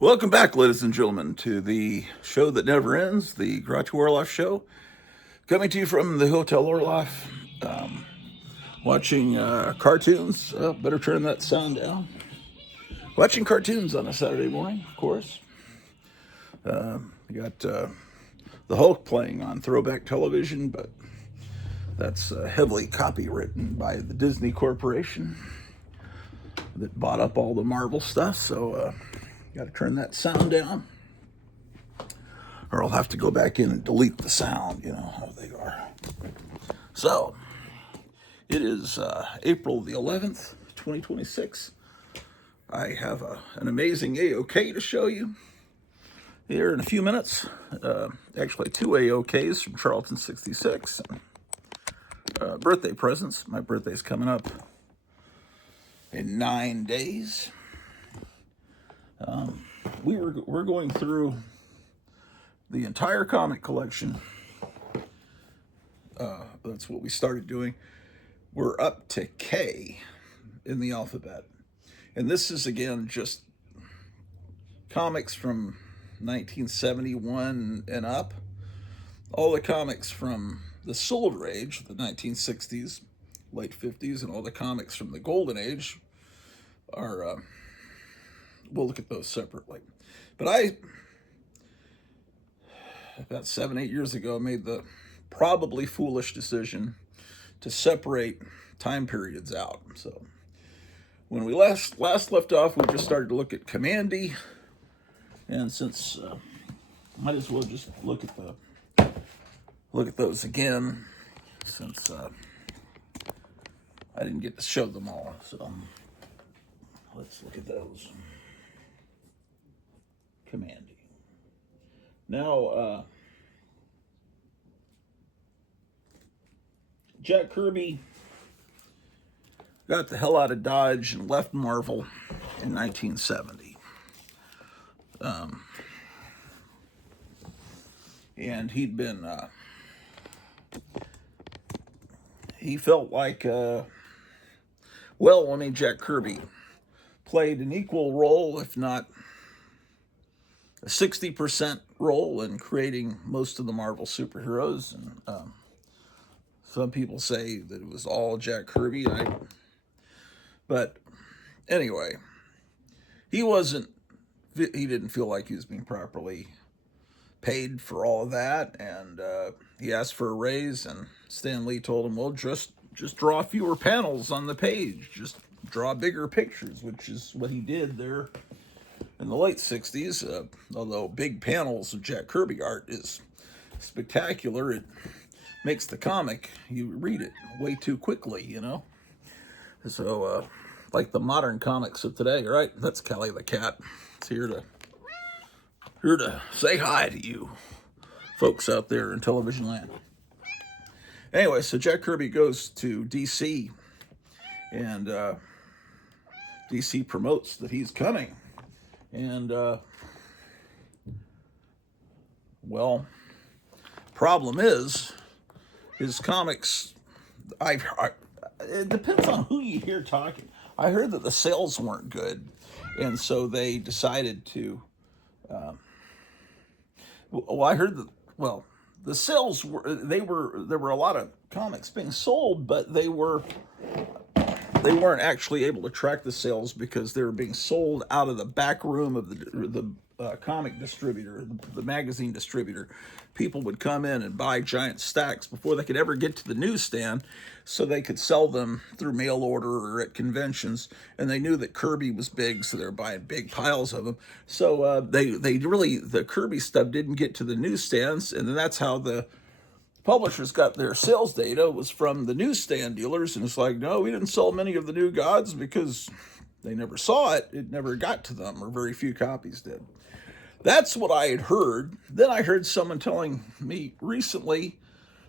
Welcome back, ladies and gentlemen, to the show that never ends, the Grottu Orloff show. Coming to you from the Hotel Orloff, watching cartoons. Better turn that sound down. Watching cartoons on a Saturday morning, of course. You got the Hulk playing on throwback television, but that's heavily copywritten by the Disney Corporation that bought up all the Marvel stuff, so got to turn that sound down. Or I'll have to go back in and delete the sound, you know how they are. So, it is April the 11th, 2026. I have an amazing AOK to show you here in a few minutes. Actually, two AOKs from Charlton 66. Birthday presents. My birthday's coming up in 9 days. We're going through the entire comic collection. That's what we started doing. We're up to K in the alphabet. And this is, again, just comics from 1971 and up. All the comics from the Silver Age, the 1960s, late 50s, and all the comics from the Golden Age are, we'll look at those separately. But about 7-8 years ago, made the probably foolish decision to separate time periods out. So when we last left off, we just started to look at Kamandi, and since might as well just look at those again, since I didn't get to show them all. So let's look at those. Kamandi. Now, Jack Kirby got the hell out of Dodge and left Marvel in 1970. And he'd been, he felt like, Jack Kirby played an equal role, if not a 60% role in creating most of the Marvel superheroes. And some people say that it was all Jack Kirby. But anyway, he didn't feel like he was being properly paid for all of that. And he asked for a raise, and Stan Lee told him, well, just draw fewer panels on the page. Just draw bigger pictures, which is what he did there in the late 60s, although big panels of Jack Kirby art is spectacular, it makes the comic, you read it way too quickly, you know? So, like the modern comics of today, right? That's Kelly the cat. It's here to say hi to you folks out there in television land. Anyway, so Jack Kirby goes to DC, and DC promotes that he's coming. And, problem is, his comics, it depends on who you hear talking. I heard that the sales weren't good, and so they decided to, the sales there were a lot of comics being sold, but they weren't actually able to track the sales because they were being sold out of the back room of the comic distributor, the magazine distributor. People would come in and buy giant stacks before they could ever get to the newsstand, so they could sell them through mail order or at conventions. And they knew that Kirby was big, so they were buying big piles of them. So the Kirby stuff didn't get to the newsstands, and then that's how the publishers got their sales data, was from the newsstand dealers. And it's like, no, we didn't sell many of the New Gods because they never saw it. It never got to them, or very few copies did. That's what I had heard. Then I heard someone telling me recently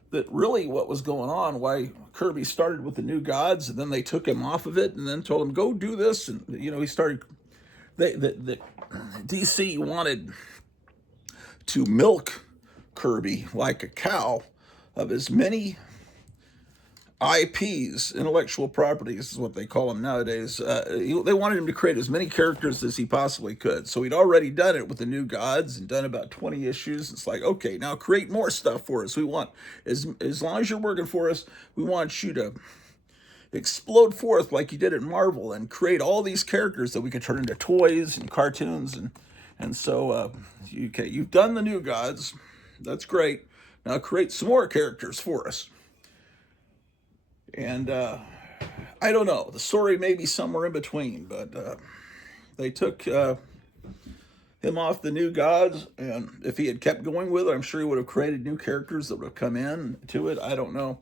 that really what was going on, why Kirby started with the New Gods, and then they took him off of it and then told him, go do this. And, you know, he started, DC wanted to milk Kirby like a cow of as many IPs, intellectual properties is what they call them nowadays. They wanted him to create as many characters as he possibly could. So he'd already done it with the New Gods and done about 20 issues. It's like, okay, now create more stuff for us. We want, as long as you're working for us, we want you to explode forth like you did at Marvel and create all these characters that we could turn into toys and cartoons. And so, okay, you've done the New Gods. That's great. Now create some more characters for us. And I don't know. The story may be somewhere in between, but they took him off the New Gods, and if he had kept going with it, I'm sure he would have created new characters that would have come in to it. I don't know.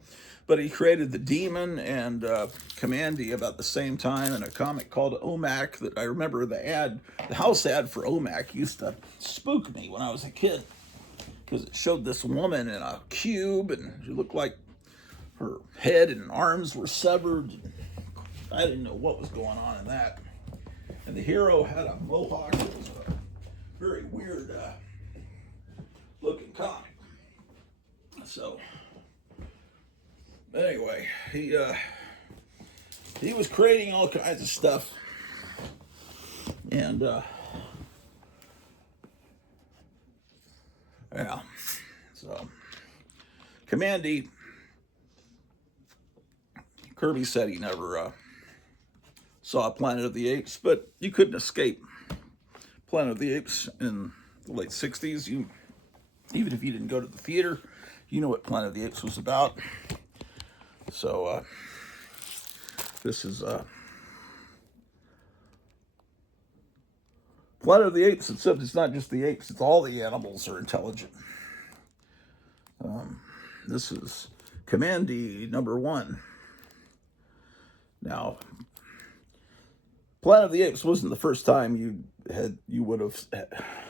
But he created the Demon and Kamandi about the same time in a comic called OMAC that I remember the house ad for OMAC used to spook me when I was a kid because it showed this woman in a cube and she looked like her head and arms were severed. I didn't know what was going on in that. And the hero had a mohawk. It was a very weird looking comic. So anyway, he was creating all kinds of stuff. And yeah. So Kamandi, Kirby said he never saw Planet of the Apes, but you couldn't escape Planet of the Apes in the late 60s. Even if you didn't go to the theater, you know what Planet of the Apes was about. So this is Planet of the Apes, except it's not just the apes, it's all the animals are intelligent. This is Kamandi #1. Now, Planet of the Apes wasn't the first time you would have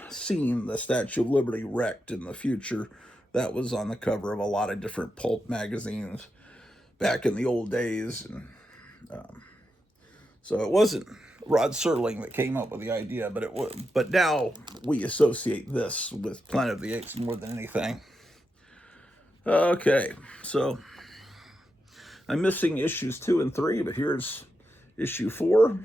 seen the Statue of Liberty wrecked in the future. That was on the cover of a lot of different pulp magazines back in the old days, and so it wasn't Rod Serling that came up with the idea, but it was. But now we associate this with Planet of the Apes more than anything. Okay, so I'm missing issues 2 and 3, but here's issue 4.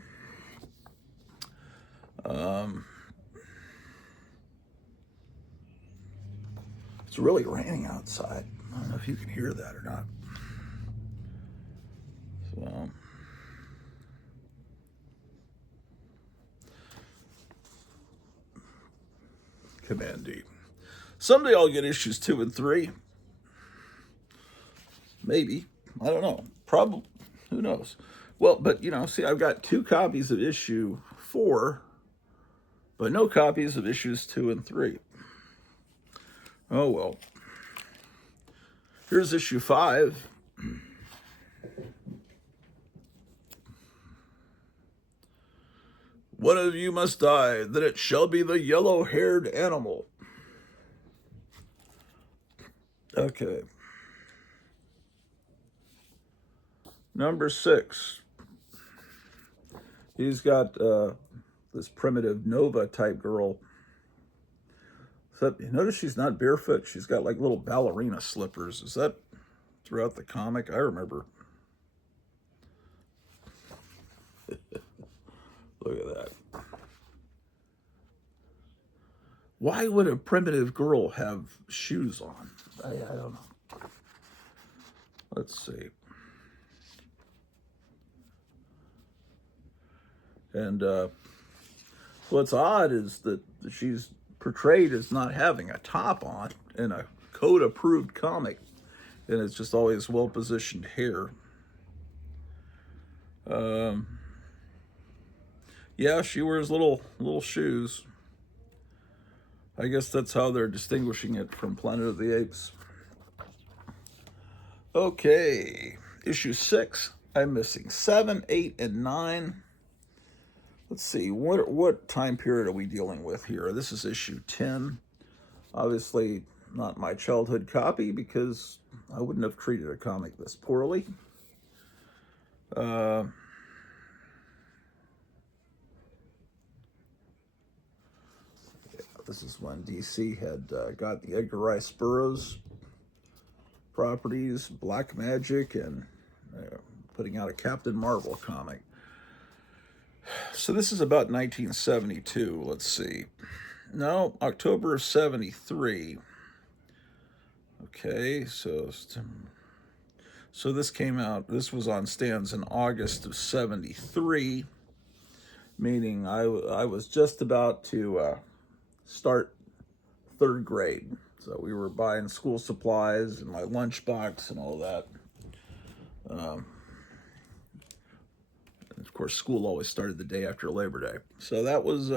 It's really raining outside. I don't know if you can hear that or not. So, Kamandi. Someday I'll get issues 2 and 3. Maybe. I don't know. Probably. Who knows? Well, but, see, I've got 2 copies of issue 4, but no copies of issues 2 and 3. Oh, well. Here's issue 5. One of you must die, that it shall be the yellow-haired animal. Okay. Number 6. He's got this primitive Nova type girl. Notice she's not barefoot. She's got like little ballerina slippers. Is that throughout the comic? I remember. Look at that. Why would a primitive girl have shoes on? I don't know. Let's see. And what's odd is that she's portrayed as not having a top on in a code-approved comic, and it's just always well-positioned hair. Yeah, she wears little shoes. I guess that's how they're distinguishing it from Planet of the Apes. Okay, issue 6. I'm missing 7, 8, and 9. Let's see, what time period are we dealing with here? This is issue 10. Obviously not my childhood copy because I wouldn't have treated a comic this poorly. This is when DC had got the Edgar Rice Burroughs properties, Black Magic, and putting out a Captain Marvel comic. So this is about 1972. Let's see. No, October of 73. Okay, so this came out, this was on stands in August of 73, meaning I was just about to start third grade. So we were buying school supplies and my lunchbox and all that. And of course, school always started the day after Labor Day. So that was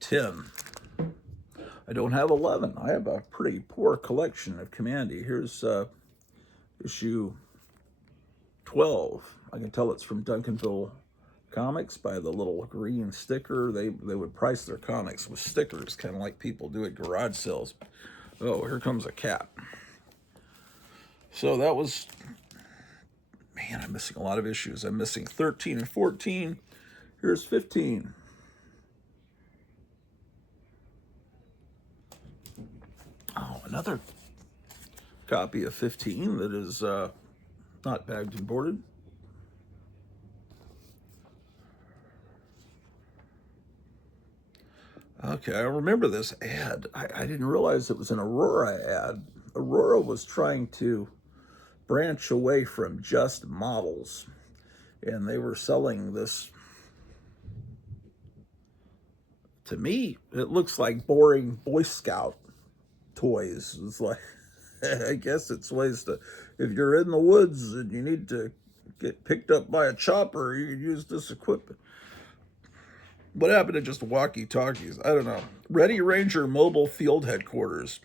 10. I don't have 11. I have a pretty poor collection of Kamandi. Here's issue 12. I can tell it's from Duncanville Comics by the little green sticker. They would price their comics with stickers, kind of like people do at garage sales. Oh, here comes a cat. So that was, man, I'm missing a lot of issues. I'm missing 13 and 14. Here's 15. Oh, another copy of 15 that is not bagged and boarded. Okay, I remember this ad. I didn't realize it was an Aurora ad. Aurora was trying to branch away from just models, and they were selling this. To me, it looks like boring Boy Scout toys. It's like, I guess it's ways to, if you're in the woods and you need to get picked up by a chopper, you can use this equipment. What happened to just walkie-talkies? I don't know. Ready Ranger Mobile Field Headquarters.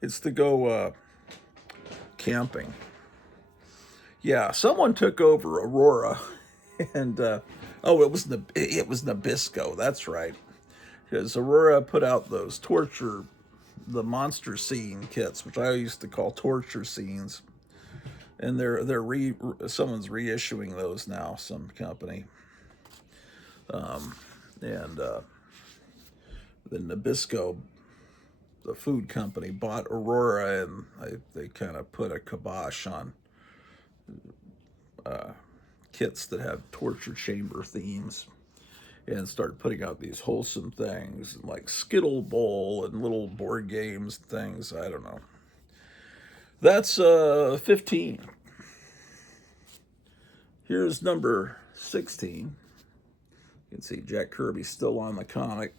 It's to go camping. Yeah, someone took over Aurora, and oh, it was Nabisco. That's right, because Aurora put out those the monster scene kits, which I used to call torture scenes, and someone's reissuing those now. Some company. And the Nabisco, the food company, bought Aurora, and they kind of put a kibosh on kits that have torture chamber themes, and started putting out these wholesome things like Skittle Bowl and little board games and things. I don't know. That's 15. Here's number 16. You can see Jack Kirby's still on the comic.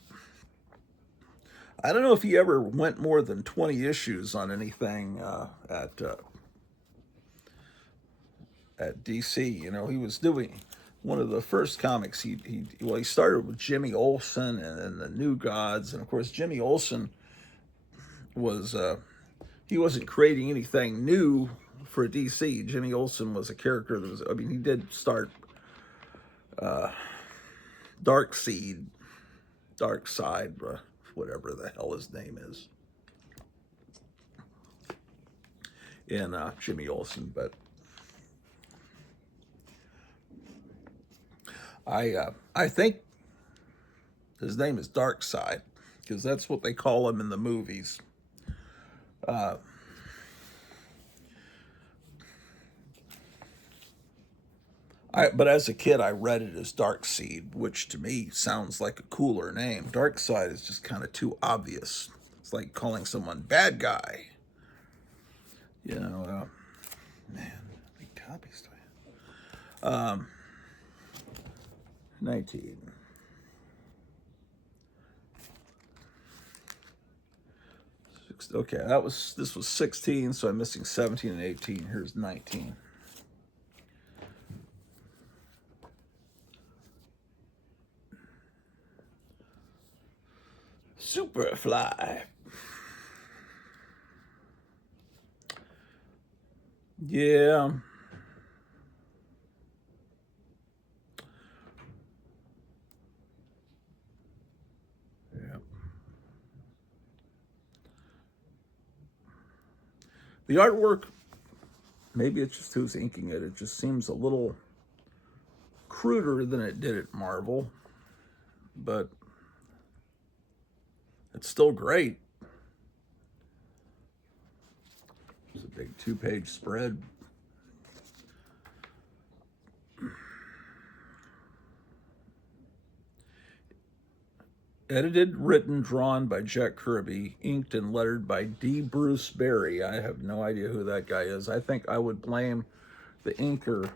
I don't know if he ever went more than 20 issues on anything at DC. You know, he was doing one of the first comics. He started with Jimmy Olsen and the New Gods, and of course Jimmy Olsen was he wasn't creating anything new for DC. Jimmy Olsen was a character that was, I mean, he did start Dark Side, whatever the hell his name is, in Jimmy Olsen. But I think his name is Dark Side because that's what they call him in the movies. But as a kid, I read it as Dark Seed, which to me sounds like a cooler name. Dark Side is just kind of too obvious. It's like calling someone bad guy. You know, man, how many copies do I have? 19. Okay, this was 16, so I'm missing 17 and 18. Here's 19. Superfly. Yeah. The artwork, maybe it's just who's inking it. It just seems a little cruder than it did at Marvel, but it's still great. It's a big 2-page spread. Edited, written, drawn by Jack Kirby, inked and lettered by D. Bruce Berry. I have no idea who that guy is. I think I would blame the inker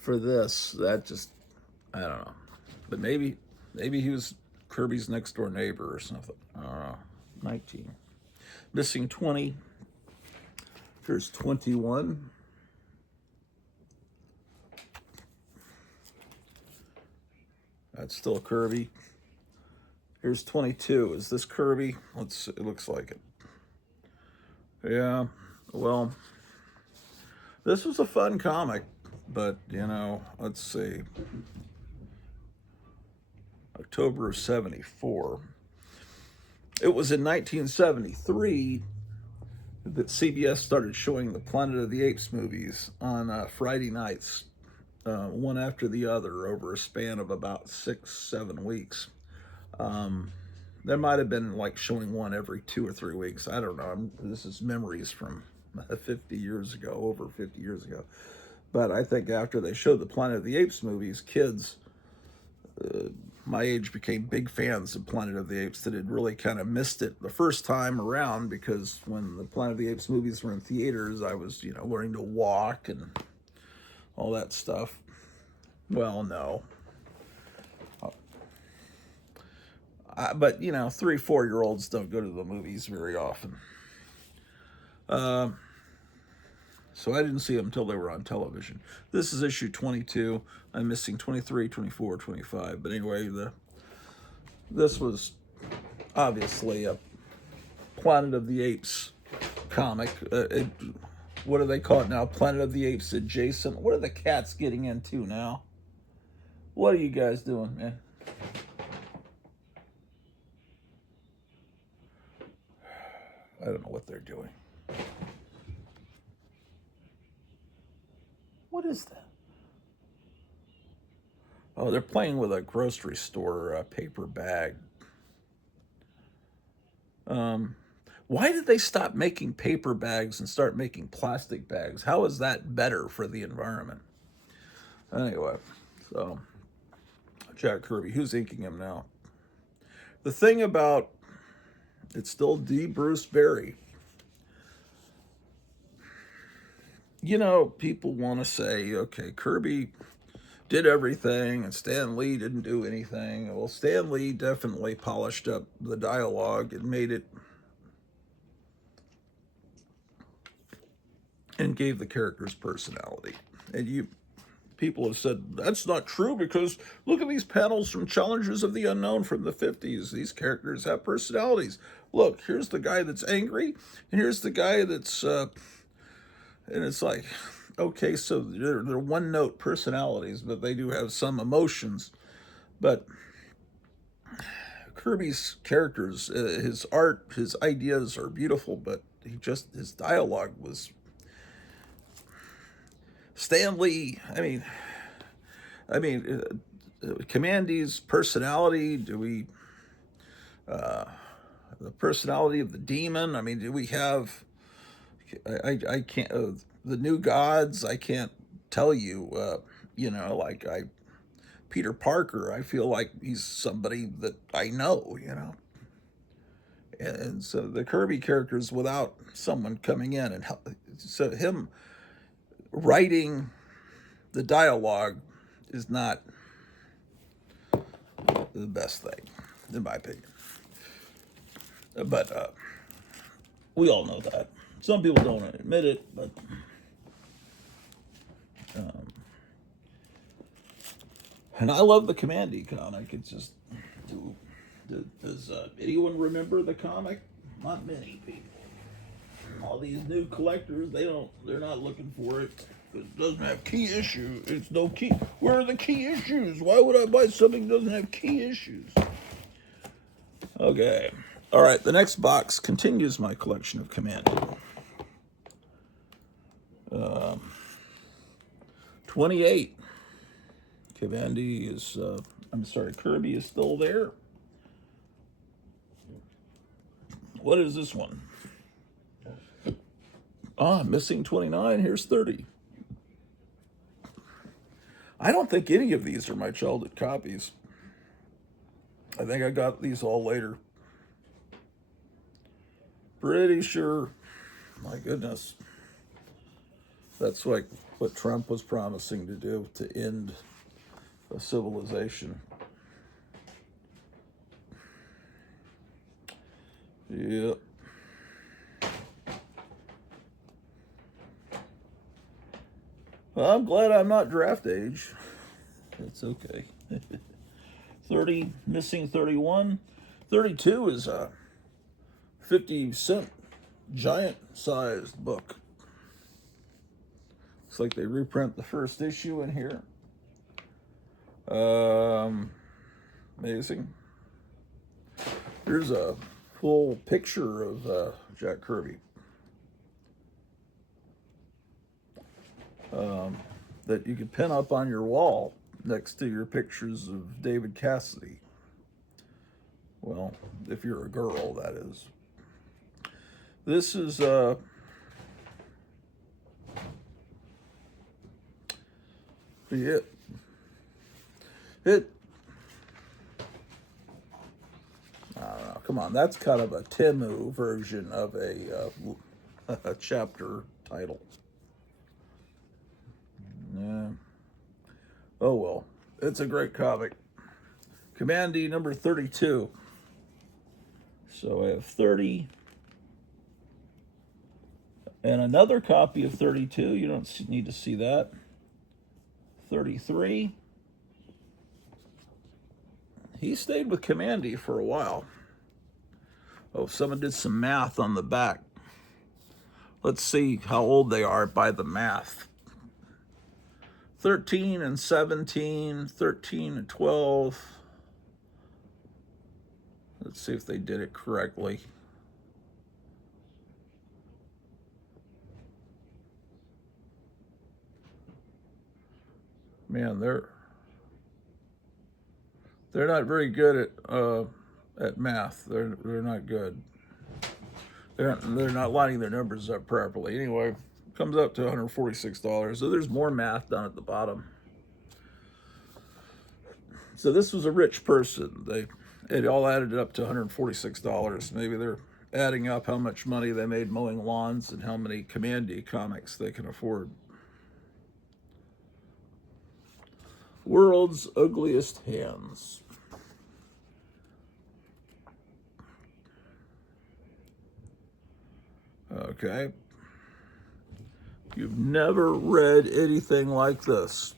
for this. That just, I don't know. But maybe he was Kirby's next door neighbor or something. I don't know. 19. Missing 20. Here's 21. That's still Kirby. Here's 22. Is this Kirby? It looks like it. Yeah, well, this was a fun comic, but, you know, let's see. October of 74. It was in 1973 that CBS started showing the Planet of the Apes movies on Friday nights, one after the other, over a span of about 6-7 weeks. There might have been like showing one every 2 or 3 weeks. I don't know. This is memories from 50 years ago, over 50 years ago. But I think after they showed the Planet of the Apes movies, kids my age became big fans of Planet of the Apes that had really kind of missed it the first time around, because when the Planet of the Apes movies were in theaters, I was, you know, learning to walk and all that stuff. Well, no. But, you know, 3-4-year-olds don't go to the movies very often. So I didn't see them until they were on television. This is issue 22. I'm missing 23, 24, 25. But anyway, this was obviously a Planet of the Apes comic. What do they call it now? Planet of the Apes adjacent. What are the cats getting into now? What are you guys doing, man? I don't know what they're doing. What is that? Oh, they're playing with a grocery store paper bag. Why did they stop making paper bags and start making plastic bags? How is that better for the environment? Anyway, so Jack Kirby, who's inking him now? The thing about it's still D. Bruce Berry. You know, people want to say, okay, Kirby did everything and Stan Lee didn't do anything. Well, Stan Lee definitely polished up the dialogue and made it, and gave the characters personality. And people have said that's not true, because look at these panels from Challengers of the Unknown from the 50s. These characters have personalities. Look, here's the guy that's angry, and here's the guy that's and it's like, okay, so they're one-note personalities, but they do have some emotions. But Kirby's characters, his art, his ideas are beautiful, but his dialogue was Stan Lee. I mean, Kamandi's personality. The personality of the demon? I mean, do we have? I can't. The new gods. I can't tell you. You know, like Peter Parker. I feel like he's somebody that I know. You know. And so the Kirby characters, without someone coming in and help, so him writing the dialogue is not the best thing, in my opinion. But we all know that. Some people don't admit it, but and I love the Kamandi comic. It's just, does anyone remember the comic? Not many people. All these new collectors, they're not looking for it. It doesn't have key issues. It's no key. Where are the key issues? Why would I buy something that doesn't have key issues? Okay. All right, the next box continues my collection of Kamandi. 28. Kamandi is, Kirby is still there. What is this one? Missing 29. Here's 30. I don't think any of these are my childhood copies. I think I got these all later. Pretty sure. My goodness. That's like what Trump was promising to do, to end a civilization. Yep. Well, I'm glad I'm not draft age. It's okay. 30, missing 31. 32 is a 50-cent giant-sized book. Looks like they reprint the first issue in here. Amazing. Here's a full picture of Jack Kirby. That you could pin up on your wall next to your pictures of David Cassidy. Well, if you're a girl, that is. This is it. I don't know. Come on, that's kind of a Temu version of a chapter title. Yeah. Oh well, it's a great comic. Kamandi number 32. So I have 30 and another copy of 32. You don't need to see that. 33. He stayed with Kamandi for a while. Oh, someone did some math on the back. Let's see how old they are by the math. 13 and 17, 13 and 12. Let's see if they did it correctly. Man, they're not very good at math. They're not good. They're not lining their numbers up properly. Anyway, comes up to $146. So there's more math down at the bottom. So this was a rich person. It all added up to $146. Maybe they're adding up how much money they made mowing lawns and how many Kamandi comics they can afford. World's Ugliest Hands. Okay. You've never read anything like this.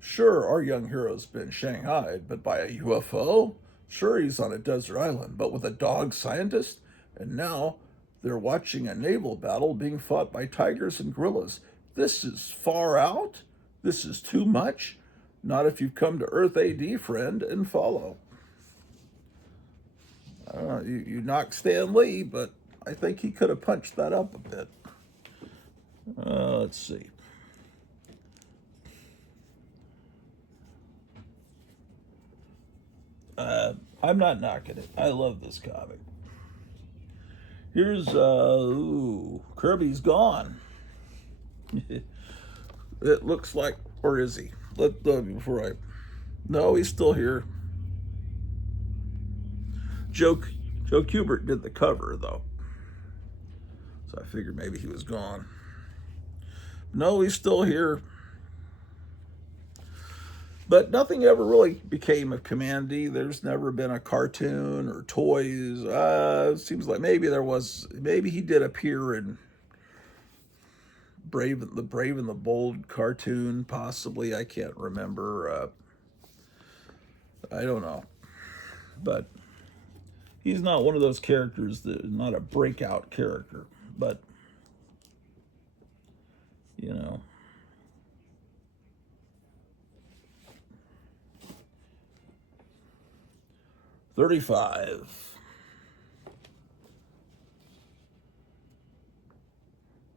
Sure, our young hero's been shanghaied, but by a UFO? Sure, he's on a desert island, but with a dog scientist? And now they're watching a naval battle being fought by tigers and gorillas. This is far out? This is too much? Not if you've come to Earth AD, friend, and follow. I don't know, you knocked Stan Lee, but I think he could have punched that up a bit. Let's see. I'm not knocking it. I love this comic. Here's, Kirby's gone. It looks like, or is he? No, he's still here. Joe Kubert did the cover, though. So I figured maybe he was gone. No, he's still here. But nothing ever really became of Kamandi. There's never been a cartoon or toys. It seems like maybe he did appear in Brave and the Bold cartoon, possibly. I can't remember. I don't know. But he's not one of those characters not a breakout character. But, you know. $35.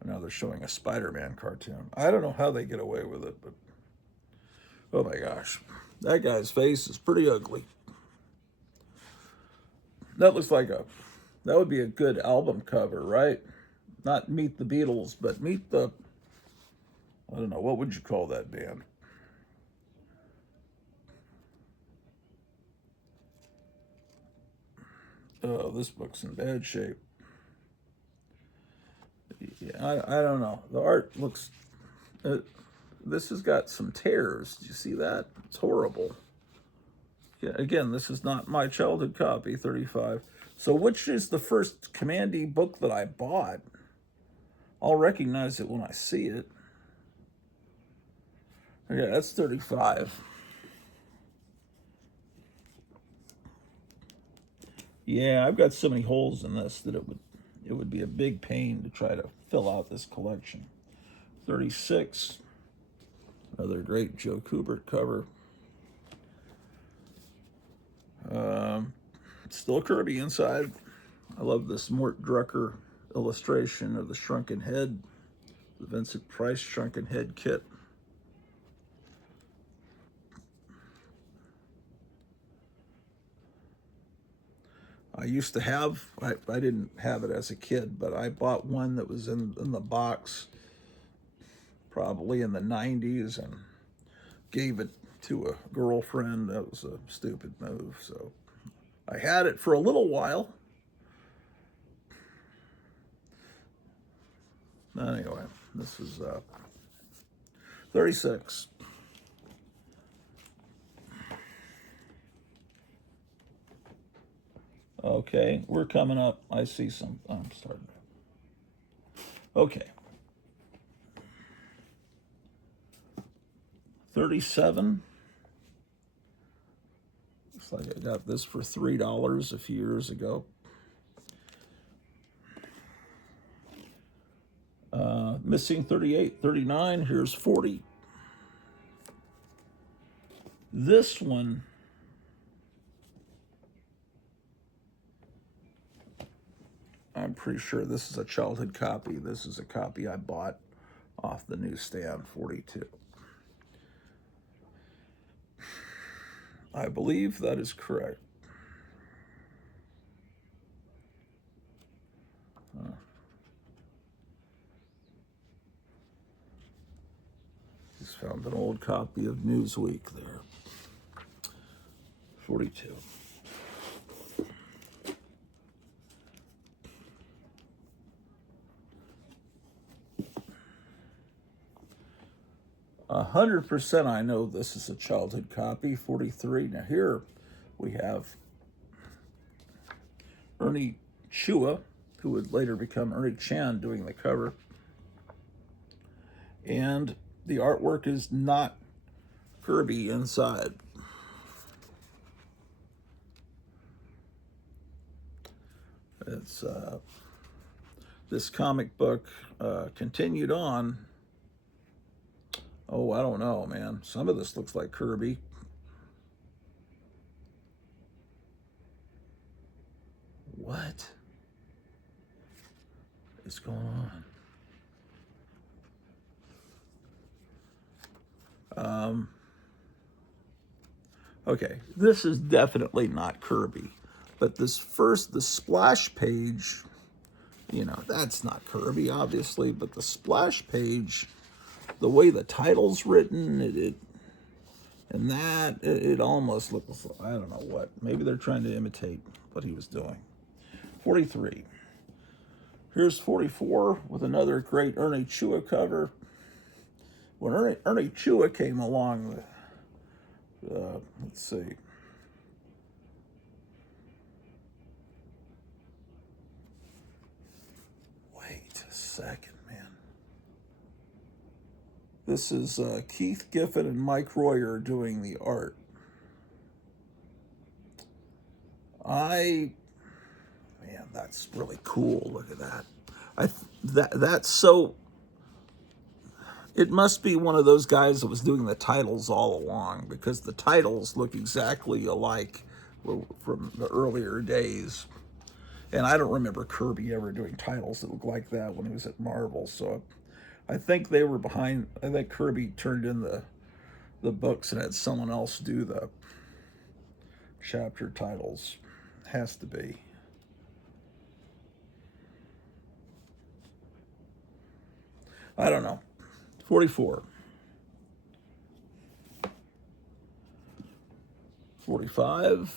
Now they're showing a Spider-Man cartoon. I don't know how they get away with it, but oh my gosh. That guy's face is pretty ugly. That looks like that would be a good album cover, right? Not Meet the Beatles, but I don't know, what would you call that band? Oh, this book's in bad shape. Yeah, I don't know. The art looks... this has got some tears. Do you see that? It's horrible. Yeah, again, this is not my childhood copy, 35. So which is the first Kamandi book that I bought? I'll recognize it when I see it. Yeah, that's 35. Yeah, I've got so many holes in this that it would be a big pain to try to fill out this collection. 36. Another great Joe Kubert cover. Still Kirby inside. I love this Mort Drucker illustration of the shrunken head, the Vincent Price shrunken head kit. I used to have, I didn't have it as a kid, but I bought one that was in the box probably in the 90s and gave it to a girlfriend. That was a stupid move. So I had it for a little while. Anyway, this is 36. Okay, we're coming up. I see some. I'm starting. Okay. 37. Looks like I got this for $3 a few years ago. Missing 38, 39. Here's 40. This one, I'm pretty sure this is a childhood copy. This is a copy I bought off the newsstand, 42. I believe that is correct. Just found an old copy of Newsweek there. 42. A 100% I know this is a childhood copy, 43. Now here we have Ernie Chua, who would later become Ernie Chan, doing the cover. And the artwork is not Kirby inside. It's this comic book continued on. Oh, I don't know, man. Some of this looks like Kirby. What is going on? Okay, this is definitely not Kirby. But this the splash page, you know, that's not Kirby, obviously. But the splash page, the way the title's written, it almost looks, I don't know what. Maybe they're trying to imitate what he was doing. 43. Here's 44 with another great Ernie Chua cover. When Ernie Chua came along, let's see. Wait a second, man. This is Keith Giffen and Mike Royer doing the art. Man, that's really cool. Look at that. That's so. It must be one of those guys that was doing the titles all along, because the titles look exactly alike from the earlier days. And I don't remember Kirby ever doing titles that looked like that when he was at Marvel. So I think they were behind. I think Kirby turned in the books and had someone else do the chapter titles. Has to be. I don't know. 44. 45.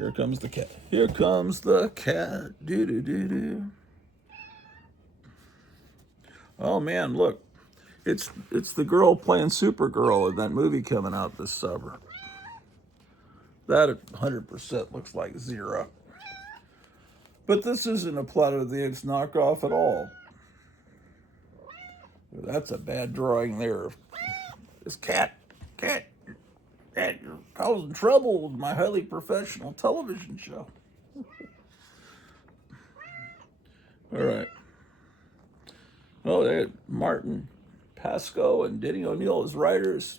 Here comes the cat. Here comes the cat. Do do do do. Oh man, look. It's the girl playing Supergirl in that movie coming out this summer. That 100% looks like Zero. But this isn't a Planet of the Apes knockoff at all. That's a bad drawing there. This cat, you're causing trouble with my highly professional television show. All right. Oh, they had Martin Pascoe and Denny O'Neil as writers.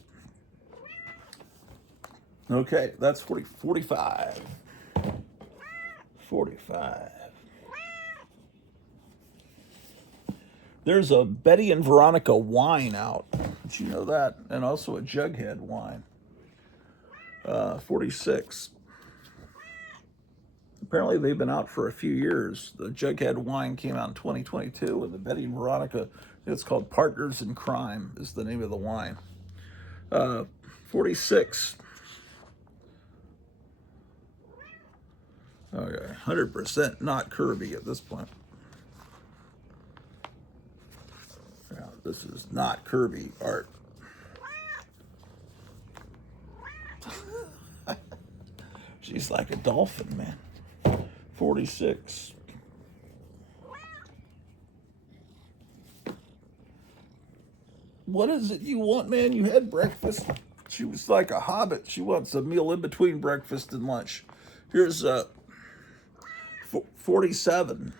Okay, that's 45. 45. There's a Betty and Veronica wine out. Did you know that? And also a Jughead wine. 46. Apparently they've been out for a few years. The Jughead wine came out in 2022, and the Betty and Veronica, it's called Partners in Crime, is the name of the wine. 46. Okay, 100% not Kirby at this point. Yeah, this is not Kirby art. She's like a dolphin, man. 46. What is it you want, man? You had breakfast. She was like a hobbit. She wants a meal in between breakfast and lunch. Here's 47.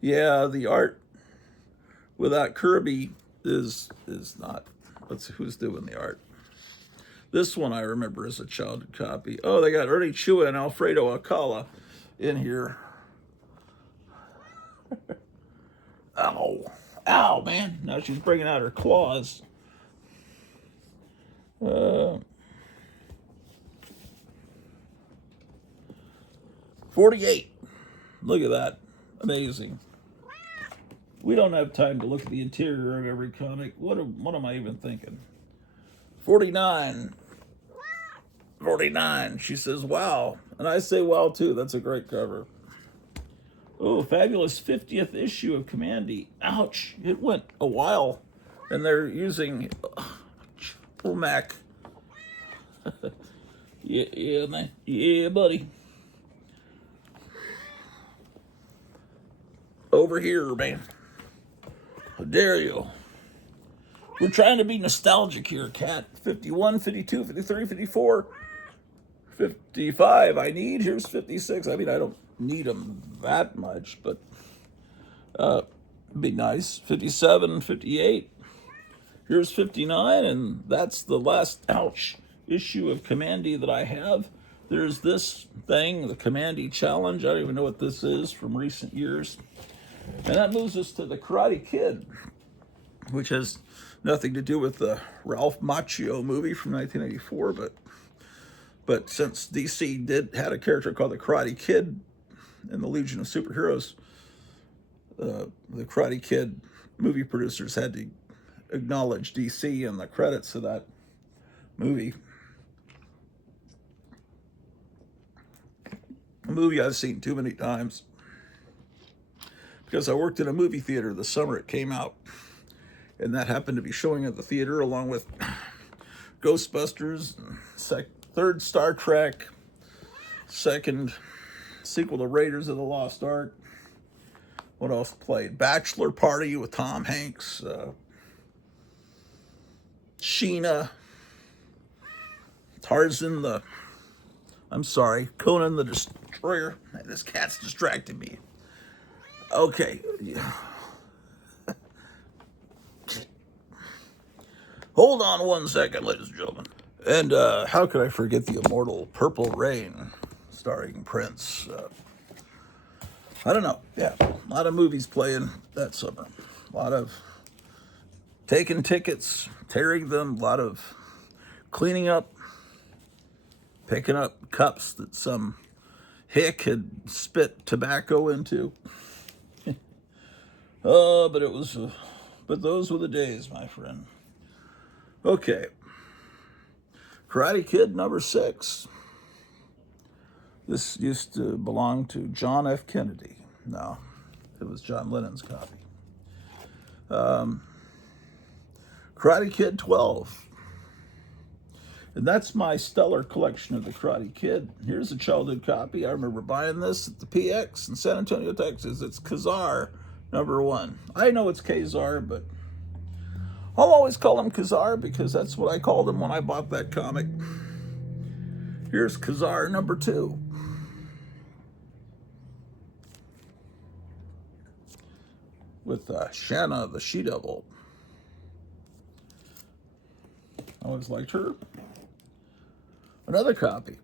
Yeah, the art without Kirby is not. Who's doing the art? This one I remember as a childhood copy. Oh, they got Ernie Chua and Alfredo Alcala in here. Ow. Ow, man. Now she's bringing out her claws. 48. Look at that. Amazing. We don't have time to look at the interior of every comic. What am I even thinking? 49. 49. She says, wow. And I say, wow, too. That's a great cover. Oh, fabulous 50th issue of Kamandi. Ouch. It went a while. And they're using Mac. Yeah, man. Yeah, buddy. Over here, man. How dare you? We're trying to be nostalgic here, Cat. 51, 52, 53, 54, 55. I need. Here's 56. I mean, I don't need them that much, but it'd be nice. 57, 58. Here's 59, and that's the last, ouch, issue of Kamandi that I have. There's this thing, the Kamandi Challenge. I don't even know what this is from recent years. And that moves us to the Karate Kid, which has nothing to do with the Ralph Macchio movie from 1984, but since DC had a character called the Karate Kid in the Legion of Superheroes, the Karate Kid movie producers had to acknowledge DC in the credits of that movie. A movie I've seen too many times because I worked in a movie theater the summer it came out, and that happened to be showing at the theater along with Ghostbusters, third Star Trek, second sequel to Raiders of the Lost Ark. What else played? Bachelor Party with Tom Hanks, Sheena, Conan the Destroyer. This cat's distracting me. Okay. Hold on one second, ladies and gentlemen. And how could I forget the immortal Purple Rain, starring Prince? I don't know. Yeah, a lot of movies playing that summer. A lot of taking tickets, tearing them, a lot of cleaning up, picking up cups that some hick had spit tobacco into. But those were the days, my friend. Okay. Karate Kid number 6. This used to belong to John F. Kennedy. No, it was John Lennon's copy. Karate Kid 12. And that's my stellar collection of the Karate Kid. Here's a childhood copy. I remember buying this at the PX in San Antonio, Texas. It's Ka-Zar number 1. I know it's Ka-Zar, but I'll always call him Ka-Zar because that's what I called him when I bought that comic. Here's Ka-Zar number 2. With Shanna the She-Devil. I always liked her. Another copy.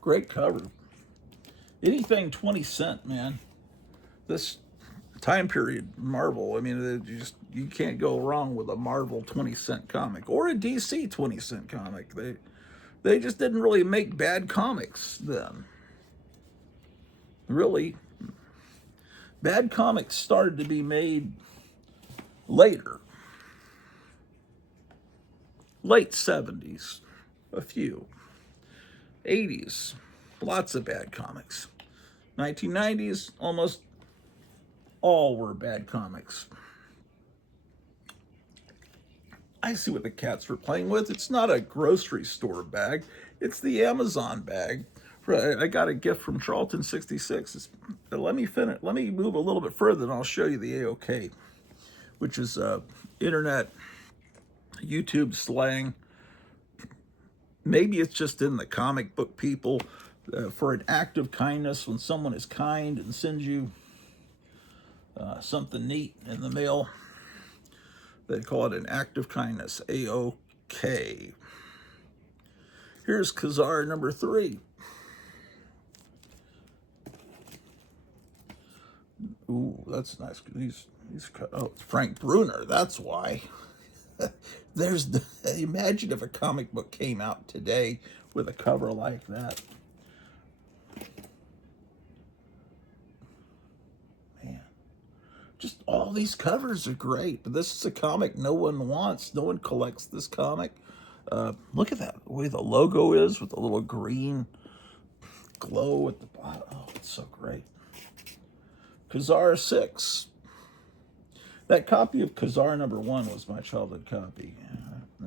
Great cover. Anything 20 cent, man. This time period, Marvel, I mean, you can't go wrong with a Marvel 20 cent comic or a DC 20 cent comic. They just didn't really make bad comics then. Really. Bad comics started to be made later. Late 70s, a few. 80s, lots of bad comics. 1990s, almost all were bad comics. I see what the cats were playing with. It's not a grocery store bag. It's the Amazon bag. I got a gift from Charlton 66. Let me move a little bit further and I'll show you the AOK, which is internet, YouTube slang. Maybe it's just in the comic book people for an act of kindness. When someone is kind and sends you something neat in the mail, they call it an act of kindness, AOK. Here's Ka-Zar number 3. Ooh, that's nice. Oh, it's Frank Bruner. That's why. Imagine if a comic book came out today with a cover like that. Man, just all these covers are great, but this is a comic no one wants. No one collects this comic. Look at that, the way the logo is with the little green glow at the bottom. Oh, it's so great. Ka-Zar 6. That copy of Ka-Zar number 1 was my childhood copy.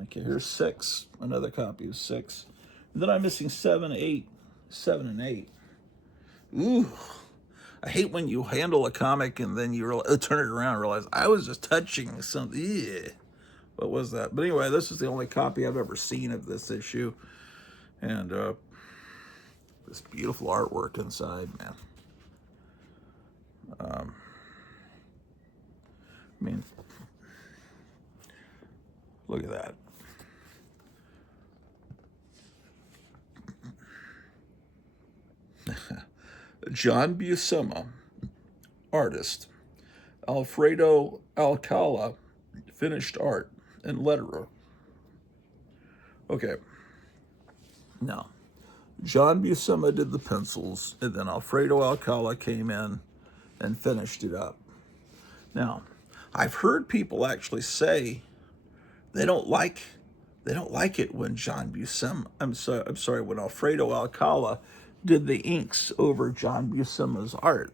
Okay, here's 6. Another copy of 6. And then I'm missing 7, 8. 7 and 8. Ooh. I hate when you handle a comic and then you turn it around and realize I was just touching something. Yeah. What was that? But anyway, this is the only copy I've ever seen of this issue. And this beautiful artwork inside, man. I mean, look at that. John Buscema, artist. Alfredo Alcala, finished art and letterer. Okay. Now, John Buscema did the pencils, and then Alfredo Alcala came in and finished it up. Now, I've heard people actually say they don't like it when John Buscema, I'm sorry, when Alfredo Alcala did the inks over John Buscema's art,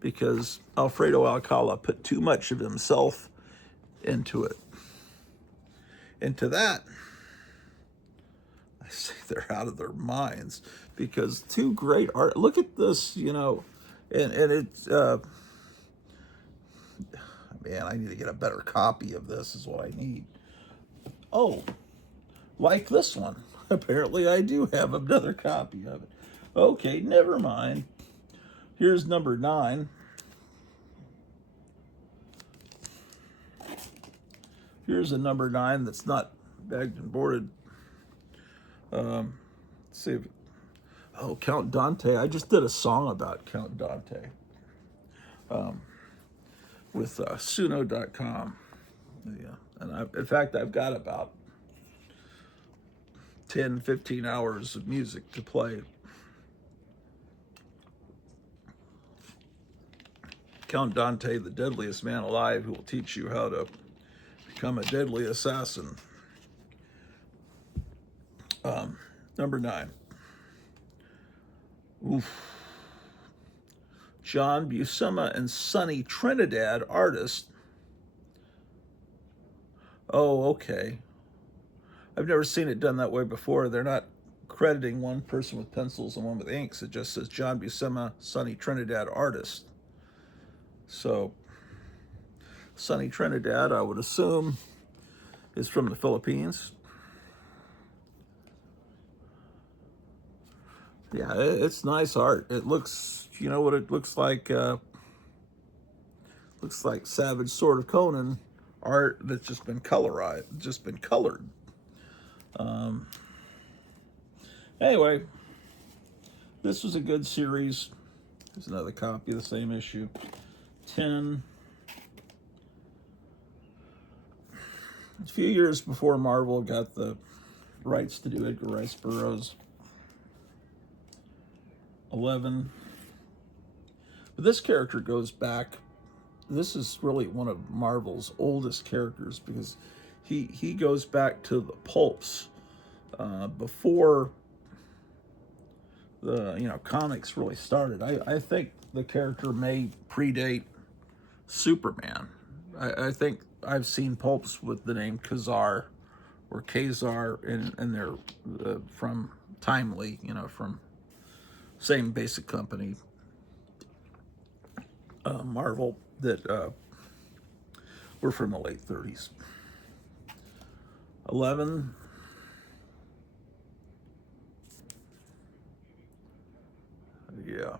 because Alfredo Alcala put too much of himself into it. Into that, I say they're out of their minds, because two great art. Look at this, and it's. Man, I need to get a better copy of this. Is what I need. Oh, like this one. Apparently, I do have another copy of it. Okay, never mind. Here's number 9. Here's a number 9 that's not bagged and boarded. Let's see if, Count Dante. I just did a song about Count Dante with Suno.com. Yeah, and in fact, I've got about 10, 15 hours of music to play. Count Dante, the deadliest man alive, who will teach you how to become a deadly assassin. Number 9. Oof. John Buscema and Sonny Trinidad, artist. Oh, okay. I've never seen it done that way before. They're not crediting one person with pencils and one with inks. It just says John Buscema, Sonny Trinidad, artist. So, Sonny Trinidad, I would assume, is from the Philippines. Yeah, it's nice art. It looks, you know what it looks like? Looks like Savage Sword of Conan art that's just been colored. Anyway, this was a good series. There's another copy of the same issue. 10. A few years before Marvel got the rights to do Edgar Rice Burroughs. 11. But this character goes back. This is really one of Marvel's oldest characters because he goes back to the pulps before the comics really started. I think the character may predate Superman. I think I've seen pulps with the name Ka-Zar or Ka-Zar, and they're from Timely, from same basic company, Marvel, that were from the late 30s. 11. Yeah.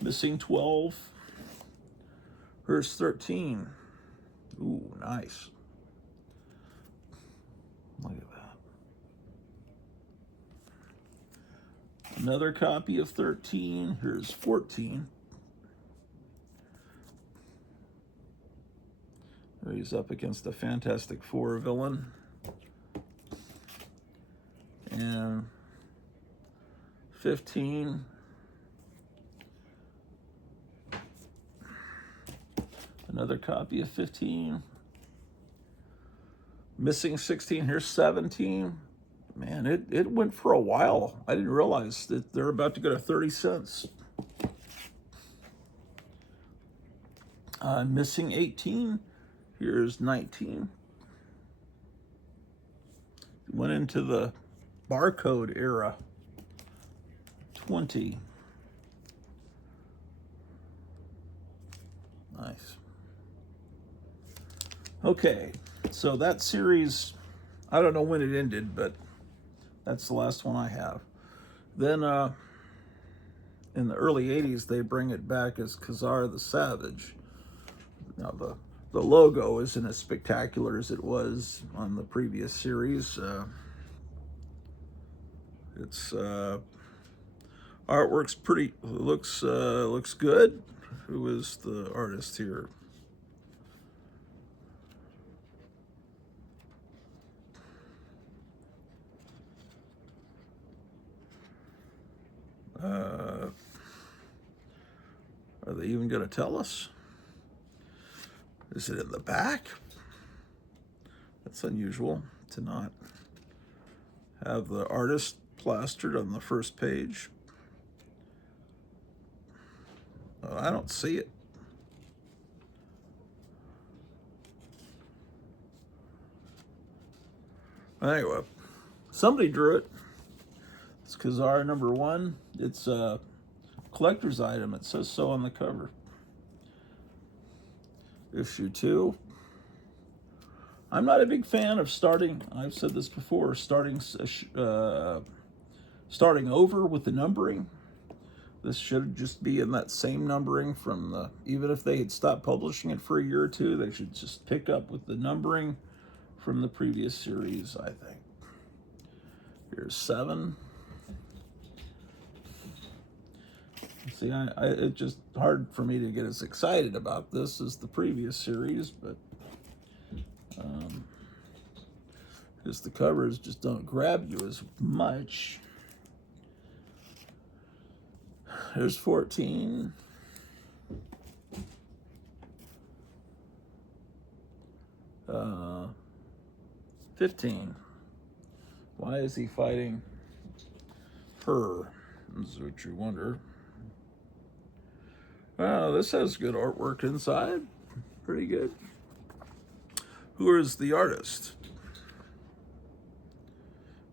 Missing 12. Here's 13. Ooh, nice. Look at that. Another copy of 13. Here's 14. He's up against a Fantastic Four villain. And 15. Another copy of 15. Missing 16. Here's 17. Man, it went for a while. I didn't realize that they're about to go to 30 cents. Missing 18. Here's 19. Went into the barcode era. 20. Nice. Okay, so that series, I don't know when it ended, but that's the last one I have. Then in the early 80s, they bring it back as Ka-Zar the Savage. Now, the logo isn't as spectacular as it was on the previous series. It's artwork's pretty, looks good. Who is the artist here? Are they even going to tell us? Is it in the back? That's unusual to not have the artist plastered on the first page. I don't see it. Anyway, somebody drew it. It's Ka-Zar #1. It's a collector's item. It says so on the cover. Issue 2. I'm not a big fan of I've said this before, starting over with the numbering. This should just be in that same numbering from even if they had stopped publishing it for a year or two, they should just pick up with the numbering from the previous series, I think. Here's 7. See, it's just hard for me to get as excited about this as the previous series, but because the covers just don't grab you as much. There's 14. 15. Why is he fighting her? Is what you wonder. Well, this has good artwork inside. Pretty good. Who is the artist?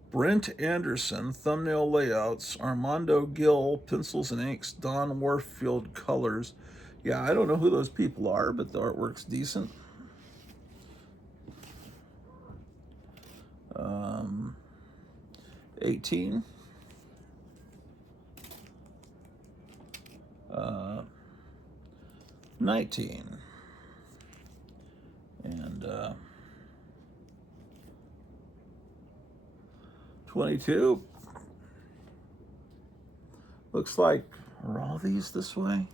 Brent Anderson, thumbnail layouts. Armando Gill, pencils and inks. Don Warfield, colors. Yeah, I don't know who those people are, but the artwork's decent. 18. 19. And 22. Looks like, are all these this way?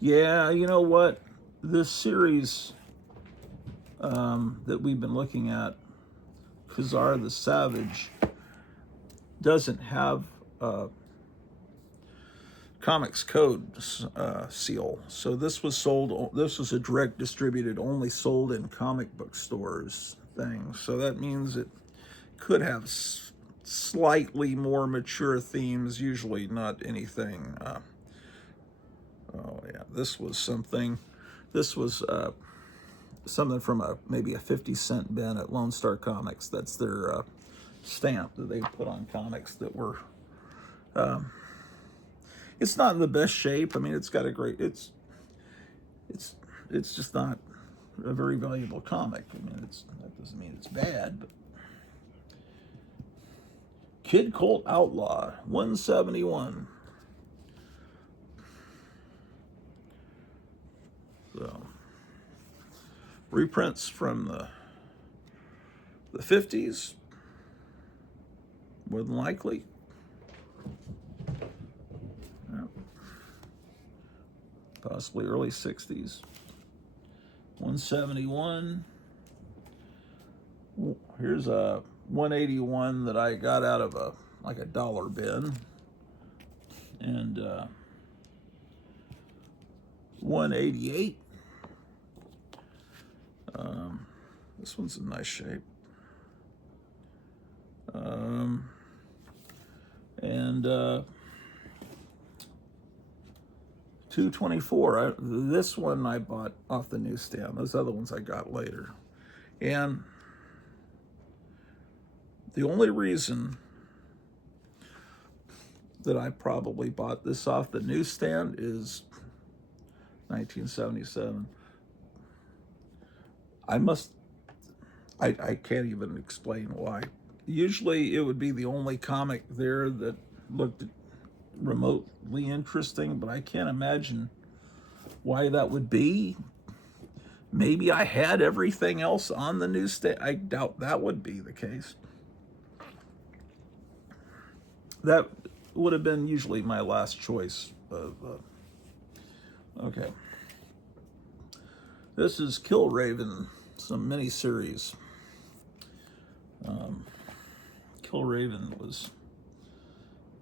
Yeah, you know what? This series that we've been looking at, Ka-Zar the Savage, doesn't have Comics Code seal. So this was sold, this was a direct distributed, only sold in comic book stores thing. So that means it could have slightly more mature themes, usually not anything. Oh yeah, this was something. This was something from maybe a 50-cent bin at Lone Star Comics. That's their stamp that they put on comics that were. It's not in the best shape. I mean, it's got a great. It's just not a very valuable comic. I mean, that doesn't mean it's bad. But Kid Colt Outlaw 171. So reprints from the 50s, more than likely. Possibly early 60s. 171. Here's a 181 that I got out of like a dollar bin. And 188. This one's in nice shape. And 224. This one I bought off the newsstand. Those other ones I got later. And the only reason that I probably bought this off the newsstand is 1977. I can't even explain why. Usually it would be the only comic there that looked remotely interesting, but I can't imagine why that would be. Maybe I had everything else on the newsstand. I doubt that would be the case. That would have been usually my last choice of okay. This is Kill Raven, some miniseries. Kill Raven was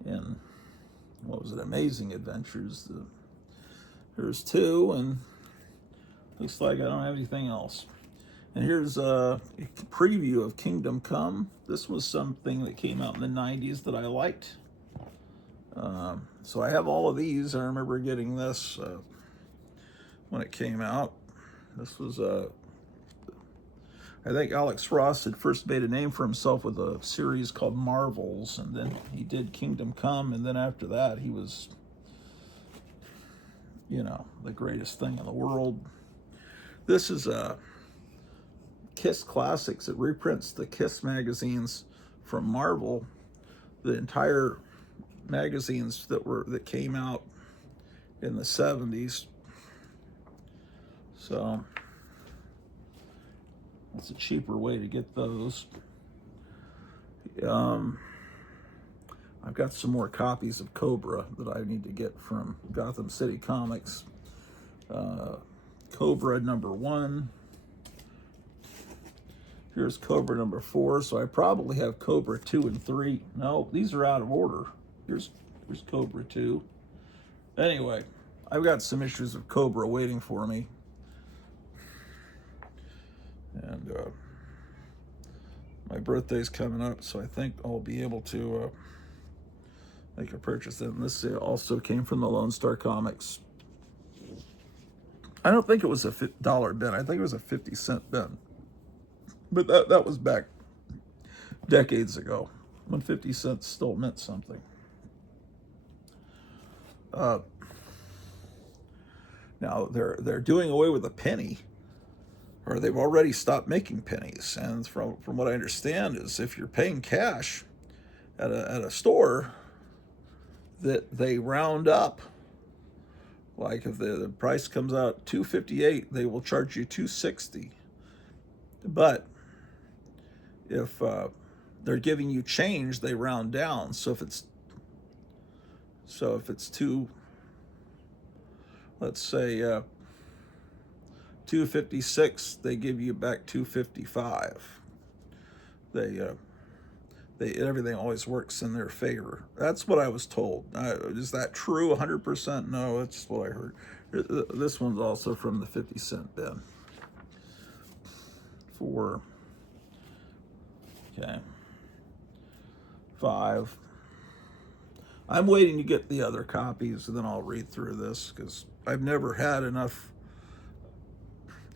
in, what was it, Amazing Adventures. Here's 2, and looks like I don't have anything else. And here's a preview of Kingdom Come. This was something that came out in the 90s that I liked. So I have all of these. I remember getting this when it came out. This was, I think Alex Ross had first made a name for himself with a series called Marvels, and then he did Kingdom Come, and then after that he was, you know, the greatest thing in the world. This is Kiss Classics. It reprints the Kiss magazines from Marvel, the entire magazines that came out in the 70s. So that's a cheaper way to get those. I've got some more copies of Cobra that I need to get from Gotham City Comics. Cobra #1. Here's Cobra #4. So I probably have Cobra 2 and 3. No, these are out of order. Here's Cobra 2. Anyway, I've got some issues of Cobra waiting for me. And my birthday's coming up, so I think I'll be able to make a purchase. And this also came from the Lone Star Comics. I don't think it was a $1 bin. I think it was a 50-cent bin. But that was back decades ago, when 50 cents still meant something. Now they're doing away with a penny, or they've already stopped making pennies. And from what I understand is, if you're paying cash at a store, that they round up. Like if the price comes out $2.58, they will charge you $2.60. But if they're giving you change, they round down. So if it's two, let's say $2.56, they give you back $2.55. Everything always works in their favor. That's what I was told. Is that true 100%? No, that's what I heard. This one's also from the 50-cent bin. Okay. 5. I'm waiting to get the other copies, and then I'll read through this, because I've never had enough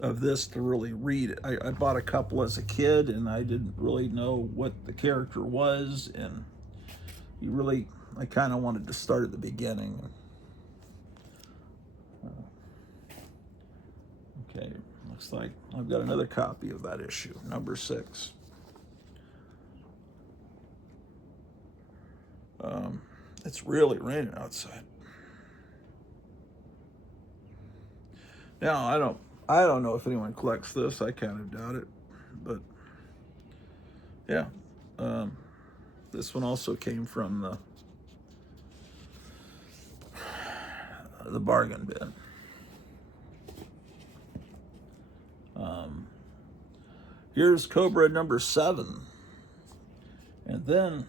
of this to really read it. I bought a couple as a kid, and I didn't really know what the character was, and I kind of wanted to start at the beginning. Okay, looks like I've got another copy of that issue, number 6. It's really raining outside. Now, I don't know if anyone collects this. I kind of doubt it, but yeah. This one also came from the bargain bin. Here's Cobra number 7, and then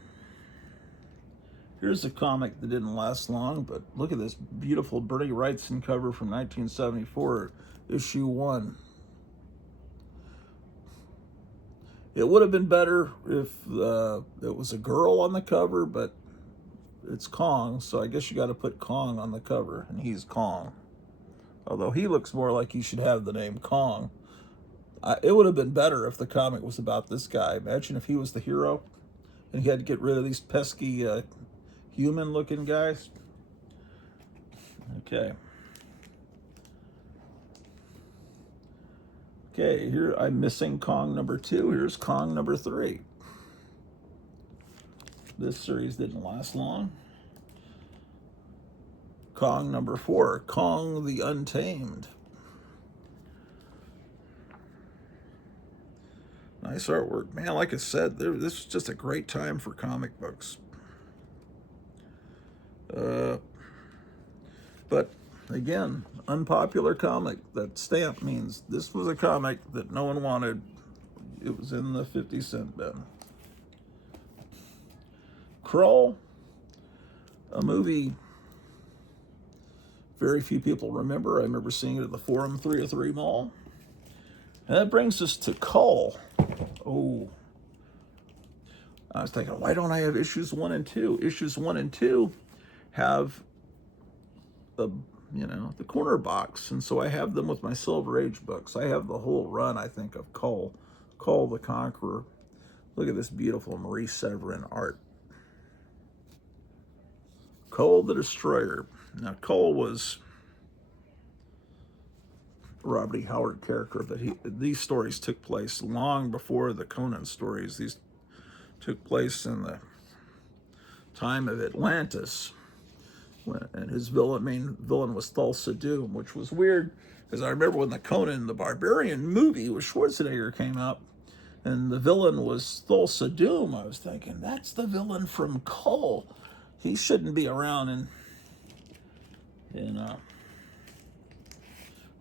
here's a comic that didn't last long, but look at this beautiful Bernie Wrightson cover from 1974, issue 1. It would have been better if it was a girl on the cover, but it's Kong, so I guess you got to put Kong on the cover, and he's Kong. Although he looks more like he should have the name Kong. It would have been better if the comic was about this guy. Imagine if he was the hero, and he had to get rid of these pesky human-looking guys. Okay. Okay, here I'm missing Kong number 2. Here's Kong number 3. This series didn't last long. Kong number 4, Kong the Untamed. Nice artwork. Man, like I said, this was just a great time for comic books. But again, unpopular comic. That stamp means this was a comic that no one wanted. It was in the 50-cent bin. Krull, a movie very few people remember. I remember seeing it at the Forum 303 Mall. And that brings us to Kull. Oh, I was thinking, why don't I have issues 1 and 2? Issues 1 and 2 have the corner box, and so I have them with my Silver Age books. I have the whole run, I think, of Kull the Conqueror. Look at this beautiful Marie Severin art. Kull the Destroyer. Now, Kull was Robert E. Howard character, but these stories took place long before the Conan stories. These took place in the time of Atlantis, and his main villain was Thulsa Doom, which was weird, because I remember when the Conan the Barbarian movie with Schwarzenegger came out, and the villain was Thulsa Doom. I was thinking, that's the villain from Kull. He shouldn't be around in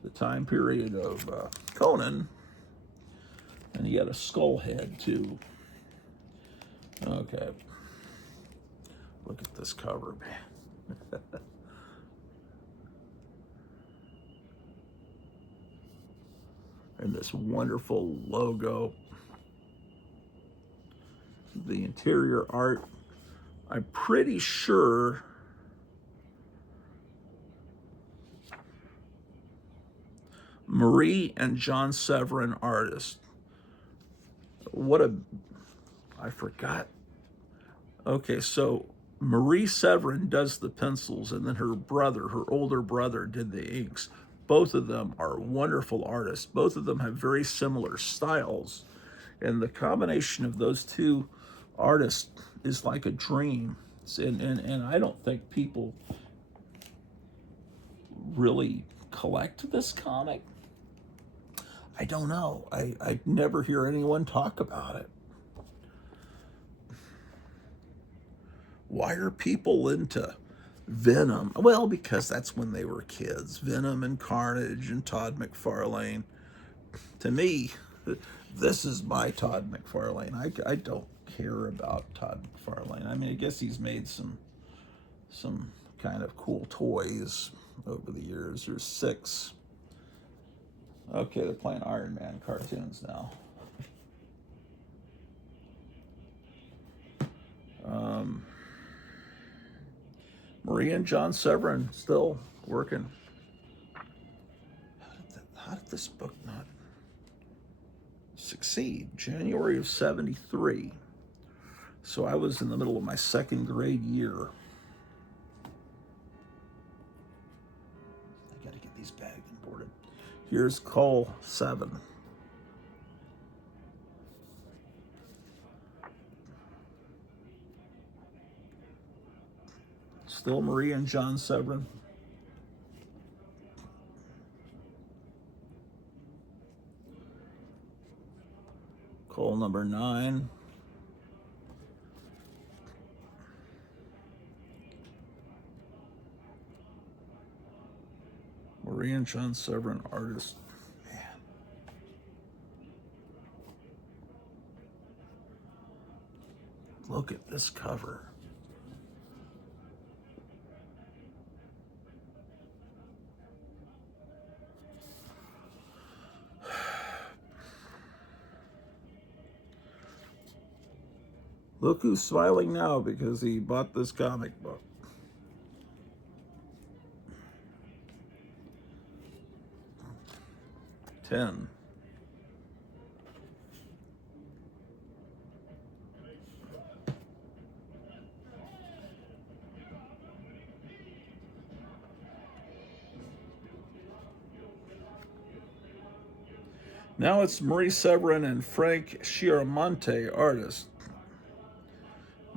the time period of Conan. And he had a skull head too. Okay. Look at this cover, man. And this wonderful logo. the interior art. I'm pretty sure Marie and John Severin artist. I forgot. Okay, so Marie Severin does the pencils, and then her older brother, did the inks. Both of them are wonderful artists. Both of them have very similar styles. And the combination of those two artists is like a dream. And I don't think people really collect this comic. I don't know. I never hear anyone talk about it. Why are people into Venom? Well, because that's when they were kids. Venom and Carnage and Todd McFarlane. To me, this is my Todd McFarlane. I don't care about Todd McFarlane. I mean, I guess he's made some kind of cool toys over the years. There's 6. Okay, they're playing Iron Man cartoons now. Marie and John Severin still working. How did this book not succeed? January of 73. So I was in the middle of my 2nd grade year. I gotta get these bagged and boarded. Here's Kull 7. Still Marie and John Severin. Kull number 9. Marie and John Severin, artist. Man. Look at this cover. Look who's smiling now because he bought this comic book. $10. Now it's Marie Severin and Frank Chiaramonte, artist.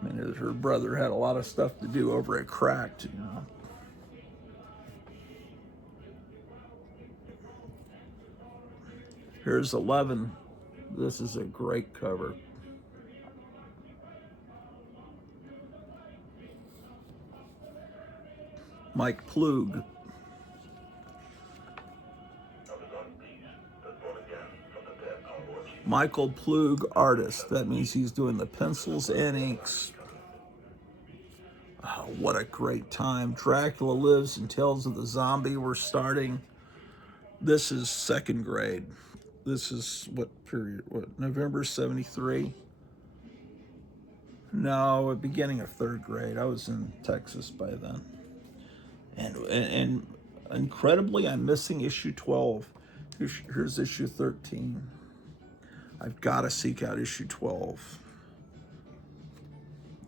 I mean, her brother had a lot of stuff to do over at Cracked, you know. Here's 11. This is a great cover. Mike Plug. Michael Plug, artist. That means he's doing the pencils and inks. Oh, what a great time. Dracula Lives and Tales of the Zombie. We're starting. This is 2nd grade. This is what period? What, November 73? No, beginning of 3rd grade. I was in Texas by then. And incredibly, I'm missing issue 12. Here's issue 13. I've got to seek out issue 12.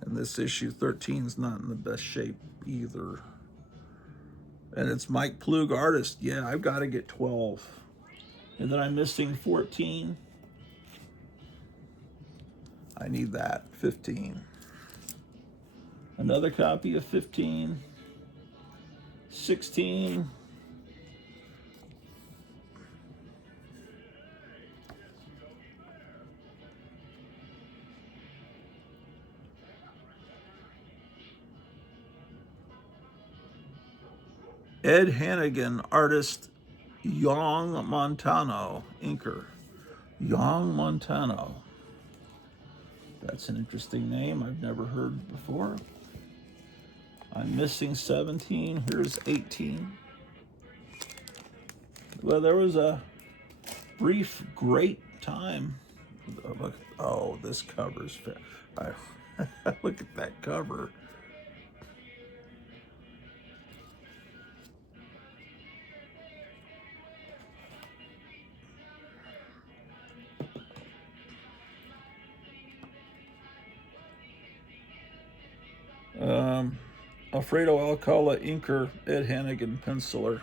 And this issue 13 is not in the best shape either. And it's Mike Plug, artist. Yeah, I've got to get 12. And then I'm missing 14. I need that. 15. Another copy of 15. 16. Ed Hannigan, artist. Young Montano, inker. Young Montano. That's an interesting name I've never heard before. I'm missing 17. Here's 18. Well, there was a brief, great time. Oh, this cover's fair. I, look at that cover. Alfredo Alcala, inker, Ed Hannigan, penciler.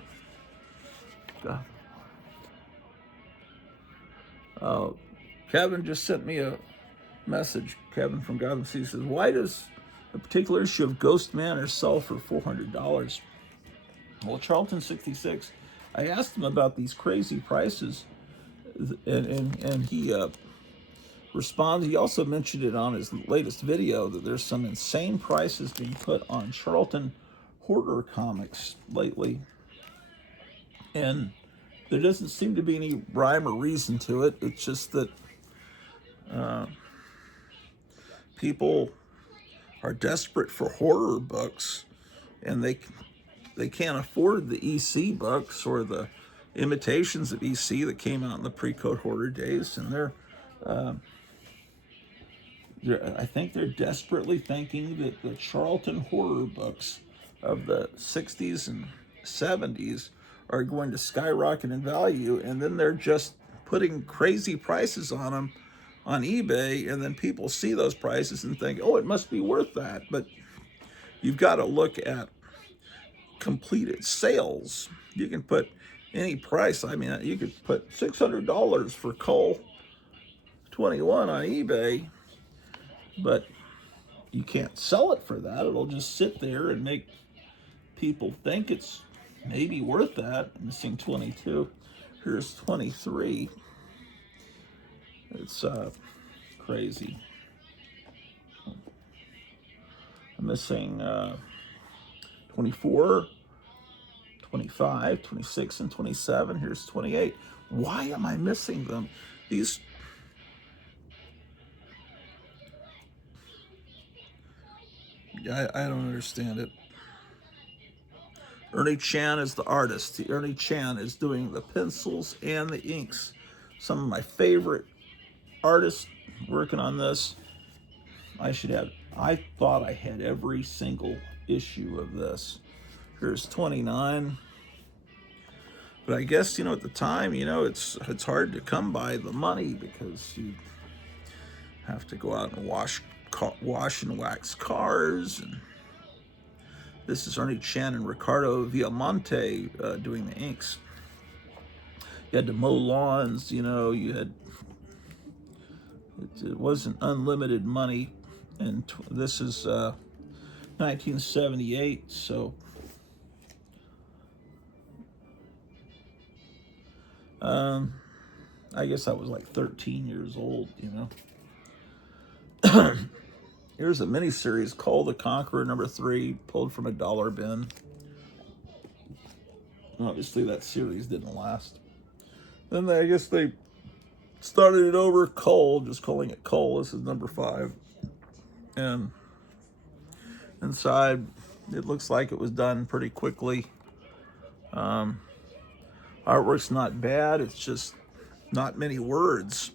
Kevin just sent me a message. Kevin from Gotham City says, "Why does a particular issue of Ghost Manor sell for $400?" Well, Charlton 66, I asked him about these crazy prices, and he responded. He also mentioned it on his latest video that there's some insane prices being put on Charlton Hoarder comics lately, and there doesn't seem to be any rhyme or reason to it. It's just that people are desperate for horror books, and they can't afford the EC books or the imitations of EC that came out in the pre-code hoarder days, and I think they're desperately thinking that the Charlton horror books of the 60s and 70s are going to skyrocket in value, and then they're just putting crazy prices on them on eBay, and then people see those prices and think, oh, it must be worth that. But you've got to look at completed sales. You can put any price. I mean, you could put $600 for Kull 21 on eBay, but you can't sell it for that. It'll just sit there and make people think it's maybe worth that. I'm missing 22. Here's 23. It's crazy. I'm missing 24, 25, 26, and 27. Here's 28. Why am I missing them? These I don't understand it. Ernie Chan is the artist. Ernie Chan is doing the pencils and the inks. Some of my favorite artists working on this. I thought I had every single issue of this. Here's 29. But I guess, at the time, it's hard to come by the money because you have to go out and wash and wax cars. And this is Ernie Chan and Ricardo Villamonte doing the inks. You had to mow lawns, you had, it wasn't unlimited money. And this is 1978, so I guess I was like 13 years old, Here's a miniseries, Kull the Conqueror #3, pulled from a dollar bin. Obviously, that series didn't last. Then I guess they started it over, Kull, just calling it Kull. This is #5. And inside, it looks like it was done pretty quickly. Artwork's not bad. It's just not many words,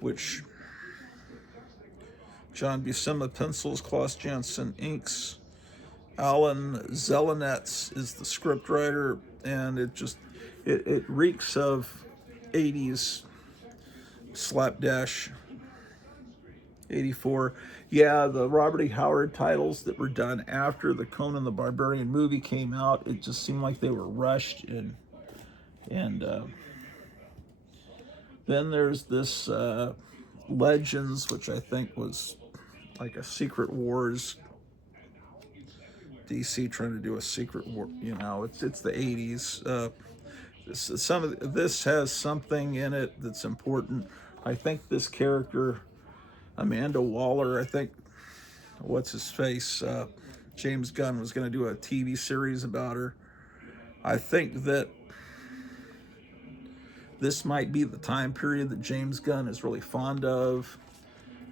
which John Buscema pencils, Klaus Janson inks, Alan Zelenetz is the scriptwriter, and it reeks of 80s slapdash. 84. Yeah, the Robert E. Howard titles that were done after the Conan the Barbarian movie came out, it just seemed like they were rushed. And then there's this Legends, which I think was like a Secret Wars. DC trying to do a Secret War, it's the 80s. Some of this has something in it that's important. I think this character, Amanda Waller, I think, what's his face, James Gunn was going to do a TV series about her. I think that this might be the time period that James Gunn is really fond of.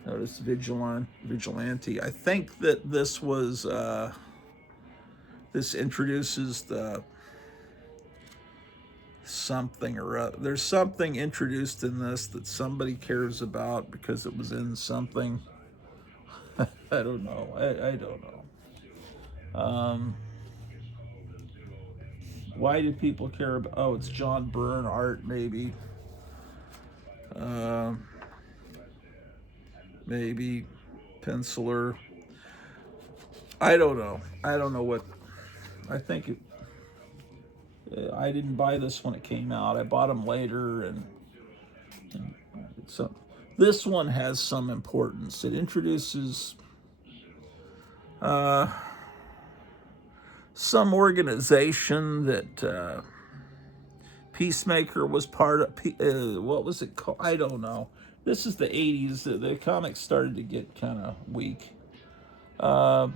Notice Vigilante. I think that this was, this introduces the something or other. There's something introduced in this that somebody cares about because it was in something. I don't know. I don't know. Why do people care about? Oh, it's John Byrne art, maybe. Um, maybe penciler. I don't know. I don't know what. I think I didn't buy this when it came out. I bought them later, and so this one has some importance. It introduces uh, some organization that Peacemaker was part of. What was it called? I don't know. This is the 80s. The comics started to get kind of weak. Uh,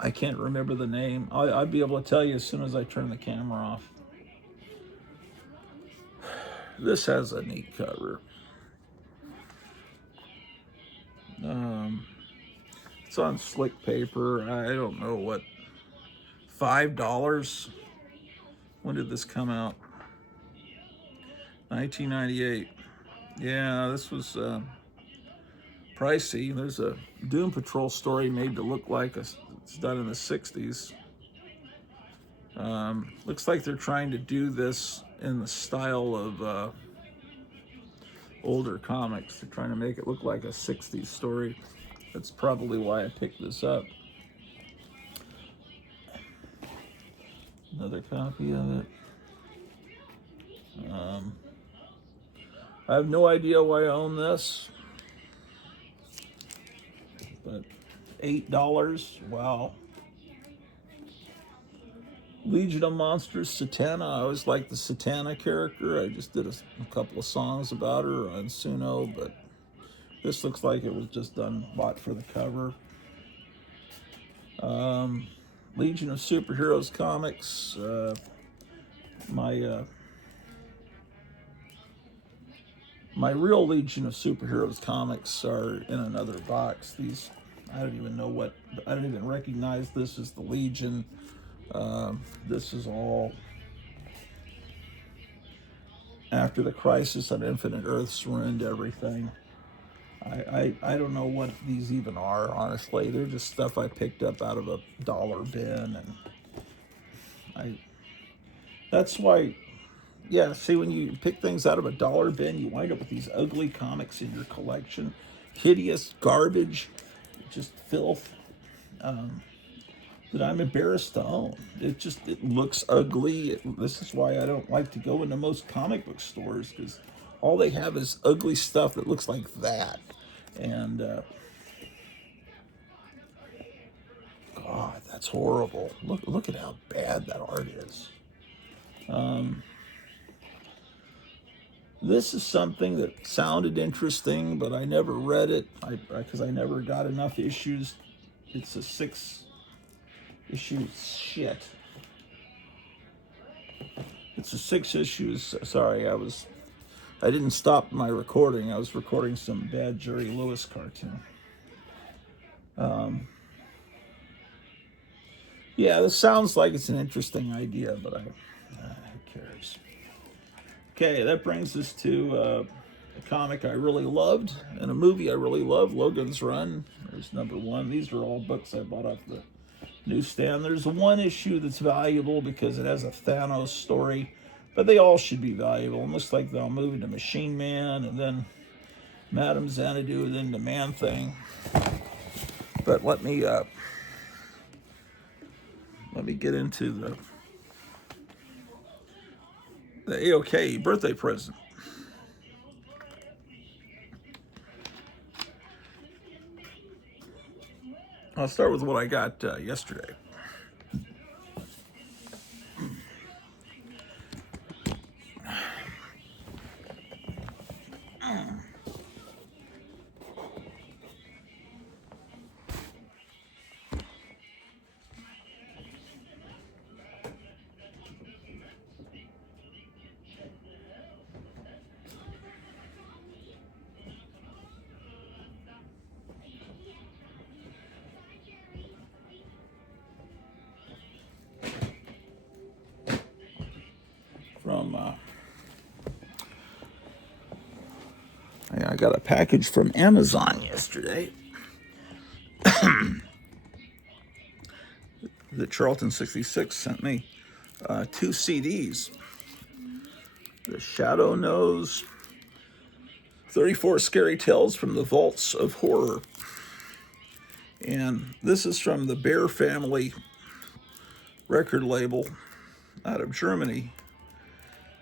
I can't remember the name. I'll be able to tell you as soon as I turn the camera off. This has a neat cover. Um, it's on slick paper. I don't know what. $5. When did this come out? 1998. Yeah, this was pricey. There's a Doom Patrol story made to look like it's done in the 60s. Looks like they're trying to do this in the style of older comics. They're trying to make it look like a 60s story. That's probably why I picked this up. Another copy of it. I have no idea why I own this, but $8. Wow. Legion of Monsters, Satana. I always liked the Satana character. I just did a couple of songs about her on Suno, but this looks like it was just bought for the cover. Legion of Superheroes comics. My real Legion of Superheroes comics are in another box. These, I don't even know what. I don't even recognize this as the Legion. This is all after the Crisis on Infinite Earths ruined everything. I don't know what these even are, honestly. They're just stuff I picked up out of a dollar bin, and that's why, yeah, see, when you pick things out of a dollar bin, you wind up with these ugly comics in your collection. Hideous garbage, just filth, that I'm embarrassed to own. It looks ugly. This is why I don't like to go into most comic book stores, because all they have is ugly stuff that looks like that. And God, that's horrible. Look at how bad that art is. This is something that sounded interesting, but I never read it because I never got enough issues. It's a 6-issue shit. It's a 6 issues. Sorry, I didn't stop my recording. I was recording some bad Jerry Lewis cartoon. Yeah, this sounds like it's an interesting idea, but who cares? Okay, that brings us to a comic I really loved and a movie I really loved, Logan's Run. There's number 1. These are all books I bought off the newsstand. There's one issue that's valuable because it has a Thanos story, but they all should be valuable. It looks like they'll move into Machine Man and then Madame Xanadu and then the Man Thing. But let me get into the AOK birthday present. I'll start with what I got yesterday. I got a package from Amazon yesterday. The Charlton 66 sent me 2 CDs. The Shadow Knows 34 Scary Tales from the Vaults of Horror. And this is from the Bear Family record label out of Germany.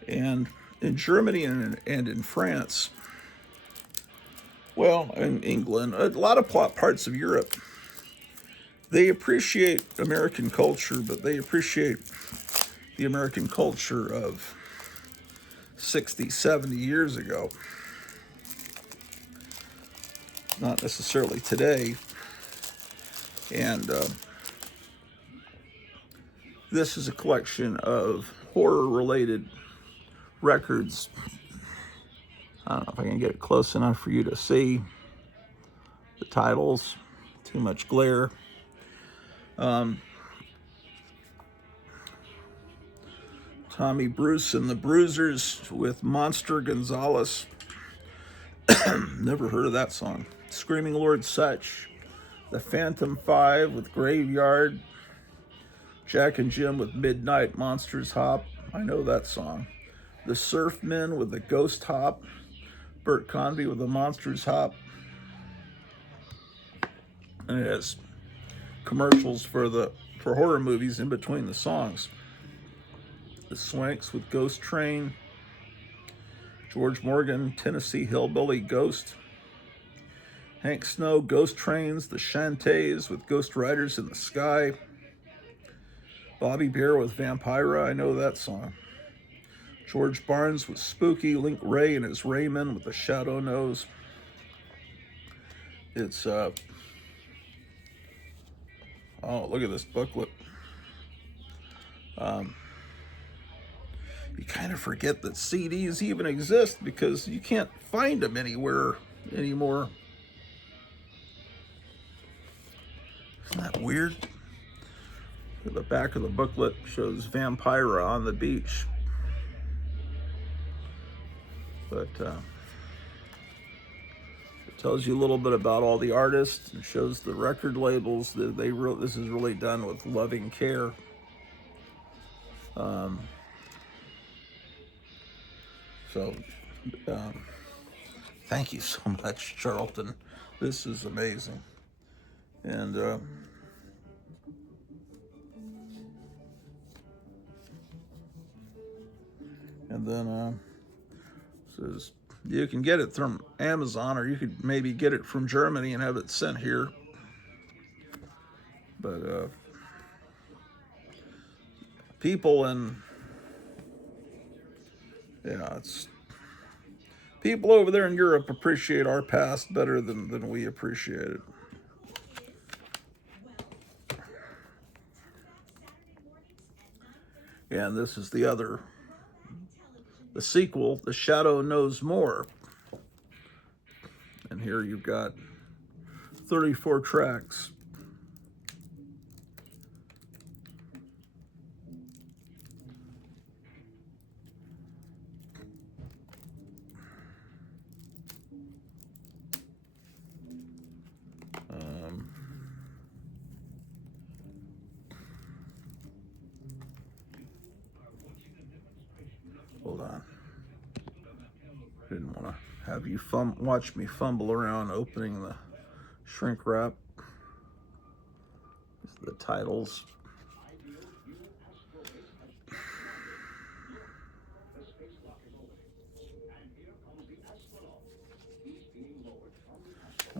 And in Germany and in France, well, in England, a lot of parts of Europe, they appreciate American culture, but they appreciate the American culture of 60, 70 years ago. Not necessarily today. And this is a collection of horror-related records. I don't know if I can get it close enough for you to see the titles. Too much glare. Tommy Bruce and the Bruisers with Monster Gonzalez. Never heard of that song. Screaming Lord Sutch. The Phantom 5 with Graveyard. Jack and Jim with Midnight Monsters Hop. I know that song. The Surfmen with the Ghost Hop. Bert Convy with the Monsters Hop. And it has commercials for horror movies in between the songs. The Swanks with Ghost Train. George Morgan, Tennessee Hillbilly Ghost. Hank Snow, Ghost Trains. The Shantays with Ghost Riders in the Sky. Bobby Bear with Vampira, I know that song. George Barnes with Spooky. Link Ray and his Rayman with the Shadow Knows. It's, oh, look at this booklet. You kind of forget that CDs even exist because you can't find them anywhere anymore. Isn't that weird? The back of the booklet shows Vampira on the beach. But it tells you a little bit about all the artists and shows the record labels that this is really done with loving care. Thank you so much, Charlton. This is amazing. And then says you can get it from Amazon, or you could maybe get it from Germany and have it sent here. But people people over there in Europe appreciate our past better than we appreciate it. And this is the sequel, The Shadow Knows More. And here you've got 34 tracks. Hold on. Didn't want to have you watch me fumble around opening the shrink wrap. These are the titles.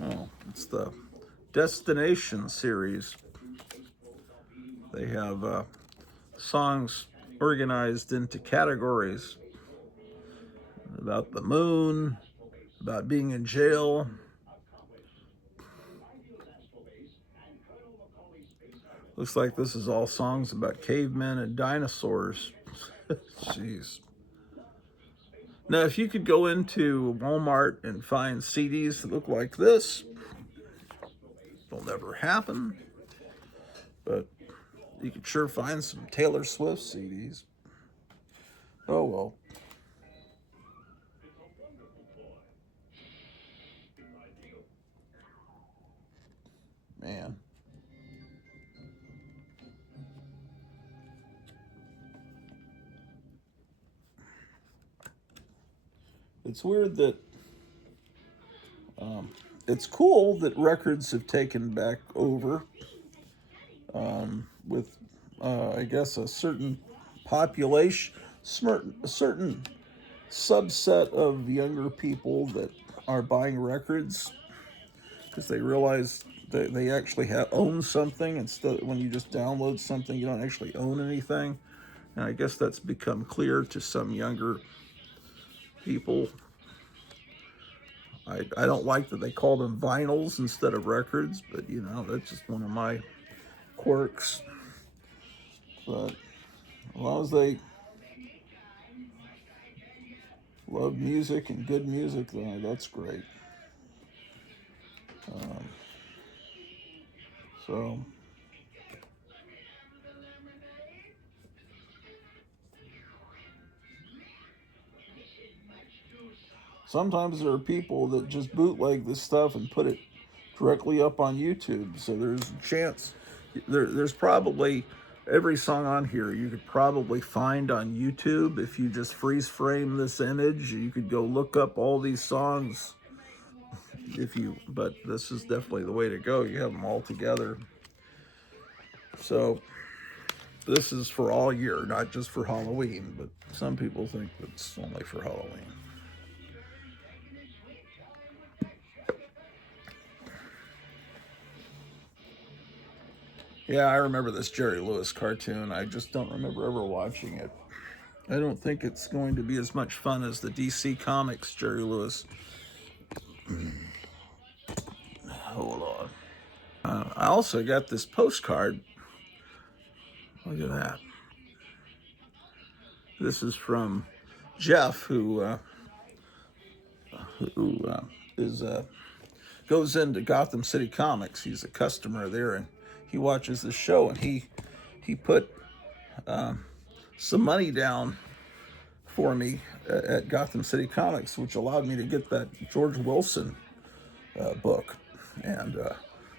Oh, it's the Destination series. They have songs organized into categories about the moon, about being in jail. Looks like this is all songs about cavemen and dinosaurs. Jeez. Now, if you could go into Walmart and find CDs that look like this, it'll never happen. But you could sure find some Taylor Swift CDs. Oh well. Man. It's weird that it's cool that records have taken back over with, I guess, a certain population, a certain subset of younger people that are buying records because they realize that they actually own something instead. When you just download something, you don't actually own anything. And I guess that's become clear to some younger people. I don't like that they call them vinyls instead of records, but you know, that's just one of my quirks. But as long as they love music and good music, then that's great. Um, so sometimes there are people that just bootleg this stuff and put it directly up on YouTube. So there's a chance there's probably every song on here you could probably find on YouTube if you just freeze frame this image. You could go look up all these songs but this is definitely the way to go. You have them all together. So this is for all year, not just for Halloween, but some people think it's only for Halloween. Yeah, I remember this Jerry Lewis cartoon. I just don't remember ever watching it. I don't think it's going to be as much fun as the DC Comics Jerry Lewis. Hold on. I also got this postcard. Look at that. This is from Jeff, who is goes into Gotham City Comics. He's a customer there, and he watches the show, and he put some money down for me at Gotham City Comics, which allowed me to get that George Wilson book, and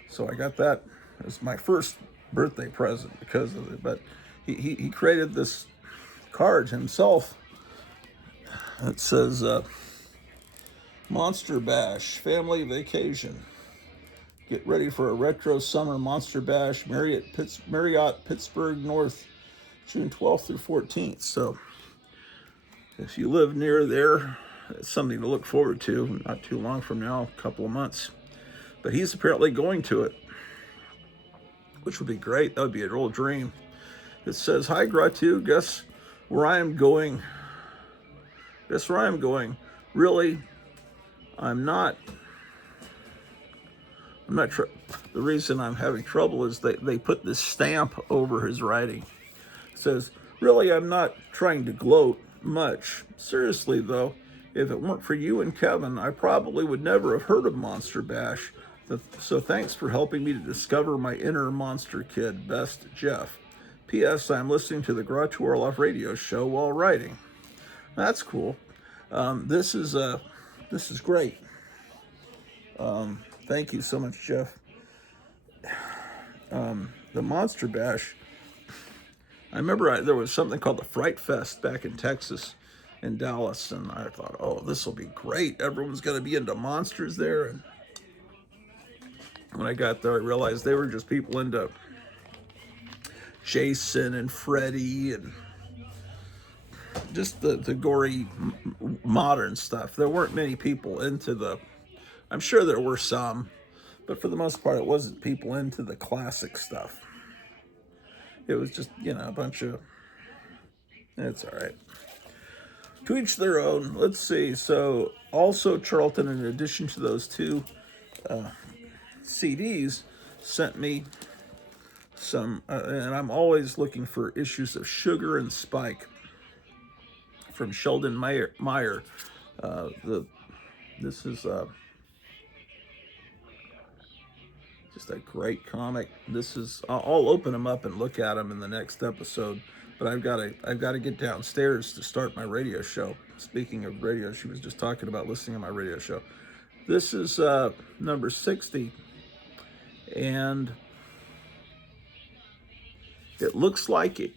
so I got that as my first birthday present because of it. But he created this card himself that says Monster Bash Family Vacation. Get ready for a retro summer Monster Bash, Marriott Pittsburgh North, June 12th through 14th. So if you live near there, it's something to look forward to. Not too long from now, a couple of months. But he's apparently going to it, which would be great. That would be a real dream. It says, "Hi, Grottu. Guess where I am going? Guess where I am going? Really, I'm not. The reason I'm having trouble is they put this stamp over his writing. It says, really, I'm not trying to gloat much. Seriously, though, if it weren't for you and Kevin, I probably would never have heard of Monster Bash. So thanks for helping me to discover my inner monster kid. Best, Jeff. P.S. I'm listening to the Grottu Orloff radio show while writing." That's cool. This is great. Thank you so much, Jeff. The Monster Bash. I remember there was something called the Fright Fest back in Texas, in Dallas, and I thought, oh, this will be great. Everyone's going to be into monsters there. And when I got there, I realized they were just people into Jason and Freddy and just the gory modern stuff. There weren't many people into I'm sure there were some, but for the most part, it wasn't people into the classic stuff. It was just, a bunch of, it's all right. To each their own. Let's see. So also Charlton, in addition to those two CDs, sent me some, and I'm always looking for issues of Sugar and Spike from Sheldon Meyer. This is just a great comic. I'll open them up and look at them in the next episode. But I've got to get downstairs to start my radio show. Speaking of radio, she was just talking about listening to my radio show. This is number 60, And it looks like it.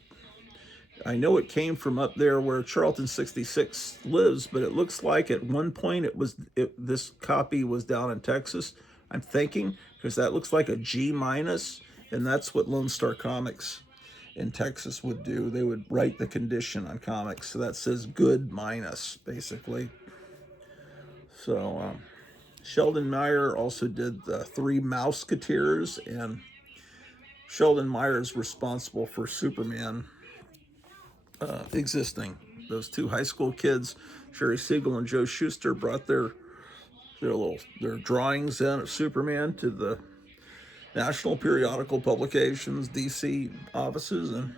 I know it came from up there where Charlton 66 lives, but it looks like at one point this copy was down in Texas. I'm thinking, because that looks like a G minus, and that's what Lone Star Comics in Texas would do. They would write the condition on comics, so that says good minus, basically. So Sheldon Meyer also did the 3 Mouseketeers, and Sheldon Meyer is responsible for Superman existing. Those 2 high school kids, Sherry Siegel and Joe Shuster, brought their drawings in of Superman to the National Periodical Publications DC offices, and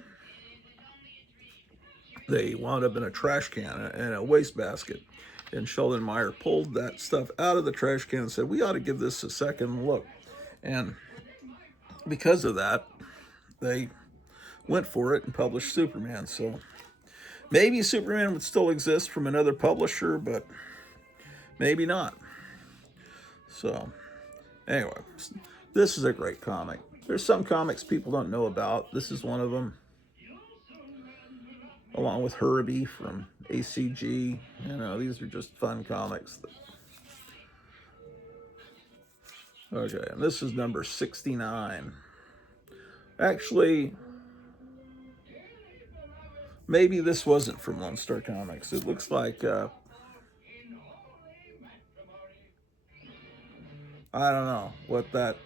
they wound up in a trash can and a wastebasket. And Sheldon Meyer pulled that stuff out of the trash can and said, we ought to give this a second look. And because of that, they went for it and published Superman. So maybe Superman would still exist from another publisher, but maybe not. So anyway, this is a great comic. There's some comics people don't know about. This is one of them, along with Herbie from ACG. You know, these are just fun comics. Okay, and this is number 69. Actually, maybe this wasn't from Lone Star Comics. It looks like, I don't know what that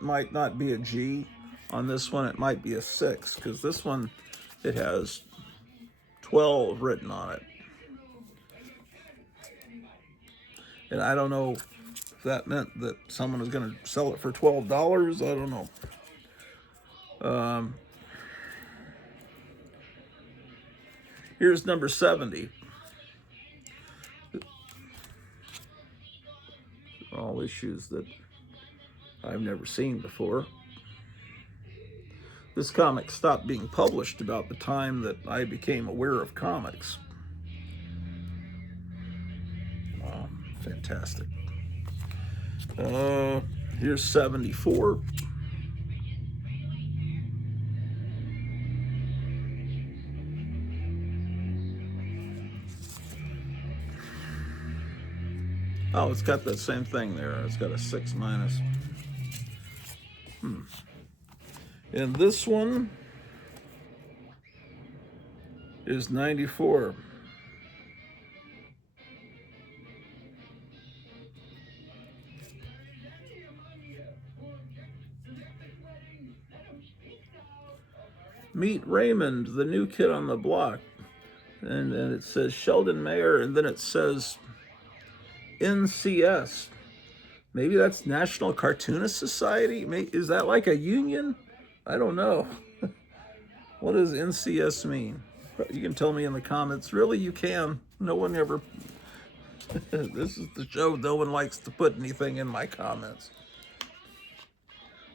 might not be a G on this one. It might be a 6, because this one, it has 12 written on it. And I don't know if that meant that someone was going to sell it for $12. I don't know. Here's number 70. All issues that I've never seen before. This comic stopped being published about the time that I became aware of comics. Wow, fantastic. Here's 74. Oh, it's got that same thing there. It's got a 6 minus. And this one is 94. Meet Raymond, the new kid on the block. And it says Sheldon Meyer, and then it says NCS. Maybe that's National Cartoonist Society? Is that like a union? I don't know. What does NCS mean? You can tell me in the comments. Really, you can. No one ever... This is the show. No one likes to put anything in my comments.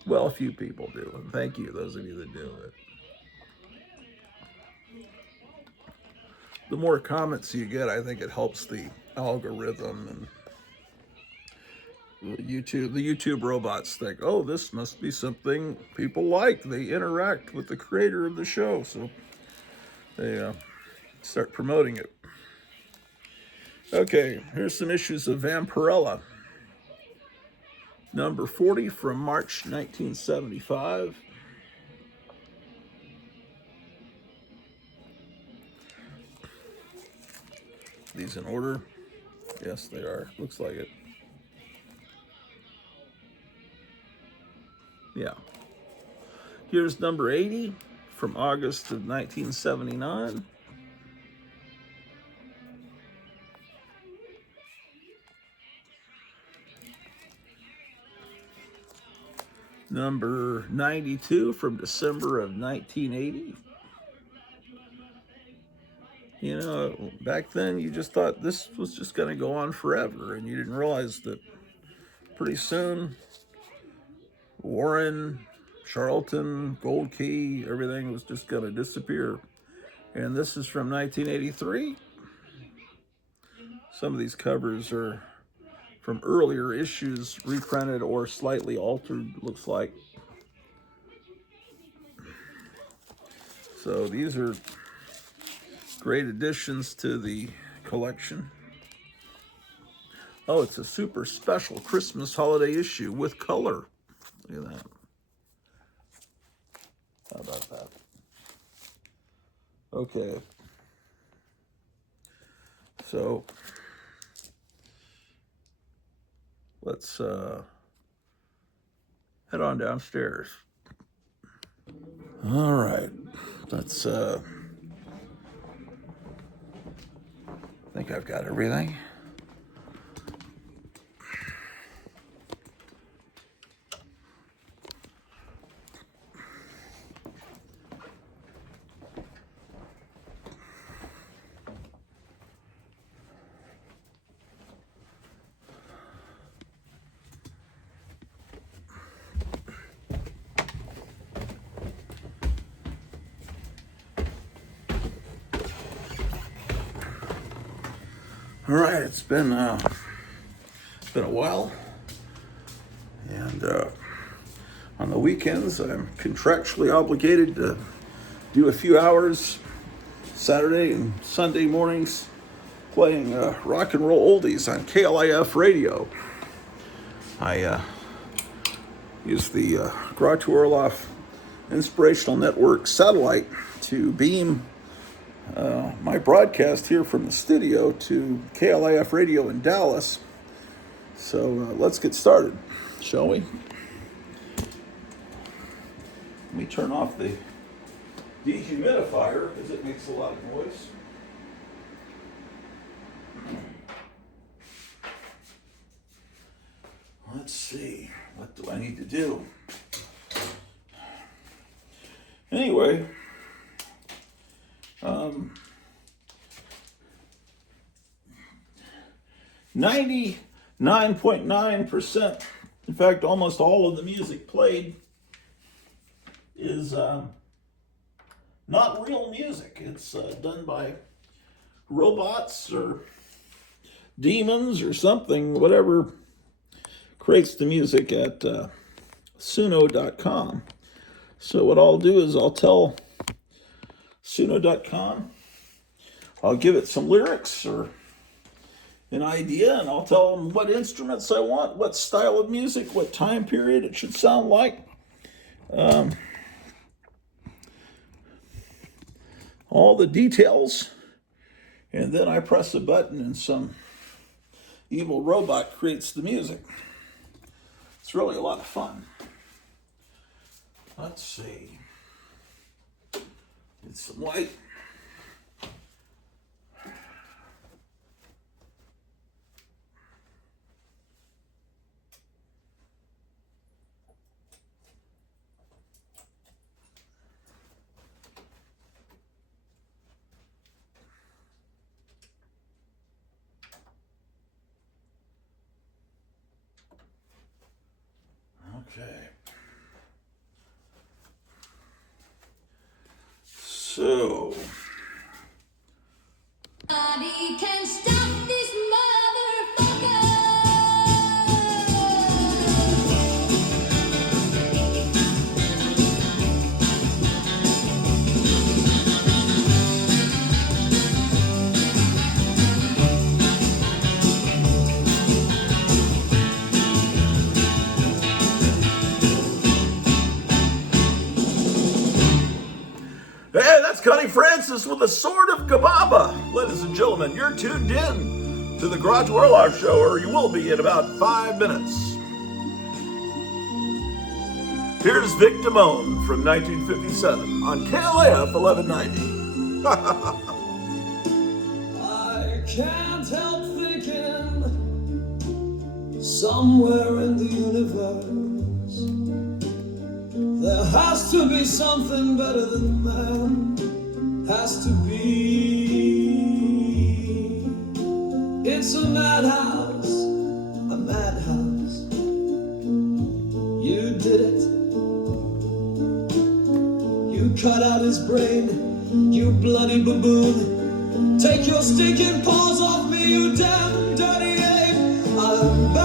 Well, a few people do. And thank you, those of you that do it. The more comments you get, I think it helps the algorithm, and the YouTube robots think, oh, this must be something people like. They interact with the creator of the show, so they start promoting it. Okay, here's some issues of Vampirella. Number 40 from March 1975. These in order? Yes, they are. Looks like it. Yeah. Here's number 80 from August of 1979. Number 92 from December of 1980. You know, back then you just thought this was just going to go on forever, and you didn't realize that pretty soon Warren, Charlton, Gold Key, everything was just going to disappear. And this is from 1983. Some of these covers are from earlier issues, reprinted or slightly altered, looks like. So these are great additions to the collection. Oh, it's a super special Christmas holiday issue with color. Look at that. How about that? Okay. So let's head on downstairs. All right. Let's I think I've got everything. All right, it's been a while, and on the weekends I'm contractually obligated to do a few hours Saturday and Sunday mornings playing rock and roll oldies on KLIF radio. I use the Grottu Orloff Inspirational Network satellite to beam my broadcast here from the studio to KLIF radio in Dallas. So let's get started, shall we? Let me turn off the dehumidifier because it makes a lot of noise. Let's see, what do I need to do? Anyway, 99.9%, in fact, almost all of the music played is not real music. It's done by robots or demons or something, whatever creates the music at Suno.com. So what I'll do is I'll tell Suno.com, I'll give it some lyrics or an idea, and I'll tell them what instruments I want, what style of music, what time period it should sound like. All the details, and then I press a button and some evil robot creates the music. It's really a lot of fun. Let's see. Get some light. Okay. So. Nobody can stop this motherfucker. Hey, that's Connie Francis with the Sword of Kababa. Ladies and gentlemen, you're tuned in to the Grottu Orloff Show, or you will be in about 5 minutes. Here's Vic Damone from 1957 on KLIF 1190. I can't help thinking somewhere in the universe there has to be something better than man, has to be. It's a madhouse, a madhouse. You did it. You cut out his brain, you bloody baboon. Take your stinking paws off me, you damn dirty ape. I'm back.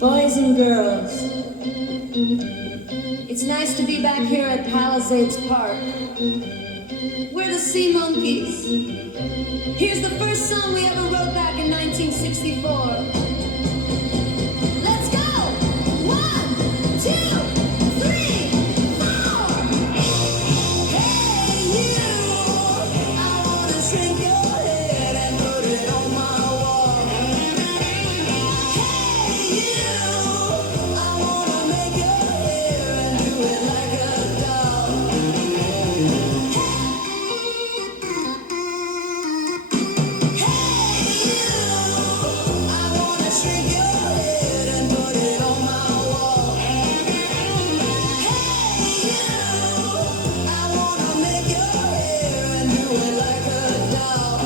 Boys and girls, it's nice to be back here at Palisades Park. We're the Sea Monkeys. Here's the first song we ever wrote back in 1964. Let's go! 1, 2, 3, 4! Hey you, I wanna shrink your head and put it on my wall. Hey you, I wanna make your hair and do it like a doll. Shrink your head and put it on my wall. Hey you, I wanna make your hair and do it like a doll.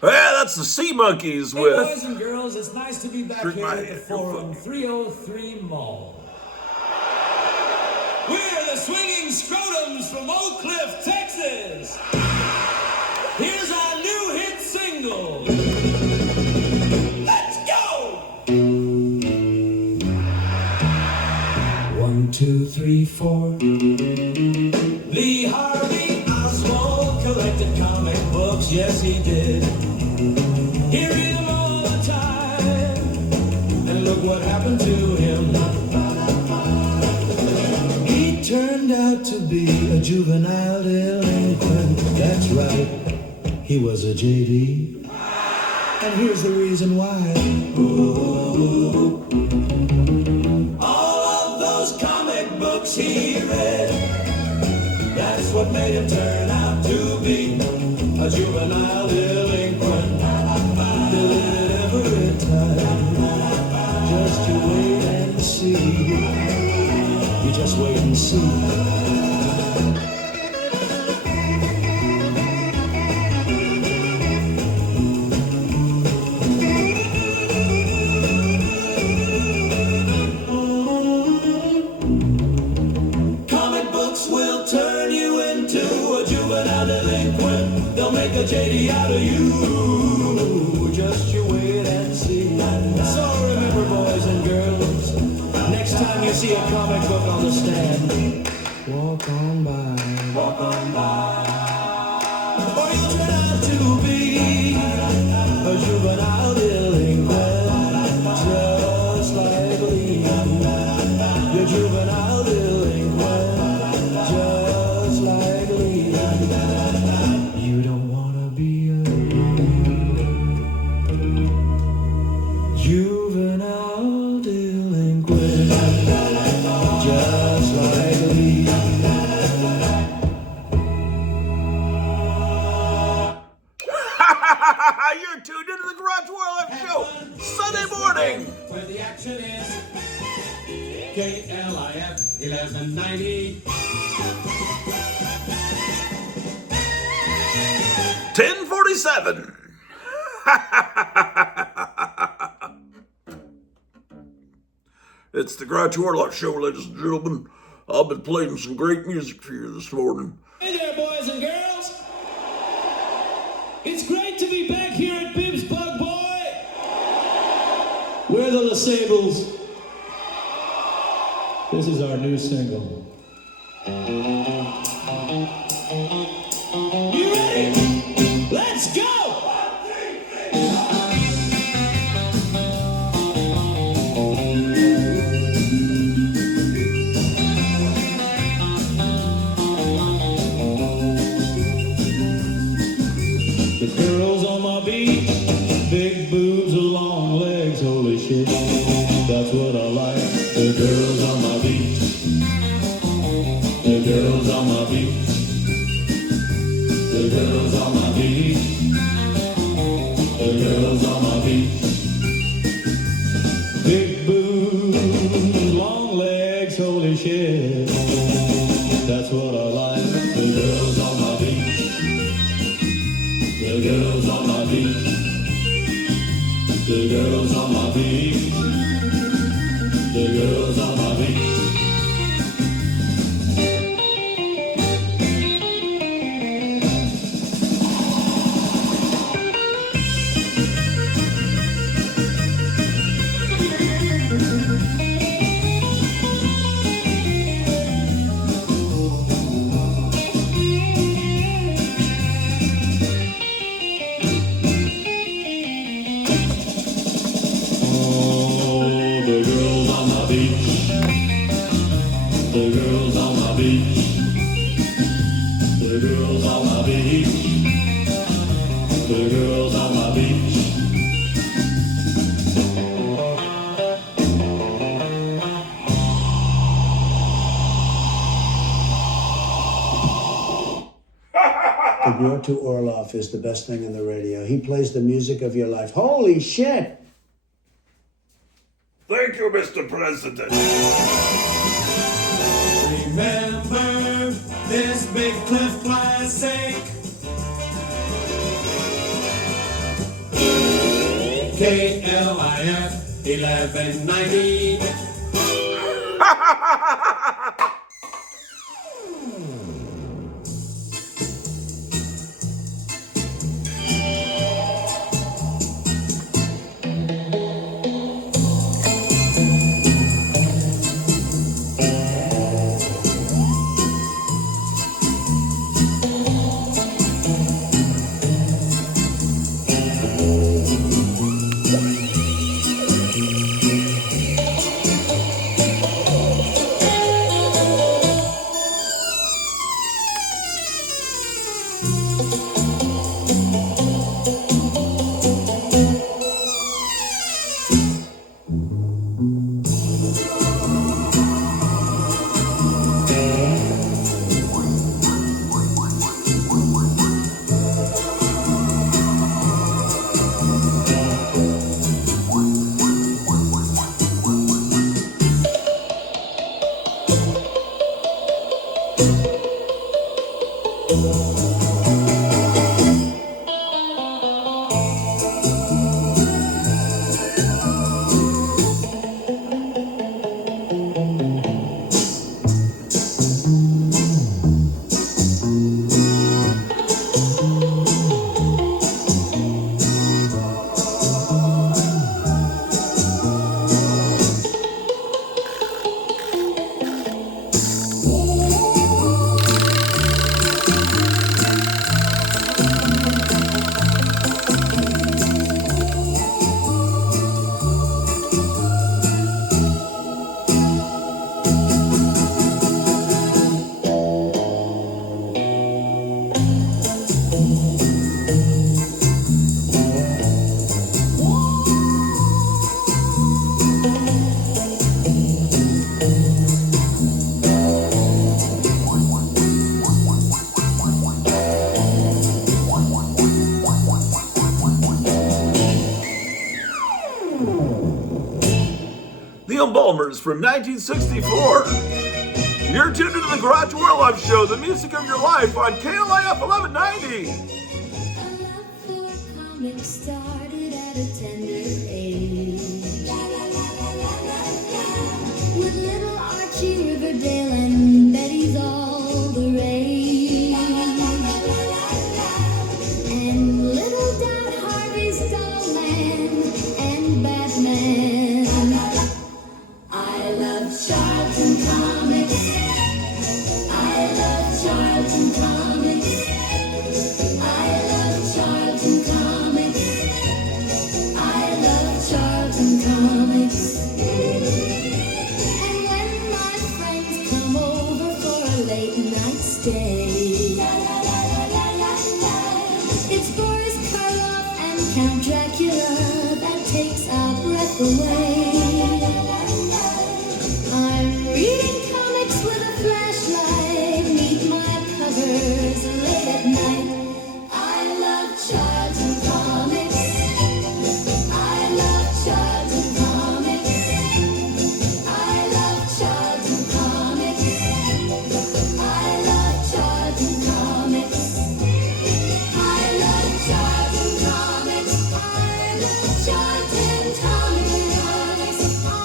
Well, that's the Sea Monkeys Hey, with boys and girls, it's nice to be back Shrink here my at the head, Forum 303 Mall. We're the Swinging Scrotums from Oak Cliff, Texas. Here's our new hit single. Let's go! 1, 2, 3, 4. Lee Harvey Oswald collected comic books, yes he did. He read them all the time, and look what happened to him. He turned out to be a juvenile delinquent. That's right, he was a JD. And here's the reason why. Ooh. All of those comic books he read, that's what made him turn out to be a juvenile delinquent. Did it every time. Just you wait and see. You just wait and see. Comic books will turn you into a juvenile delinquent. They'll make a JD out of you. Just you wait and see. So remember, boys and girls, next time you see a comic book on the stand, walk on by. Walk on by. Or you'll turn out to be a juvenile delinquent. Just like Lee. You're juvenile delinquent. Just like Lee. You don't wanna be a juvenile delinquent. Just like Lee. You're tuned into the Grottu Orloff Show Sunday morning. Where the action is KLIF 1190. 1047. It's the Grottu Orloff Show, ladies and gentlemen. I've been playing some great music for you this morning. Hey there, boys and girls. It's great to be back here at Bibbs Bug Boy. We're the LaSables. This is our new single. Let's go! The girls on my beat, big boobs and long legs, holy shit, that's what I like. The girls on my beat, the girls on my beat, the girls on my beat, the girls on my beat. Big boobs, long legs, holy shit, that's what I like. The girls on my beat. The girls on my beat. The girls on my beat. The girls on my beat. The girls on my beach, the girls on my beach, the girls on my beach. The Grottu Orloff is the best thing on the radio. He plays the music of your life. Holy shit! Thank you, Mr. President. Remember this big cliff classic. KLIF 1190. The Embalmers from 1964. You're tuned into the Grottu Orloff Show, the music of your life on KLIF 1190. A love for comics started at a tender age. With little Archie, Riverdale, and Betty's all the rage. And little Dot Harvey's Doll Man and Batman. I love Charlton Comics. I love Charlton Comics. I Count Dracula that takes our breath away. I'm reading comics with a flashlight, neath my covers late at night. I love charts and comics. I love charts and comics. I love charts and comics. I love charts and comics. I love charts and comics. I love charts and comics. I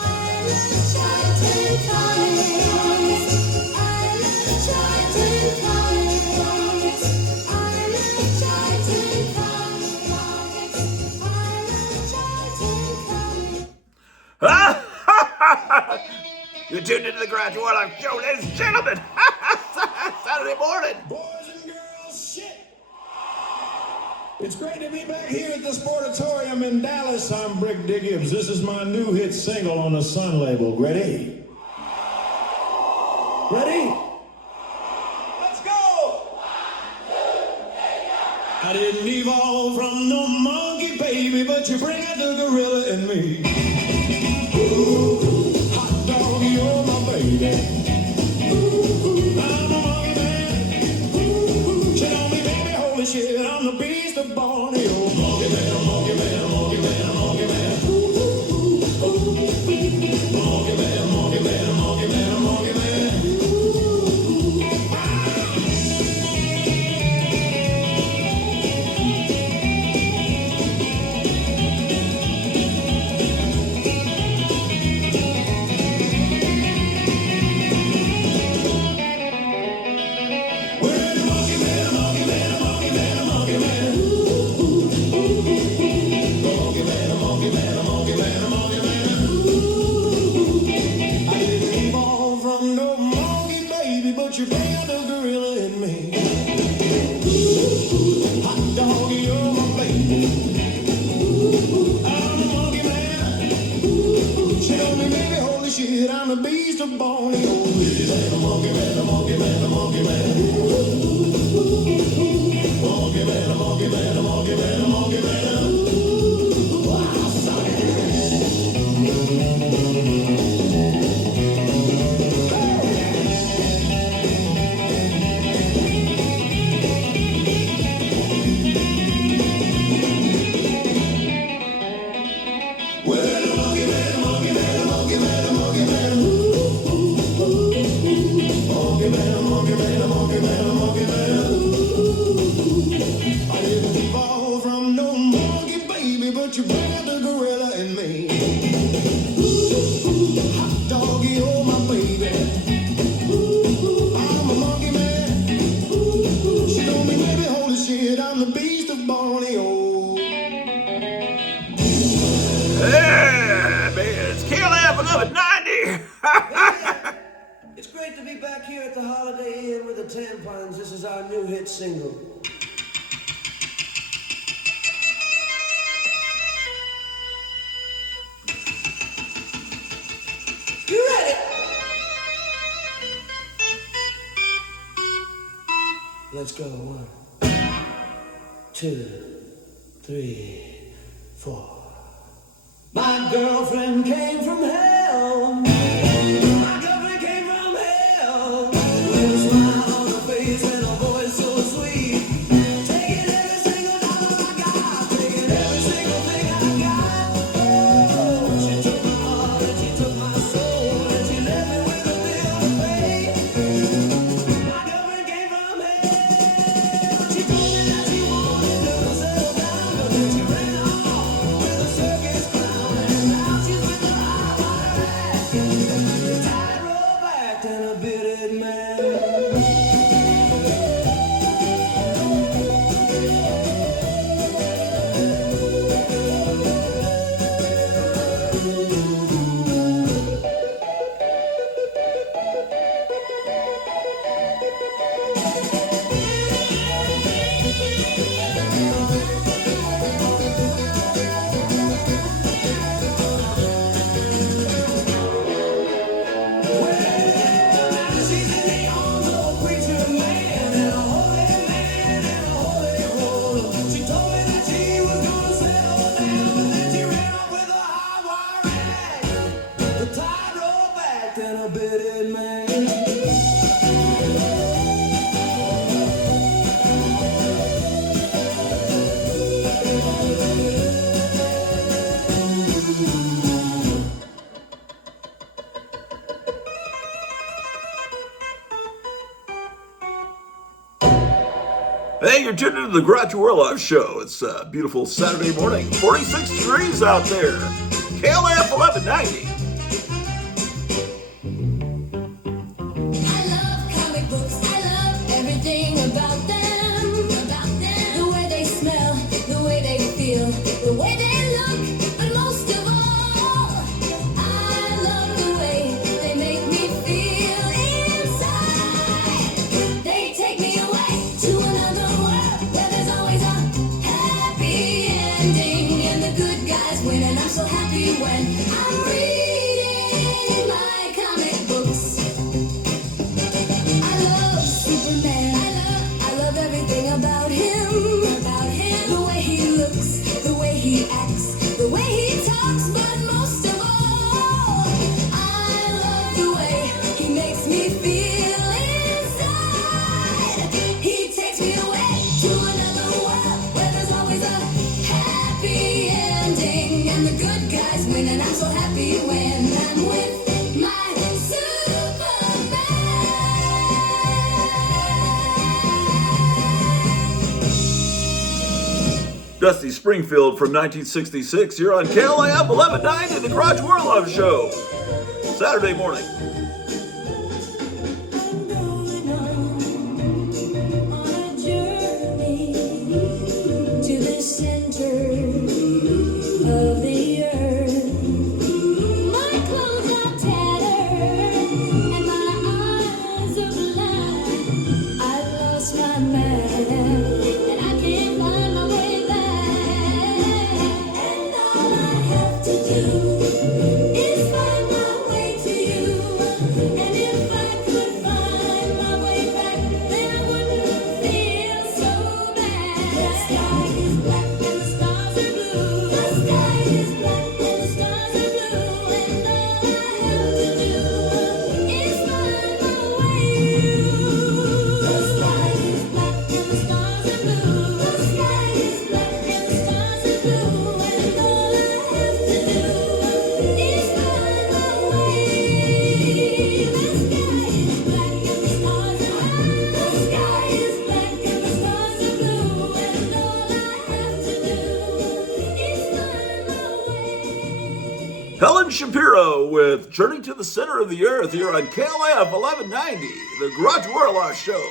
love charts and comics. I love charts and comics. I love charts and comics. I love charts and comics. You tuned into the Grottu Orloff Show, ladies and gentlemen. Saturday morning. Boys and girls, shit! It's great to be back here at the Sportatorium in Dallas. I'm Brick Diggins. This is my new hit single on the Sun label. Ready? Ready? Let's go! I didn't evolve from no monkey, baby, but you bring out the gorilla in me. Ooh, hot dog, you're my baby. I'm a monkey man. Shit on me, baby, holy shit, I'm the beast of Borneo. Monkey man, monkey man, monkey man, monkey man. Monkey man, monkey man, monkey man, monkey man. We're the monkey man, monkey man, monkey man, monkey man. Monkey man, monkey man, monkey man, monkey man. I didn't evolve from no monkey, baby, but you bring out the gorilla in me. Hot dog, you're my baby. I'm a monkey man. Shit on me, baby, holy shit, I'm the beast of Borneo. I'm a monkey man, a monkey man, a monkey man. Monkey man, a monkey man, a monkey man, a monkey man. Wow, son. Well, a monkey man, a monkey man, a monkey man, a monkey man. Monkey man, a monkey man, a monkey man, a monkey man. I didn't evolve from no monkey, baby, but you bring out the gorilla in me. Hot doggy, oh my baby. I'm a monkey man. Shit on me, baby, holy shit, I'm the beast of Borneo. Yeah, man, it's KLF 1190. It's great to be back here at the Holiday Inn with the Tampons. This is our new hit single. You ready? Let's go. 1, 2, 3, 4. My girlfriend came from hell. My girlfriend came from hell. With a smile on her face and a voice so sweet. Taking every single dollar I got. Taking every single thing I got. Oh, she took my heart and she took my soul. And she left me with a bill to pay. My girlfriend came from hell. She told me that she wanted to settle down. But then she ran off with a circus clown. And now she's with the high Hey, you're tuned into the Grottu Orloff Show. It's a beautiful Saturday morning. 46 degrees out there. KLAF 1190. I love comic books. I love everything about them. The way they smell, the way they feel, the way they look. But most of all, I love the way they make me feel inside. They take me away to another world where there's always a happy ending and the good guys win. And I'm so happy when I'm reading my comic books. I love Superman. I love everything about him. The way he looks, the way he acts, the way he talks. But most of all, I love the way he makes me feel inside. He takes me away to another world where there's always a happy ending and the good guys win. And I'm so happy when I'm with my Superman. Dusty Springfield from 1966. You're on KLAF 1190, the Grottu Orloff Show. Saturday morning. I'm going on a journey to the center of the earth. My clothes are tattered and my eyes are blind. I've lost my mind and I can't find my way back. And all I have to do is find my way to you. And if I could find my way back, then I wouldn't feel so bad. The sky is black and the stars are blue. The sky is black and the stars are blue. And all I have to do is find my way to you. The sky is black and the stars are blue. The sky is black and the stars are blue. And all I have to do is find my way. The sky is black and the stars are blue. The sky is black and the stars are blue. And all I have to do is find my way. Helen Shapiro with Journey to the Center of the Earth here on KLAF 1190, the Grottu Orloff Show.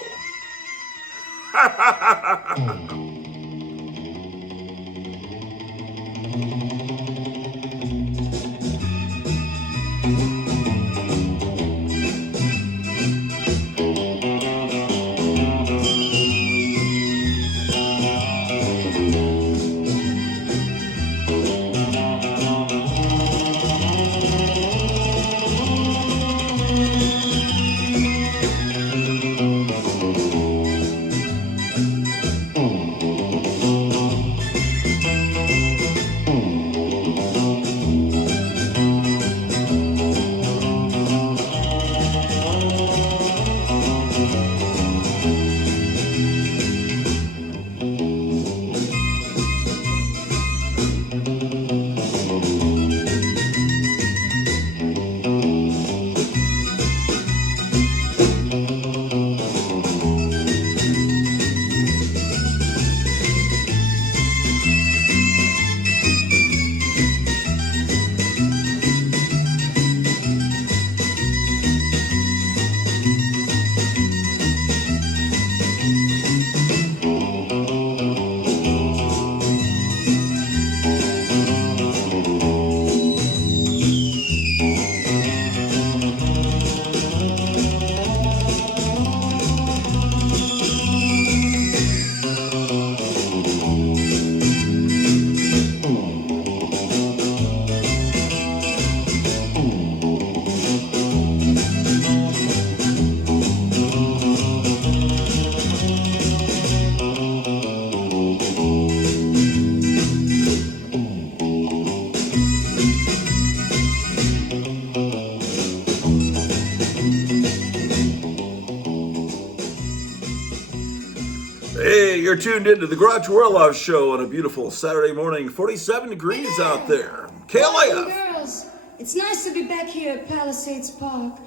Hey, you're tuned into the Grottu Orloff Show on a beautiful Saturday morning. 47 degrees out there. Boys and KLAF. girls, it's nice to be back here at Palisades Park.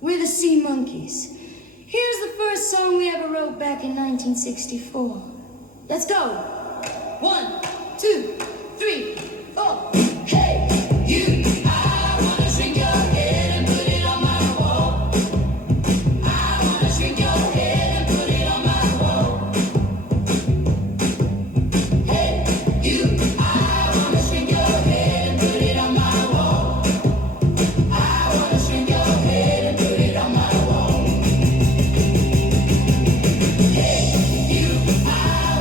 We're the Sea Monkeys. Here's the first song we ever wrote back in 1964. Let's go. 1, 2, 3, 4. Hey, you, I wanna shrink your head and put it on my wall. I wanna shrink your head and put it on my wall. Hey, you, I wanna shrink your head and put it on my wall. I wanna shrink your head and put it on my wall. Hey, you, I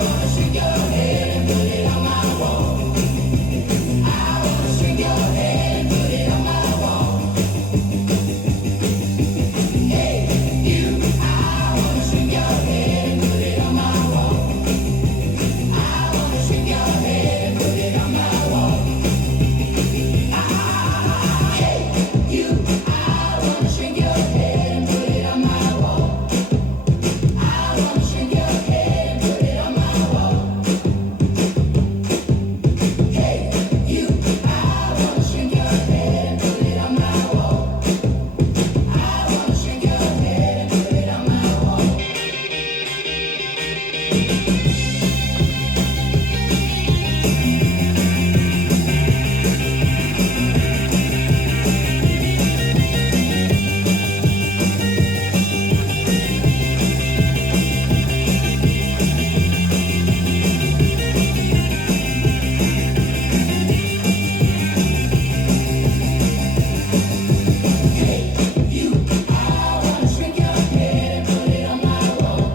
wanna shrink your head and put it on my wall. I wanna shrink your head and put it on my wall. Hey, you, I wanna shrink your head and put it on my wall. I wanna shrink your head and put it on my wall. Hey, you, I wanna shrink your head and put it on my wall. I wanna shrink your head and put it on my wall. Hey, you, I wanna shrink your head and put it on my wall. I wanna shrink your head and put it on my wall. You, I wanna shrink your head and put it on my wall.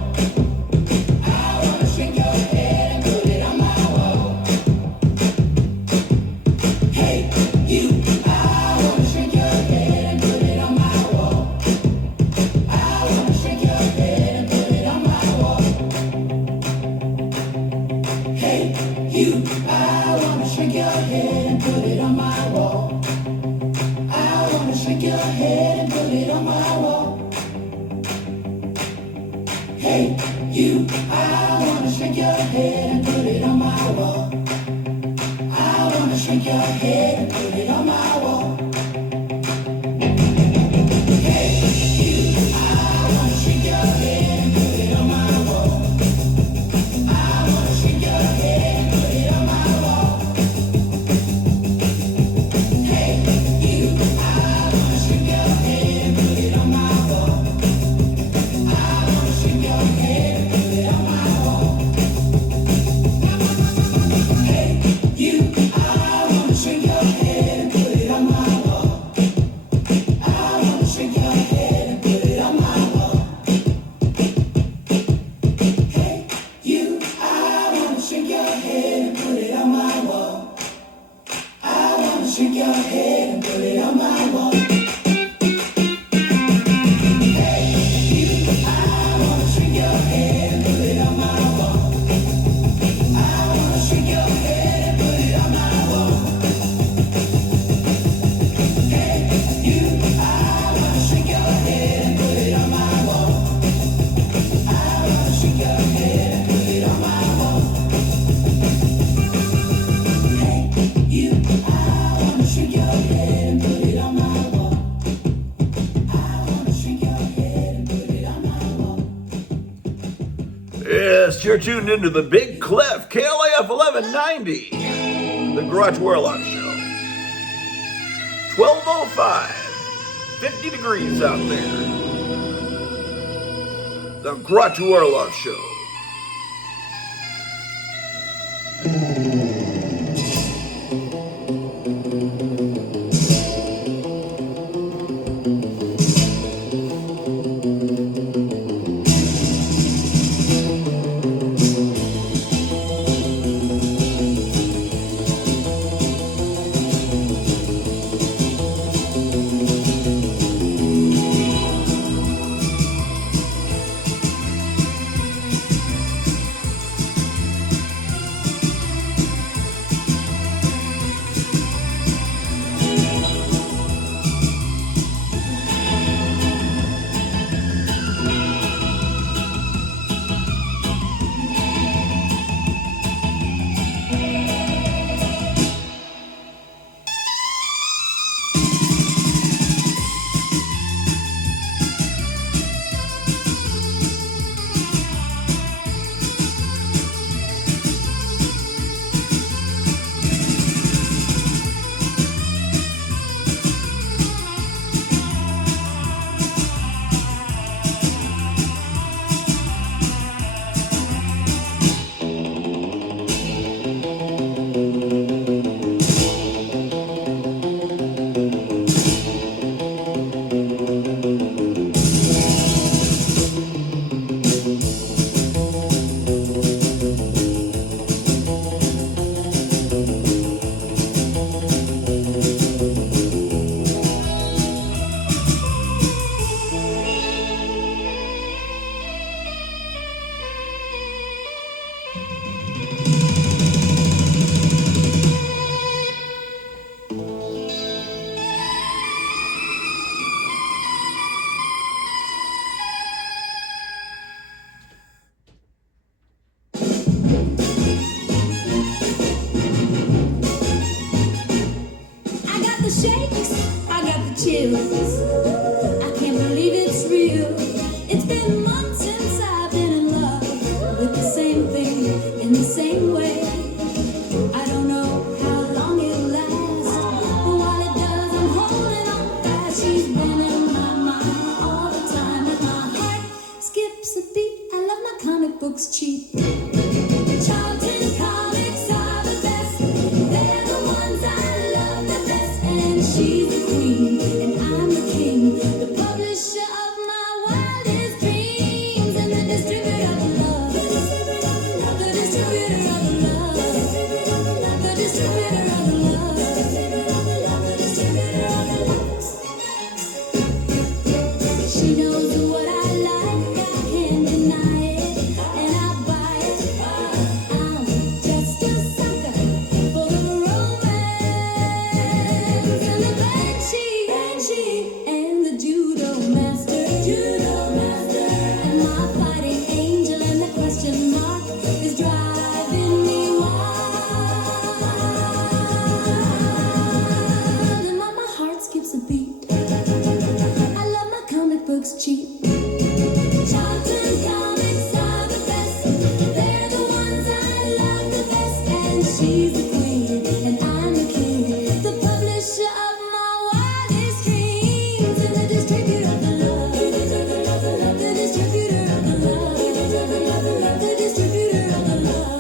I wanna shrink your head and put it on my wall. Hey, you, I wanna shrink your head and put it on my wall. I wanna shrink your head and put it on my wall. Hey, you, I wanna shrink your head and put it on my wall. I wanna shrink your head and put it on my wall. Hey, you, I wanna shrink your head and put it on my wall. I wanna shrink your head and put it on my wall. Hey, you, I wanna shrink your head and put it on my wall. I wanna shrink your head and put it on my wall. Hey, you, I wanna shrink your head and put it on my wall. I wanna shrink your head and put it on my wall. Hey, you, I wanna shrink your head and put it on my wall. I wanna shrink your head and put it on my wall. Hey, you, I wanna shrink your head and put it on my wall. I wanna shrink your head and put it on my wall. Hey, you, I wanna shrink your head and put it on my wall. I wanna shrink your head and put it on my wall. Hey, you, I wanna shrink your head and put it on my wall. I wanna shrink your head and put it on my wall. Hey, you, I wanna shrink your head and put it on my wall. I wanna shrink your head and put it on my wall. Yes, you're tuned into the Big Cliff, KLAF 1190, the Grottu Orloff Show. 12:05, 50 degrees out there. The Grottu Orloff Show. shakes, I got the chills. I can't believe it's real. It's been months since I've been in love with the same thing in the same way. I don't know how long it'll last, but while it does, I'm holding on fast. She's been in my mind all the time, and my heart skips a beat. I love my comic books cheap. Charlton comics are the best. They're the ones I love the best. And she's the queen, and I'm the king, the publisher of my wildest dreams, and the distributor of love. The distributor of love. The distributor of love. The distributor of love. The distributor of love. She knows what I like, I can't deny it, and I buy it. I'm just a sucker for the romance and the banshee and the judo master, and my fighting angel, and the question mark is driving me wild, and my heart skips a beat. I love my comic books cheap. Charlton comics are the best. They're the ones I love the best. And she's the queen, and I'm the king, the publisher of my wildest dreams, and the distributor of the love. The distributor of the love. The distributor of the love. The distributor of the love.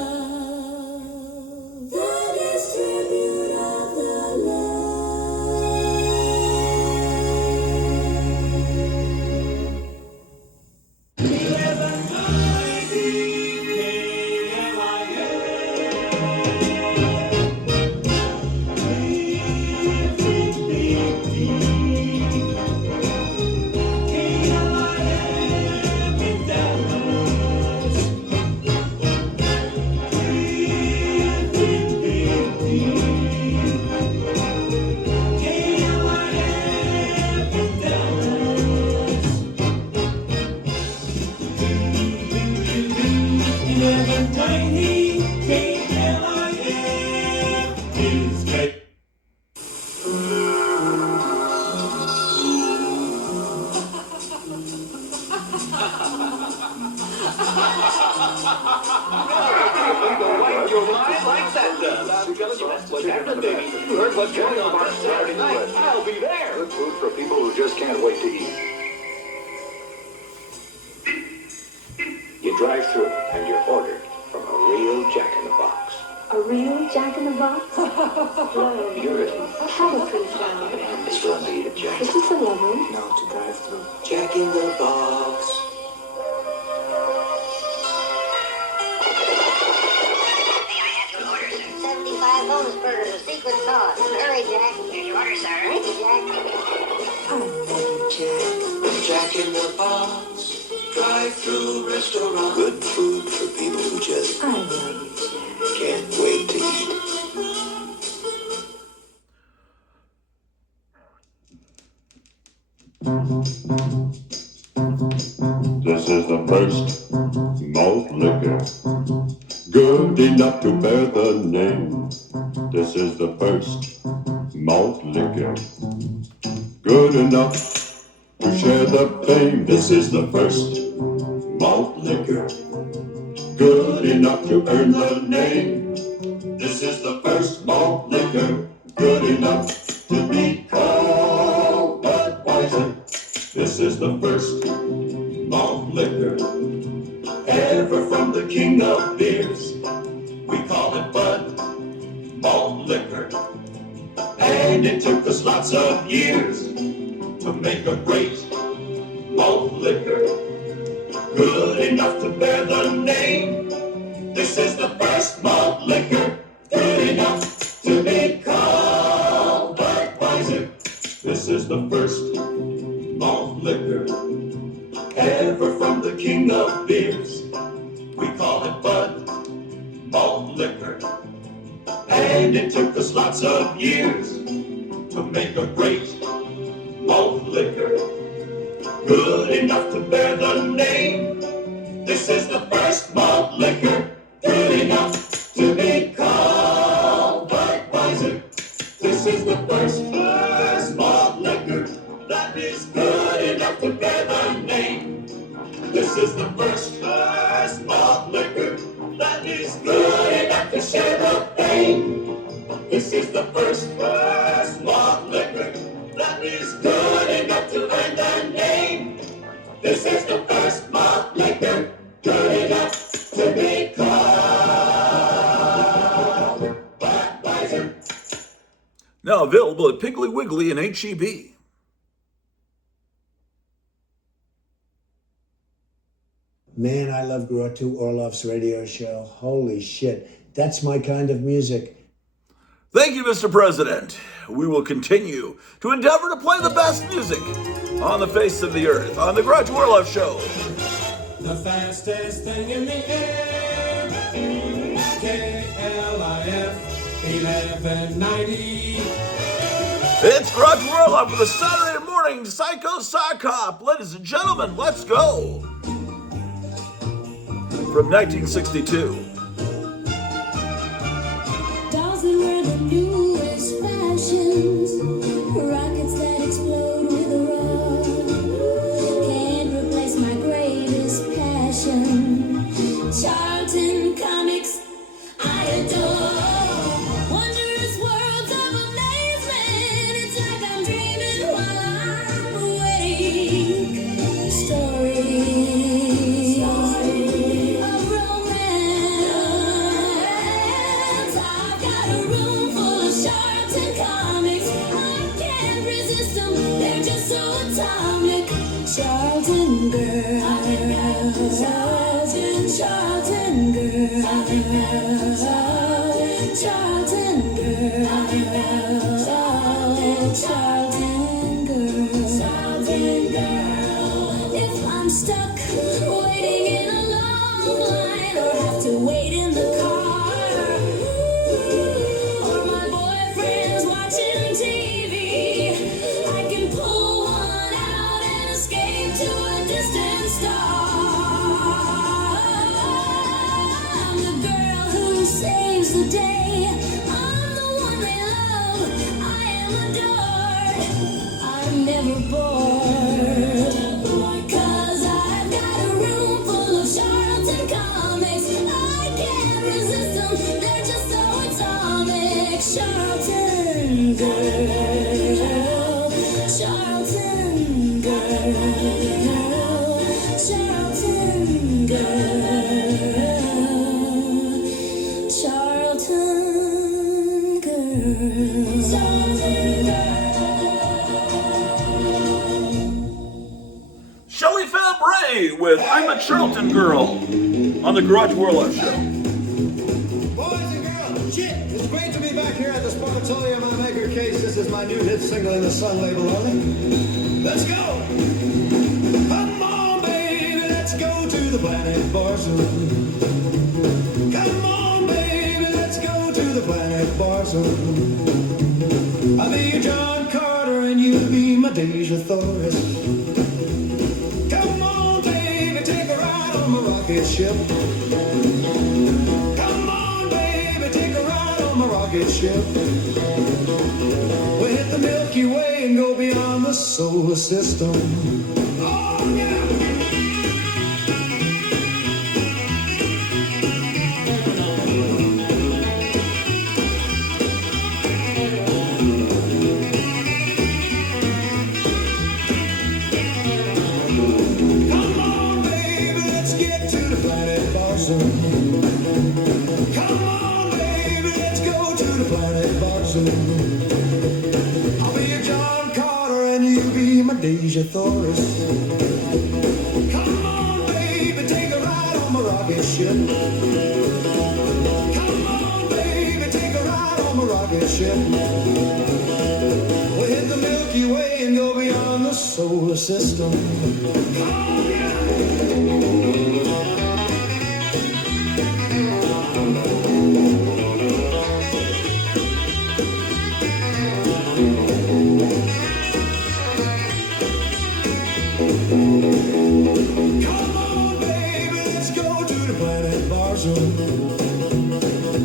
Your mind like that does. I'm telling you, that's what's happening, baby. You heard what's going on this Saturday night. I'll be there. Good food for people who just can't wait to eat. You drive through and you're ordered from a real Jack-in-the-Box. A real Jack-in-the-Box? Hello. Purity. Have a pretty flower. It's from me to Jack. Is this a level? No, to drive through. Jack-in-the-Box. Bonus burgers with secret sauce. Hurry, Jack. Here's your order, sir. Thank you, Jack. I love you, Jack. Jack-in-the-Box. Drive-through restaurant. Good food for people who just I love you, Jack. can't wait to eat. This is the first malt liquor, good enough to bear the name. This is the first malt liquor, good enough to share the fame. This is the first malt liquor, good enough to earn the name. This is the first malt liquor, good enough to be called Budweiser. This is the first malt liquor, ever from the king of beers. We call it Bud Malt Liquor, and it took us lots of years to make a great malt liquor, good enough to bear the name. This is the first malt liquor, good enough to be called Budweiser. This is the first malt liquor, ever from the king of beers. We call it Bud Malt Liquor, and it took us lots of years to make a great malt liquor, good enough to bear the name. This is the first malt liquor, good enough to be called Budweiser. This is the first that is good enough to share the fame. This is the first malt liquor that is good enough to earn the name. This is the first malt liquor good enough to be called Budweiser. Now available at Piggly Wiggly and H-E-B. Man, I love Grottu Orloff's radio show. Holy shit. That's my kind of music. Thank you, Mr. President. We will continue to endeavor to play the best music on the face of the earth on the Grottu Orloff Show. The fastest thing in the air, KLIF 1190. It's Grottu Orloff with a Saturday morning Psycho Sock Hop. Ladies and gentlemen, let's go. From 1962. Dolls that wear the newest fashions, rockets that explode with a roar. Can't replace my greatest passion. Charlton Comics, I adore. Wondrous worlds of amazement. It's like I'm dreaming while I'm awake. Stories of romance. I've got a room full of Charlton Comics. I can't resist them. They're just so atomic. Charlton girl. Charlton girl. Charlton girl. Charlton girl. If I'm stuck waiting in a long line or have to wait in the car, or my boyfriend's watching TV, I can pull one out and escape to a distant star. I'm the girl who saves the day. I'm the one they love. I am adored. I'm never bored. 'Cause I've got a room full of Charlton Comics. I can't resist them. They're just so atomic. Charlton girl. Charlton girl. Charlton girl. Charlton girl. Shelley Fabre with I'm a Charlton Girl on the Grottu Orloff Show. Boys and girls, shit, it's great to be back here at the Spartatorium on Maker Case. This is my new hit single in the Sun label only. Let's go! Come on, baby, let's go to the planet Barcelona. Come on, baby, let's go to the planet Barcelona. I'll be your John Carter and you'll be my Deja Thoris. Come on, baby, take a ride on my rocket ship. Come on, baby, take a ride on my rocket ship. We'll hit the Milky Way and go beyond the solar system. Oh, yeah! Come on, baby, let's get to the planet Barcelona. Come on, baby, let's go to the planet Barcelona. I'll be your John Carter and you be my Deja Thoris. Come on, baby, take a ride on my rocket ship. Come on, baby, take a ride on my rocket ship. We'll hit the Milky Way and go beyond the solar system. Oh, yeah. Come on, baby, let's go to the planet Barcelona.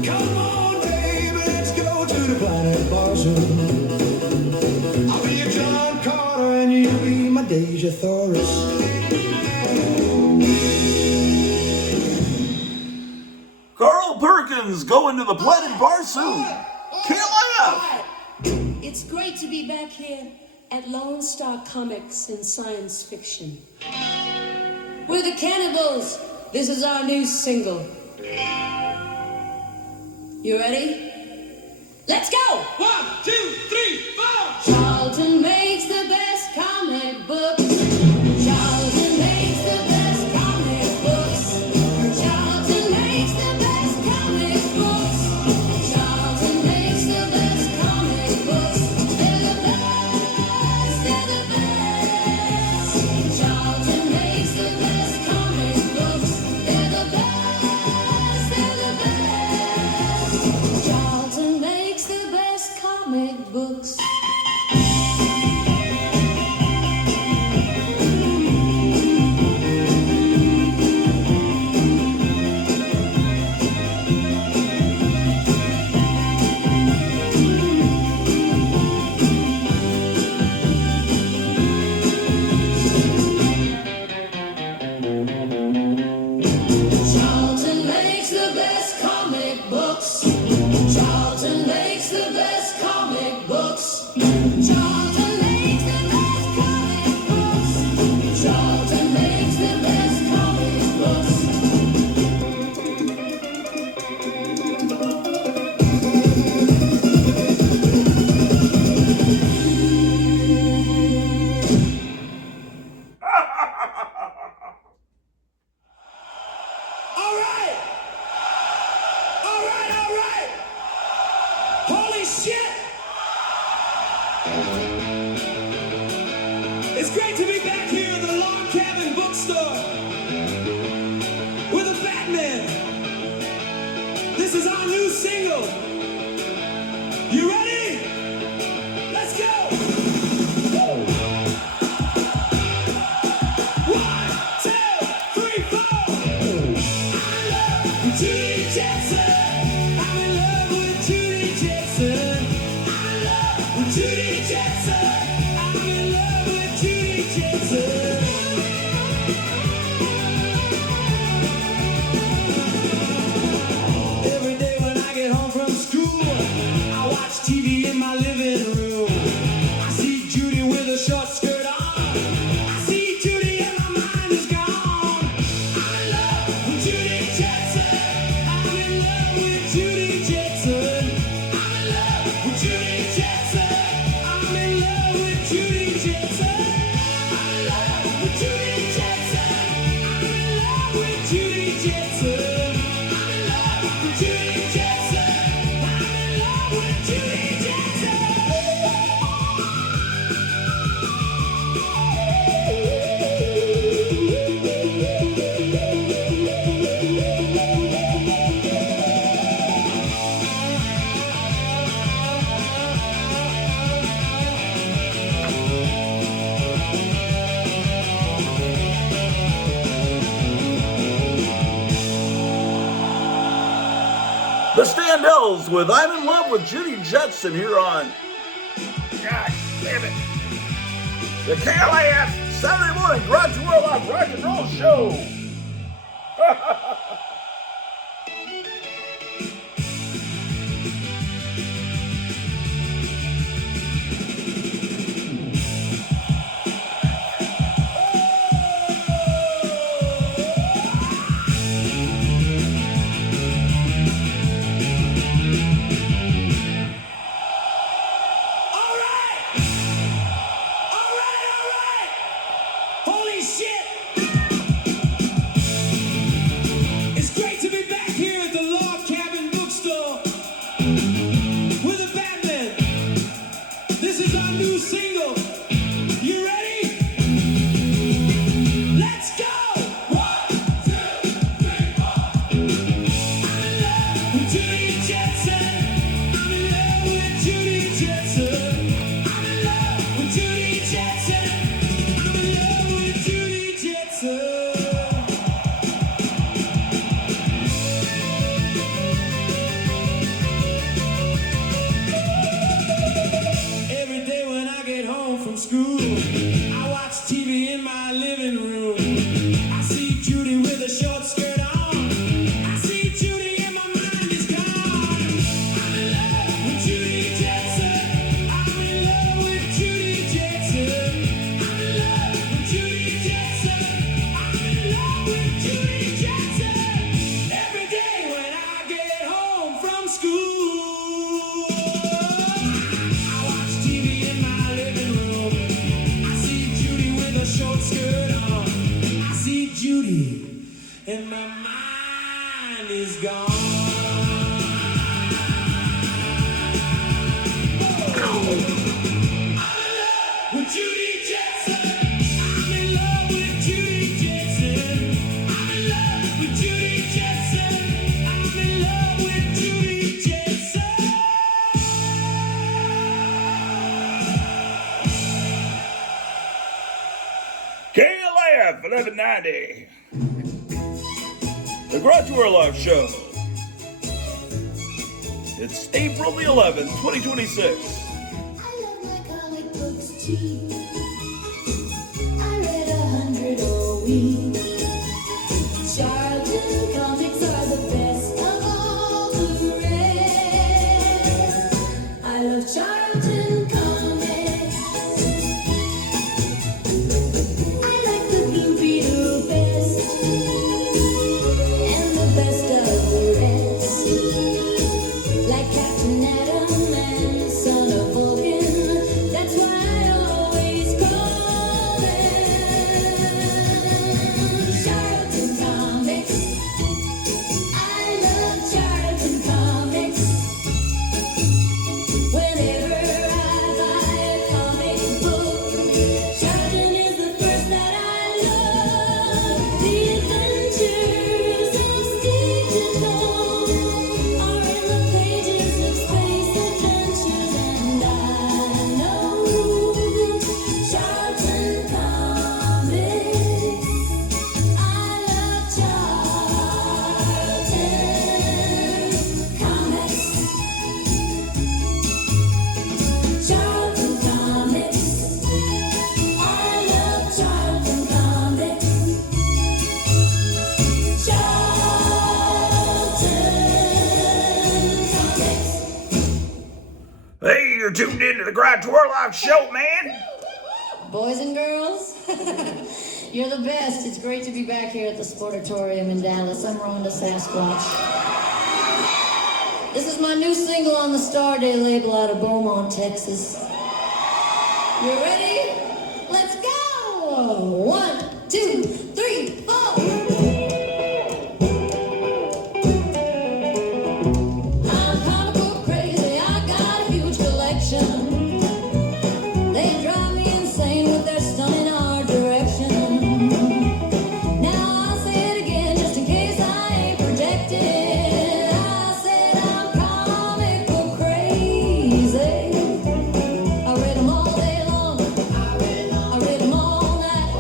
Come on, baby, let's go to the planet Barcelona. I'll be your John Carter and you'll be my Deja Thoris. Carl Dragons go into the Planet Bar soon. KLF! It's great to be back here at Lone Star Comics and Science Fiction. We're the Cannibals. This is our new single. You ready? Let's go! 1, 2, 3, 4. Charlton makes the best comic books. Charlton makes the best comic books. Charlton makes the best comic books. Charlton makes the best comic books. They're the best, they're the best. Charlton makes the best comic books. They're the best, they're the best. Charlton makes the best comic books. Charlton makes the best comic books. Charlton makes the best comic books. Charlton makes the best comic books. Charlton makes the best comic books. All right. Holy shit. It's great to be back here at the Log Cabin Bookstore with a Batman. This is our new single. You ready? Let's go. 1, 2, 3, 4. Judy Jetson, I'm in love with Judy Jetson. I'm in love with Judy Jetson. I'm in love with Judy Jetson. Every day when I get home from school, I watch TV in my living room. I see Judy with a short skirt on. I see Judy and my mind is gone. I'm in love with Judy Jetson. I'm in love with Judy Jetson. I'm in love with Judy Jetson. I'm in love with Judy Jetson. I'm in love with Judy Jetson. I'm in love with Judy Jetson. I'm in love with Judy Jetson. I'm in love with Judy Jetson. The Standells with I'm in Love with Judy Jetson here on, God damn it, the KLF Saturday morning Grottu Orloff rock and roll show. Holy shit! school. I watch TV in my living room. I see Judy with a short skirt on. I see Judy, and my mind is gone. With Judy Jetson, I'm in love with Judy Jetson. I'm in love with Judy Jetson. I'm in love with Judy Jetson. KLAF 1190. The Grottu Orloff Show. It's April the 11th, 2026. I love my comic books too. I read 100 a week. Charlton comics are the best of all the rest. I love Charlton comics. I like the Blue Beetle best, and the best of the rest. Like Captain Atom and Son of Vulcan, that's why I always call them Charlton Comics. I love Charlton Comics. Whenever I buy a comic book, Charlton is the first that I love. The adventures of Steve Ditko are in the pages of Space Adventures, and I know Charlton Comics. I love Charlton Comics. Charlton Comics. I love Charlton Comics. Charlton Comics. Hey, you're tuned into the Grottu Orloff Show, man. Boys and girls, you're the best. It's great to be back here at the Sportatorium in Dallas. I'm Rhonda Sasquatch. This is my new single on the Starday label out of Beaumont, Texas. You ready? Let's go! 1, 2, 3, 4. I'm comic book crazy. I got a huge collection. They drive me insane with their stunning art direction. Now I'll say it again just in case I ain't projected. I said I'm comic book crazy. I read them all day long. I read them all night.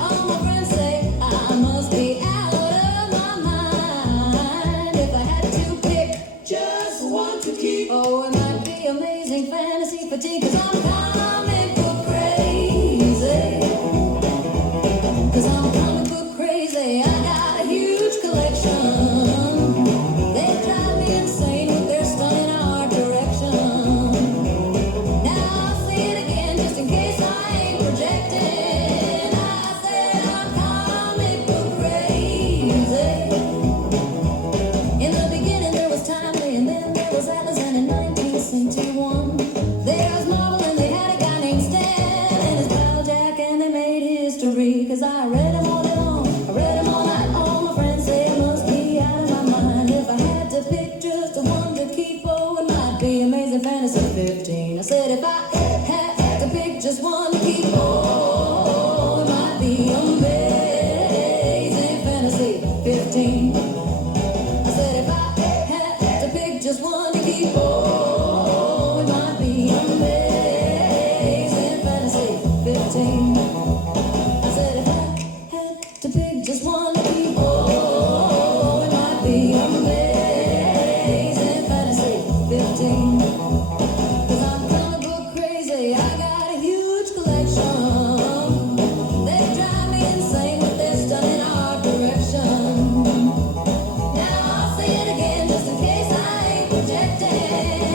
All my friends say I must be out of my mind. If I had to pick just one to keep, oh, it might be amazing fantasy fatigue, 'cause I'm comic book crazy. 'Cause I'm comic book crazy. I got a huge collection. They drive me insane with their stunning art direction. Now I'll say it again just in case I ain't projecting. I said I'm comic book crazy. In the beginning there was Timely, and then there was Atlas, and in 1961 there was Marvel, and they had a guy named Stan and his pal Jack, and they made history. 'Cause I read them all day long, I read them all night. All my friends say I must be out of my mind. If I had to pick just one to keep, oh, it might be Amazing Fantasy 15. I said if I had to pick just one to keep, oh, it might be Amazing Fantasy 15. I said if I had to pick just one to keep, oh, it might be Amazing Fantasy 15. I said if I had to pick just one to keep, oh, it might be Amazing Fantasy 15. 'Cause I'm comic book crazy. I got a huge collection. They drive me insane with their stunning art direction. Now I'll say it again just in case I ain't projecting.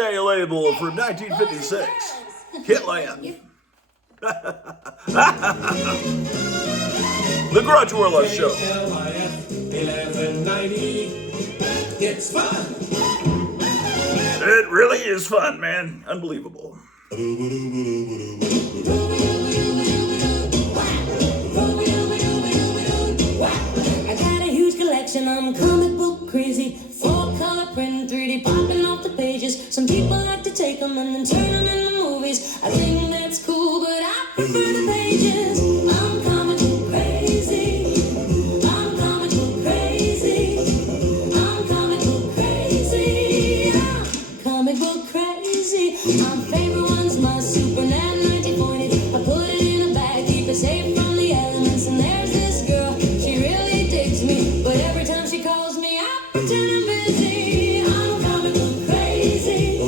Saturday label from 1956. Can't laugh. The Grottu Orloff Show. KLIF 1190. It's fun. It really is fun, man. Unbelievable. I got a huge collection, I'm comic book crazy. 4-color print, 3D popping off the pages. Some people like to take them and then turn them into movies. I think that's cool, but I prefer the pages. I'm comic book crazy. I'm comic book crazy. I'm comic book crazy. I'm comic book crazy. My favorite one's my Super NAD 1940. I put it in a bag, keep it safe from the elements. And there's this girl, she really digs me. But every time she calls me, I pretend I'm busy. I'm comic book crazy.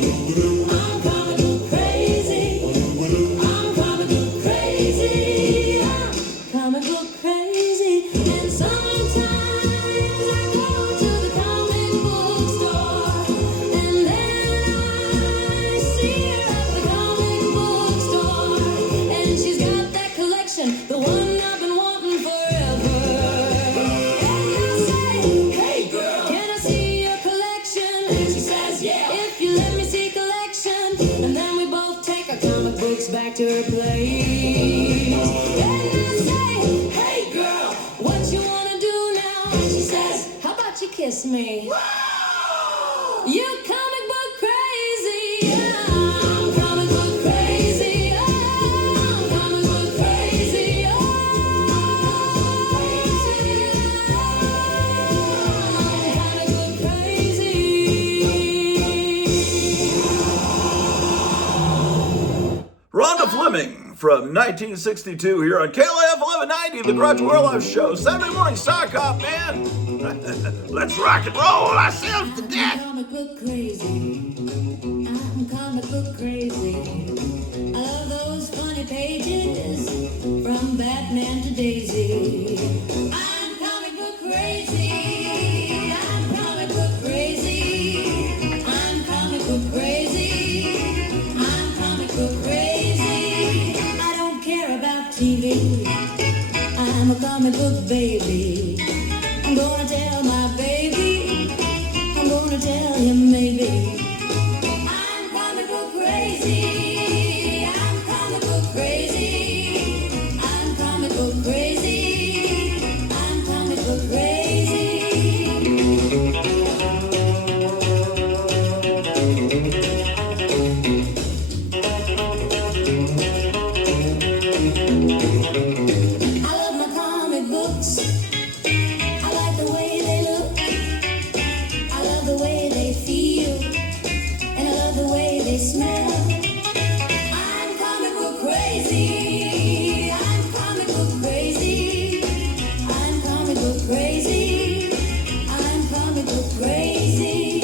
I'm comic book crazy. I'm comic book crazy. I'm comic book crazy. And sometimes I go to the comic book store. And then I see her at the comic book store. And she's got that collection, the one I've been wanting forever. And I say, hey girl, can I see your collection? And she says, yeah, if you let me see collection. And then we both take our comic books back to her place. And I say, hey girl, what you wanna do now? And she says, how about you kiss me? You comic book crazy. I'm comic book crazy. I'm comic book crazy. I'm comic book crazy. Rhonda Fleming from 1962 here on KLIF 1190, the Grottu Orloff Show. Saturday morning sock hop, man. Let's rock and roll ourselves to death. Comic book crazy. I'm comic book crazy. I love those funny pages from Batman to Daisy. I'm comic book crazy. I'm comic book crazy. I'm comic book crazy. I'm comic book crazy. I don't care about TV. I'm a comic book baby. I'm gonna tell my baby. I'm gonna tell him maybe. I'm comic book crazy. I'm comic book crazy. I'm comic book crazy. I'm comic book crazy. I love my comic books. I like the way they look. I love the way they feel. And I love the way they smell. I'm comic book crazy. I'm comic book crazy. I'm comic book crazy. I'm comic book crazy.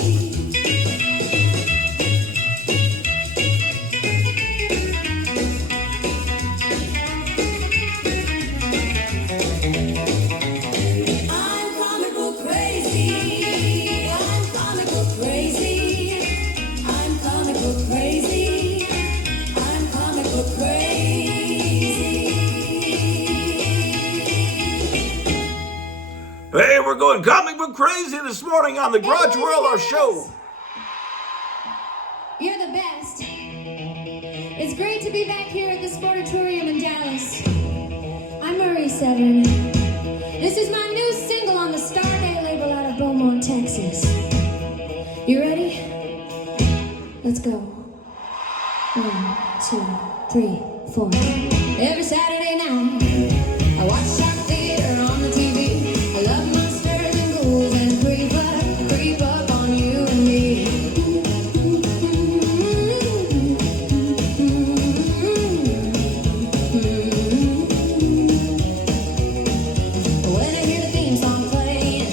I'm comic book crazy. I'm comic book crazy. I'm comic book crazy. I'm comic book crazy. Hey, we're going comic book crazy this morning on the Grottu Orloff Show. You're the best. It's great to be back here at the Sportatorium in Dallas. I'm Marie Severn. This is my new single on the Starday label out of Beaumont, Texas. You ready? Let's go. 1, 2, 3, 4. Every Saturday night, I watch Shark Theater on the TV. I love monsters and ghouls and creep up on you and me. When I hear the theme song playing,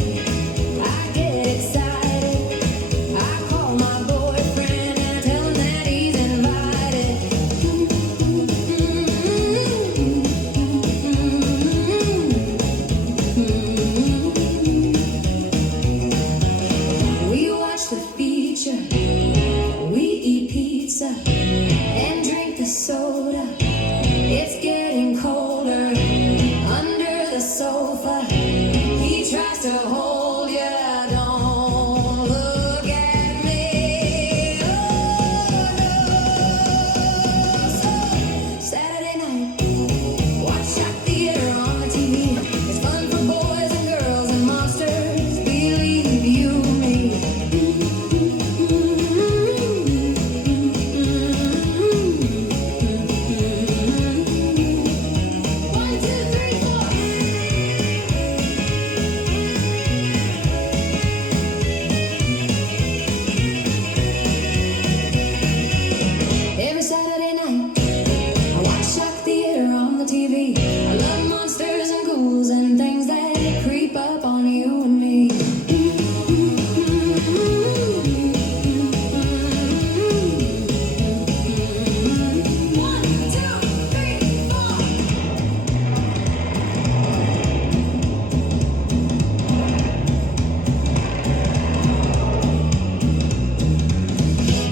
I get excited. I call my boyfriend and I tell him that he's invited.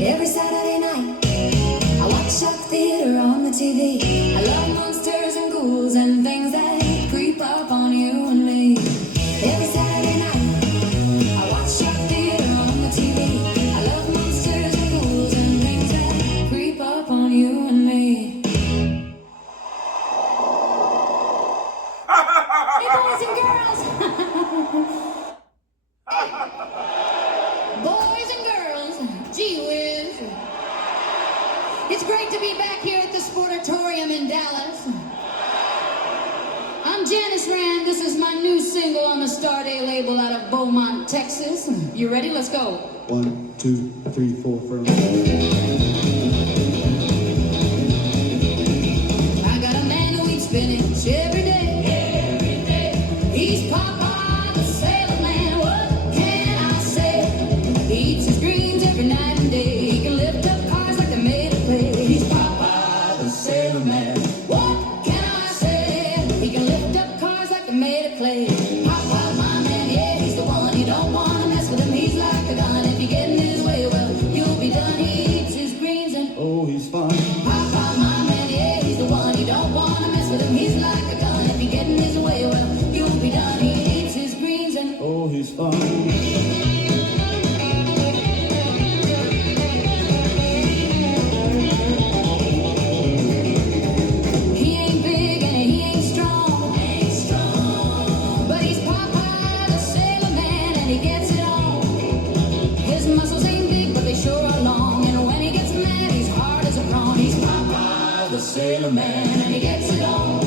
Every Saturday night, I watch Shock Theater on the TV. I love monsters and ghouls and things that creep up on you and me. Every Saturday night, I watch Shock Theater on the TV. I love monsters and ghouls and things that creep up on you and me. Hey, boys and girls! Boys and girls, gee whiz. It's great to be back here at the Sportatorium in Dallas. I'm Janice Rand. This is my new single on the Starday label out of Beaumont, Texas. You ready? Let's go. 1, 2, 3, 4, firm. I got a man who eats spinach every day. He's Popeye the Sailor Man. What can I say? He eats his greens every night and day. He can lift up cars like they're made of clay. He's Popeye the Sailor Man. What can I say? He can lift up cars like they're made of clay. Popeye, my man, yeah, he's the one. You don't want to mess with him. He's like a gun. If you get in his way, well, you'll be done. He eats his greens and Oh, he's fine. Popeye, my man, yeah, he's the one. You don't want to mess with him. He's like a gun. If you get in his way, well, you'll be done. He eats his greens and Oh, he's fine. he ain't big and he ain't strong. But he's Popeye the Sailor Man and he gets it on. His muscles ain't big but they sure are long. And when he gets mad he's hard as a prawn. He's Popeye the Sailor Man and he gets it on.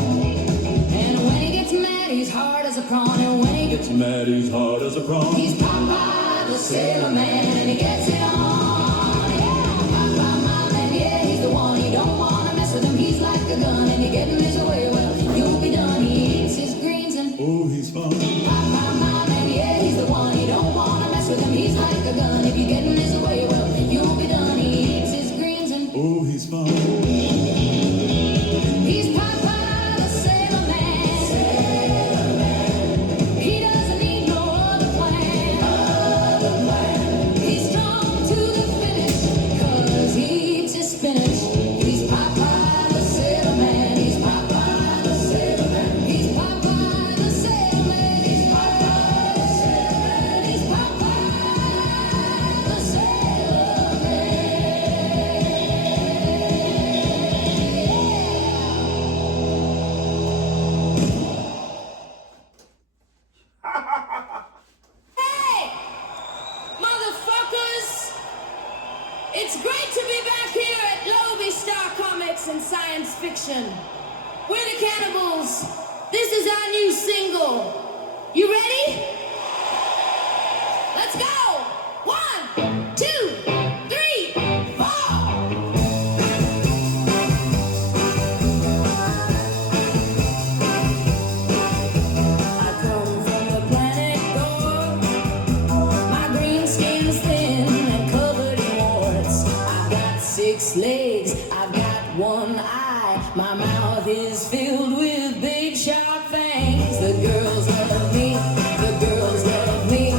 And when he gets mad he's hard as a prawn. And when he gets Mad, he's hard as a prawn. He's Popeye the Sailor Man and he gets it on. Yeah, Popeye, my man, yeah, he's the one. You don't want to mess with him. He's like a gun and you get in his way, well, you'll be done. He eats his greens and Oh, he's fine. Popeye, my man, yeah, he's the one. You don't want to mess with him. He's like a gun. If you get in his way, well, you'll be done. He eats his greens and Oh, he's fine. he's Popeye the Sailor Man. He doesn't need no other plan. He's strong to the finish, 'cause he eats his spinach. He's Popeye the Sailor Man. He's Popeye the Sailor Man. He's Popeye the Sailor Man. He's Popeye the Sailor Man. He's Popeye the Sailor Man. Hey, motherfuckers! It's great to be back here at Lobie Star Comics and Science Fiction. We're the Cannibals. This is our new single. You ready? Let's go! 1, 2, 3, 4. I come from the planet Gore. My green skin's thin and covered in warts. I've got 6 legs, I've got 1 eye. My mouth is filled with big sharp fangs. The girls love me, the girls love me,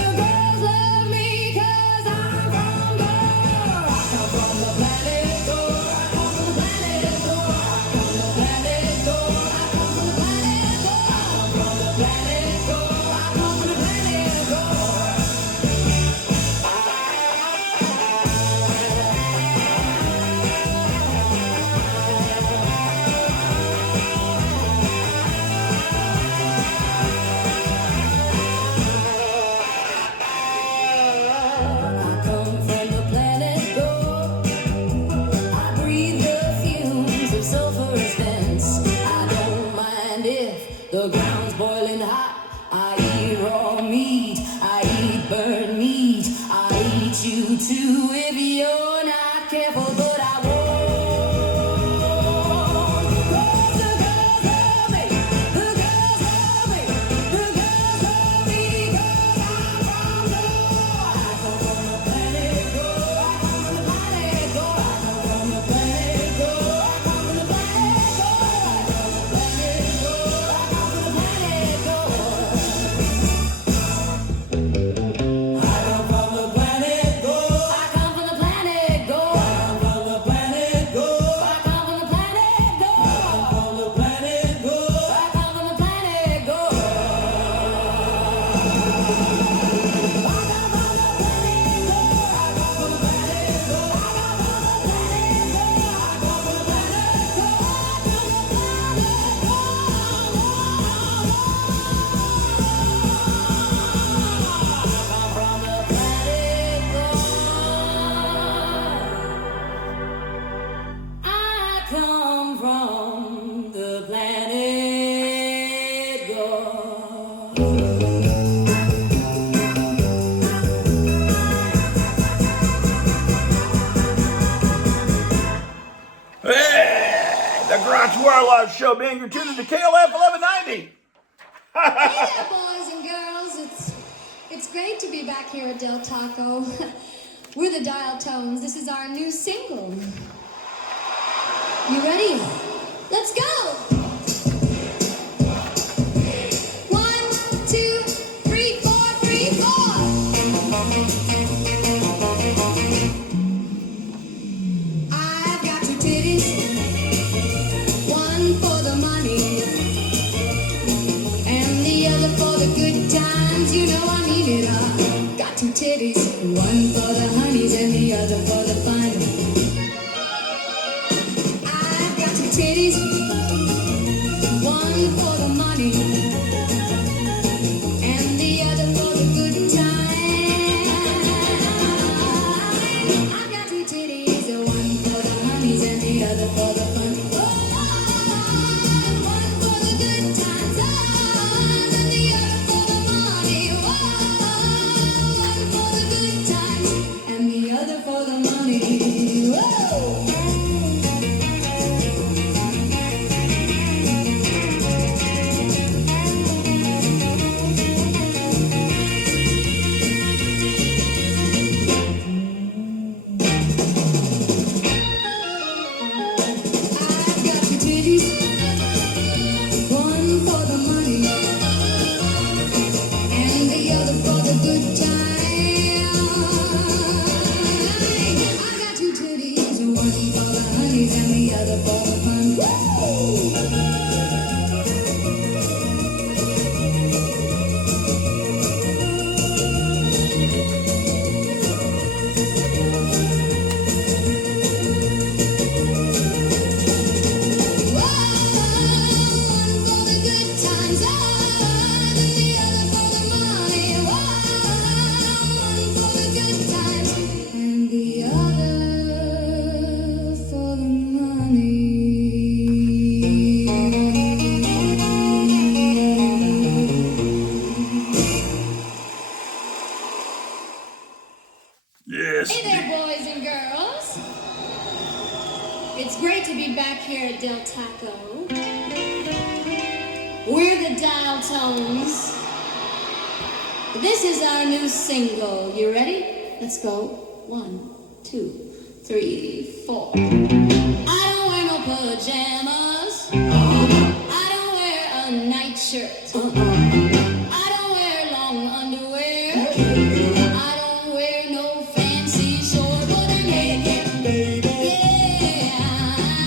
the girls love me 'cause I'm from Gore. I come from the planet Gore. I come from the planet Gore. I come from the planet Gore. I come from the planet Gore. I come from the planet Gore. I come from the planet Gore. Orloff Show, being you're tuned to KLF 1190. Hey there, boys and girls. It's great to be back here at Del Taco. We're the Dial Tones. This is our new single. You ready? Let's go! 1, 2, 3, 4, 3, 4. I've got 2 titties, one for the money, and the other for the good times. You know I need it all. Got 2 titties, one for the honeys and the other for the fun. I've got 2 titties, one for the money, and the other for the good times. I've got 2 titties, one for the honeys and the other for the fun. One for the good times, and the other for the money. One for the good times, and the other for the money. Whoa! I've got 2 titties, one for the money, and the other for the good time. I got 2 titties, one for the honeys and the other for the fun. Woo! One for the good times, and the other for the money. One for the good times, and the other for the money. Yes. Hey there, boys and girls. It's great to be back here at Del Taco. We're the Dial Tones. This is our new single. You ready? Let's go. 1, 2, 3, 4. I don't wear no pajamas. I don't wear a nightshirt. I don't wear long underwear. I don't wear no fancy short, but I'm naked, baby. Yeah,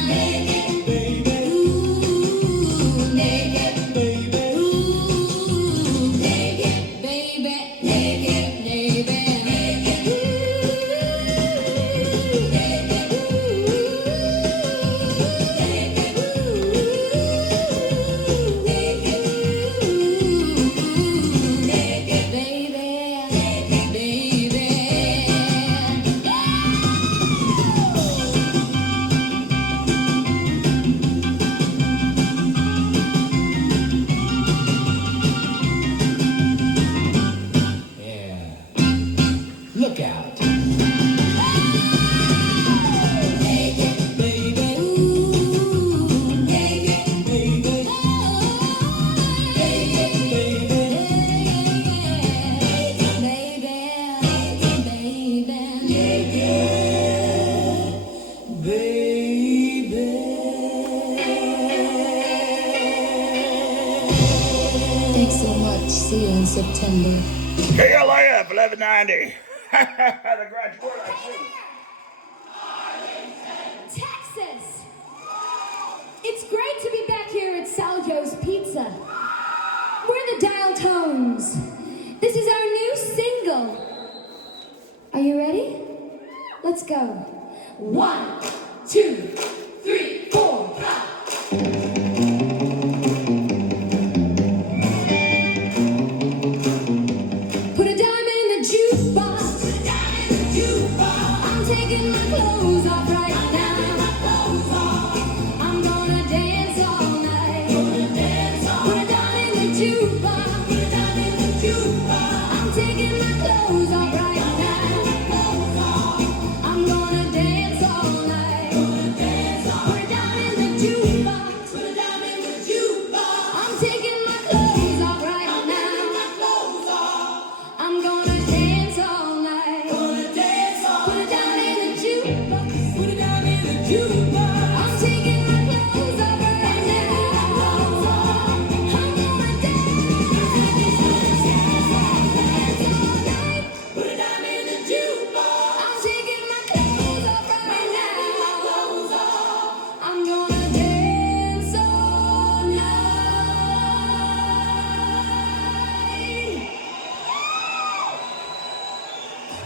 naked, baby. Ooh, naked, baby. Ooh, naked, baby. Naked, baby. Naked, ooh, naked, ooh, naked, ooh, naked, ooh, naked, baby. Naked, baby. Yeah. Look out. Naked, baby. Ooh, naked, baby. Naked, Thanks so much. See you in September. KLF 1190. The garage word I see. Texas! It's great to be back here at Saljo's Pizza. We're the Dial Tones. This is our new single. Are you ready? Let's go. 1, 2, 3, 4, 5. Put a dime in the jukebox. I'm taking my clothes off right now. I'm gonna dance all night. Put a dime in the jukebox. I'm taking my clothes off right now. I'm gonna dance all night. Put a dime in I'm taking my clothes off right now. I'm gonna dance. Put a dime in the jukebox. I'm taking my clothes off right now. I'm gonna dance all night.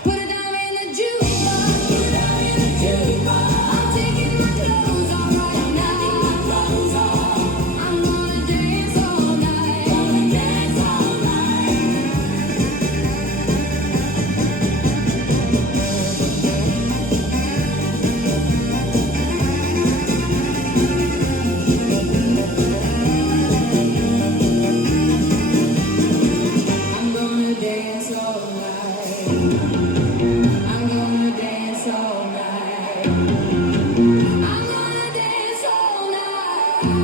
Put a dime in the jukebox. I'm taking my clothes off right now. I'm gonna dance all night. I'm gonna dance all night. I'm gonna dance all night. I'm gonna dance all night.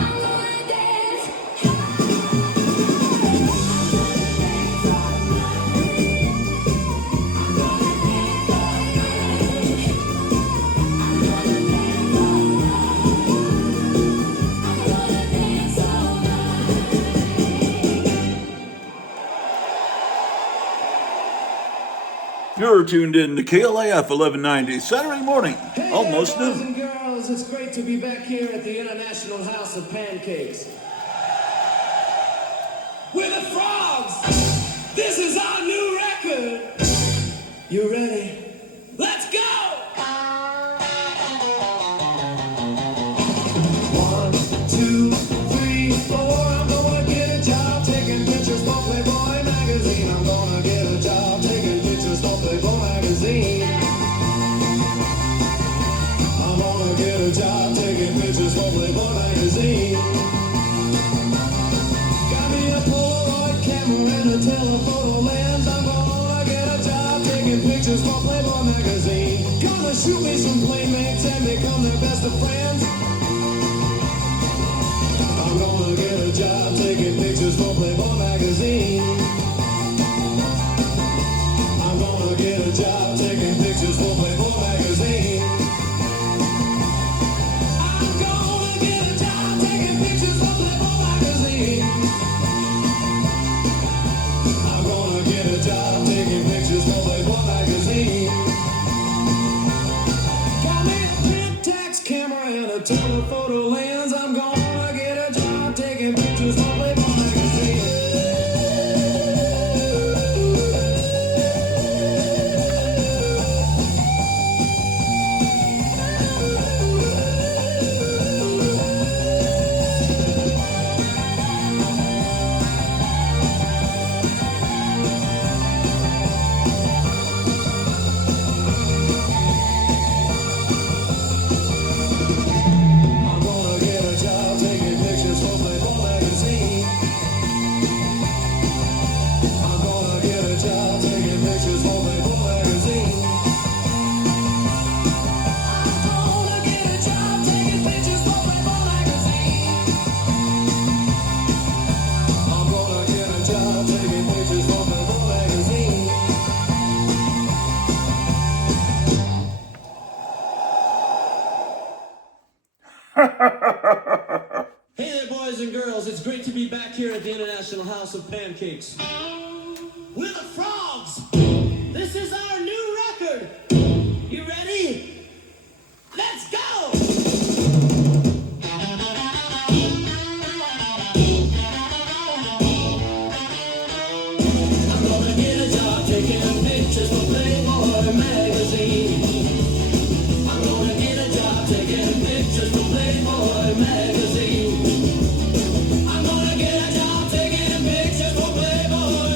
I'm gonna dance. You're tuned in to KLAF 1190, Saturday morning, almost Boys noon. and girls, it's great to be back here at the International House of Pancakes. We're the Frogs! This is our new record! You ready? Let's go! 1, 2, 3, 4. I'm gonna get a job taking pictures for Playboy magazine. I'm gonna get a job taking pictures for Playboy magazine. I'm gonna get a job taking pictures for Playboy magazine. Got me a Polaroid camera and a telephoto lens. I'm gonna get a job taking pictures for Playboy magazine. Gonna shoot me some playmates and become their best of friends. I'm gonna get a job taking pictures for Playboy magazine. I'm gonna get a job taking pictures for Playboy magazine. I'm gonna get a job taking pictures for Playboy magazine. I'm gonna get a job taking pictures for Playboy magazine. Got me a Pentax camera and a telephoto lens. I'm gonna get a job taking pictures for Playboy magazine. I'm gonna get a job taking pictures for Playboy magazine. I'm gonna get a job taking pictures for Playboy magazine. I'm gonna get a job taking pictures for Playboy magazine. I'm gonna get a job taking pictures for Playboy magazine. Hey there, boys and girls. It's great to be back here at the International House of Pancakes. We're the Frogs. This is our new record. You ready? Let's go! I'm gonna get a job taking pictures for Playboy magazine. I'm gonna get a job taking pictures for Playboy magazine. I'm gonna get a job taking pictures for Playboy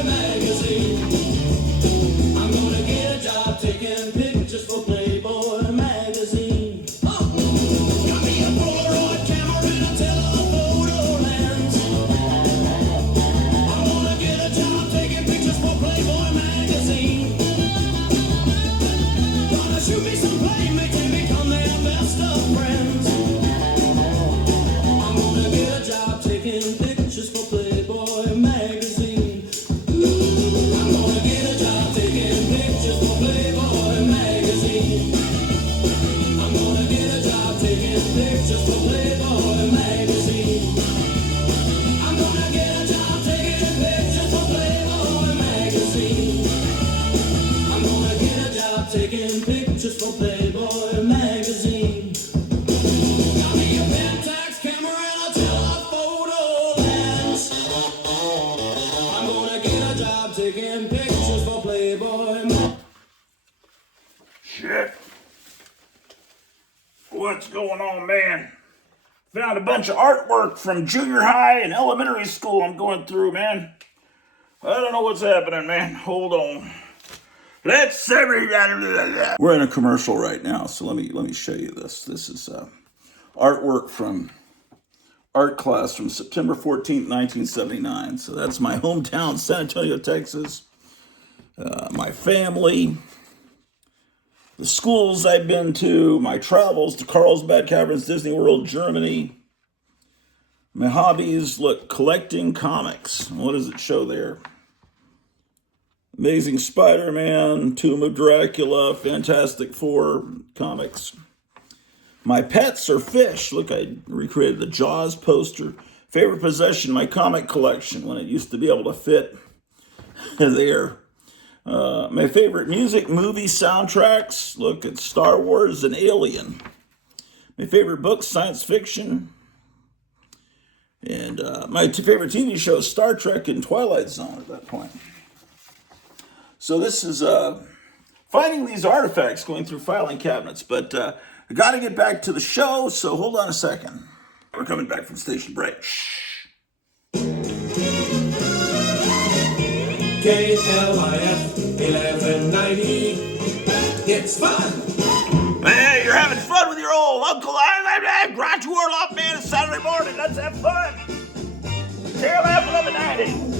what's going on, man. Found a bunch of artwork from junior high and elementary school I'm going through, man. I don't know what's happening, man. Hold on. We're in a commercial right now, so let me show you this. This is artwork from art class from September 14th, 1979. So that's my hometown, San Antonio, Texas. My family, the schools I've been to, my travels to Carlsbad Caverns, Disney World, Germany. My hobbies, look, collecting comics. What does it show there? Amazing Spider-Man, Tomb of Dracula, Fantastic Four comics. My pets are fish. Look, I recreated the Jaws poster. Favorite possession, my comic collection, when it used to be able to fit there. My favorite music, movie soundtracks. Look, it's Star Wars and Alien. My favorite books, science fiction. And my favorite TV show is Star Trek and Twilight Zone at that point. So this is finding these artifacts, going through filing cabinets. But I got to get back to the show, so hold on a second. We're coming back from station break. Shh. KLIF 1190. It's fun. Hey, you're having fun with your old uncle. I'm Grottu Orloff, man. It's Saturday morning. Let's have fun. KLIF 1190.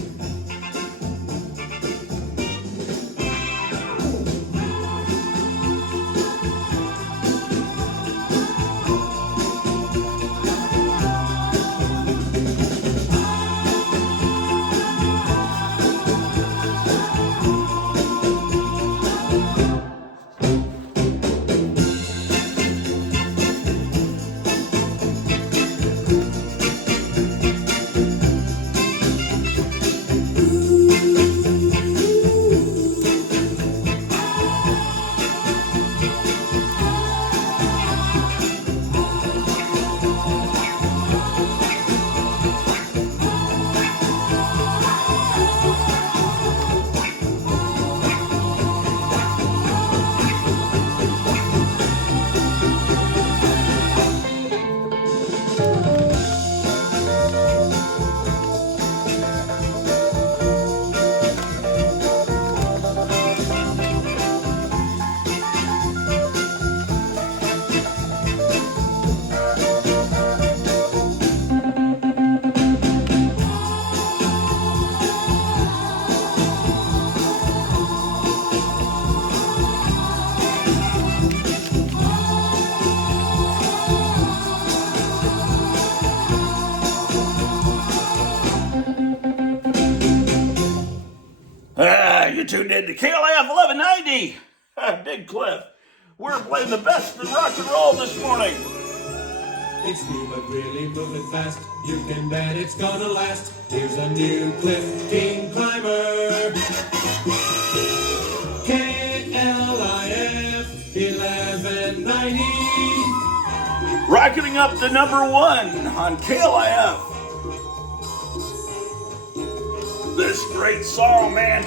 You tuned in to KLIF 1190. Big Cliff. We're playing the best in rock and roll this morning. It's new but really moving fast. You can bet it's gonna last. Here's a new Cliff King Climber. KLIF 1190. Rocketing up to number one on KLIF. This great song, man.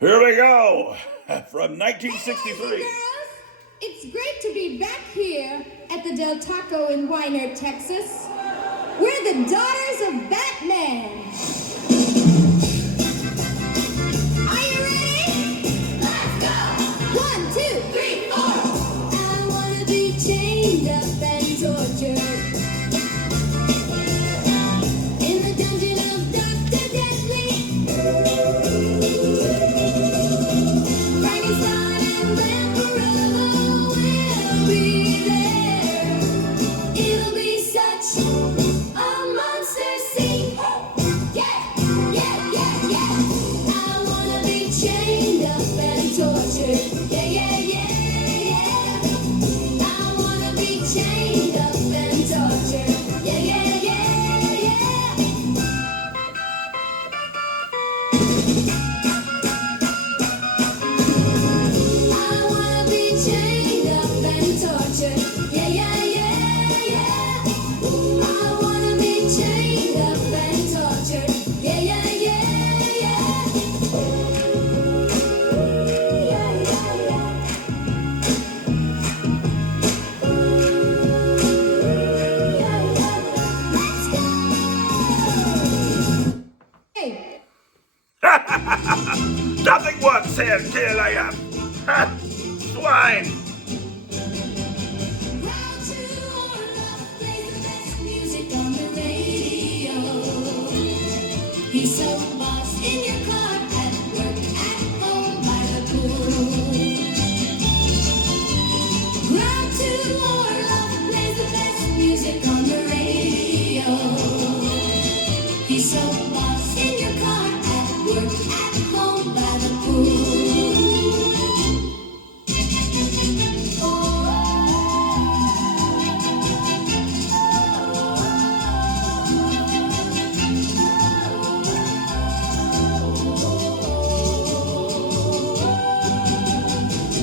Here we go, from 1963. It's great to be back here at the Del Taco in Weiner, Texas. We're the Daughters of Batman. Are you ready? Let's go! 1, 2, 3, 4. I wanna be chained up and tortured in the dungeon of Dr. Deathly. Frankenstein and Vampirella will be there. It'll be such a monster scene. Yeah, yeah, yeah, yeah. I wanna be chained up and tortured. Yeah, yeah, yeah, yeah. I wanna be chained up and tortured. Yeah, yeah, yeah, yeah. I wanna be chained up and tortured. Yeah, yeah, yeah, yeah. I wanna be chained up and tortured. Yeah, yeah, yeah, yeah. What said kill I am? Ha! Swine! Grottu Orloff plays the best music on the radio. He's so boss in your car, at work, at home, by the pool. Grottu Orloff plays the best music on the radio. He's so boss in your car, at work, at home, by the pool.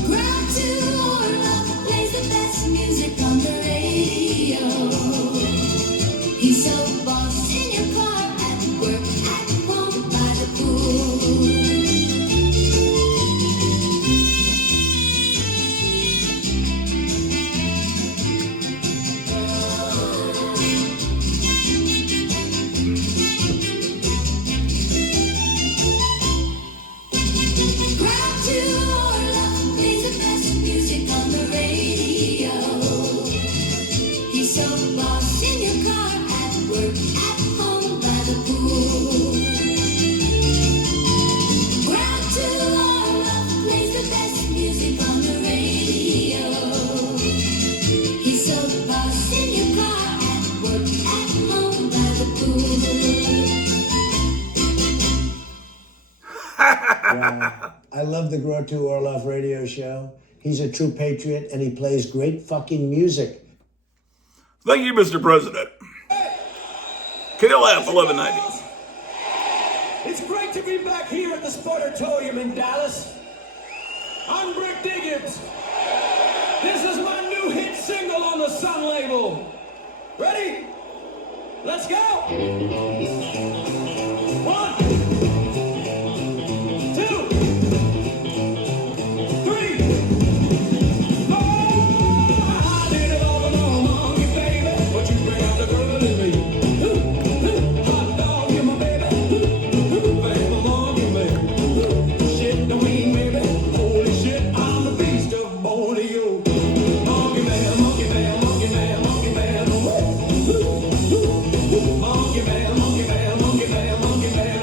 Grottu Orloff plays the best music on the radio. He's so boss in your car, at work, at home, by the pool. Grottu Orloff plays the best music on the radio. He's so boss in your car, at work, at home, by the pool. Grottu Orloff plays the best music on the radio. He's so boss in your car, at work, at home, by the pool. Wow. I love the Grottu Orloff radio show. He's a true patriot and he plays great fucking music. Thank you, Mr. President. KLF 1190. It's great to be back here at the Sportatorium in Dallas. I'm Brick Diggins. This is my new hit single on the Sun label. Ready? Let's go! 1, 2, 3, 4. I did it all alone, monkey baby, but you bring out the girl in me. Hot dog, you're my baby. Bang, my monkey baby. Shit don't mean baby. Holy shit, I'm the beast of Borneo. Monkey man, monkey man, monkey man, monkey man. Monkey man, monkey man, monkey man, monkey man.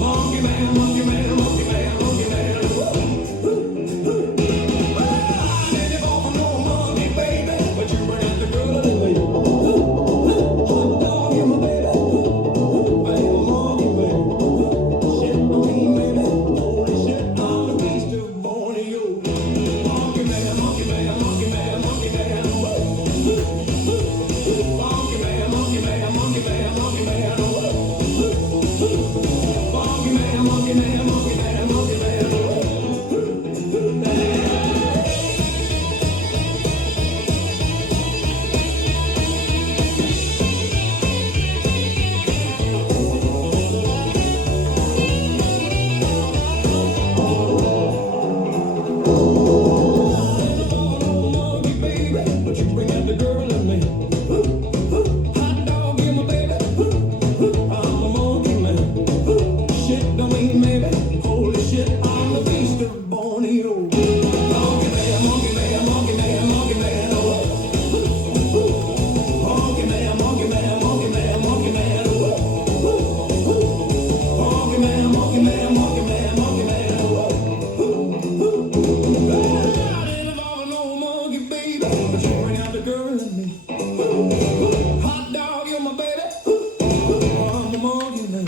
Monkey man, monkey man, monkey man, monkey man. I didn't fall for no monkey, baby, but you bring out the girl in me. Hot dog, you're my baby. Bang, my monkey, baby. Shit don't mean baby. Holy shit, I'm the beast of Borneo. Monkey man, monkey man, monkey man, monkey man. Monkey man, monkey man, monkey man, monkey man. Monkey man, monkey man, monkey man, monkey man. Monkey baby, but you bring out the girl in me. Hot dog, you're my baby. I'm a monkey man. Shit don't mean maybe. Holy shit, I'm the beast of Borneo. Monkey man, monkey man, monkey man, monkey man. Monkey man, monkey man, monkey man, monkey man. Monkey man, monkey man, monkey man, monkey man. I didn't fall no monkey, baby, but you bring out the girl in me. Hot dog, you're my baby. I'm a monkey man.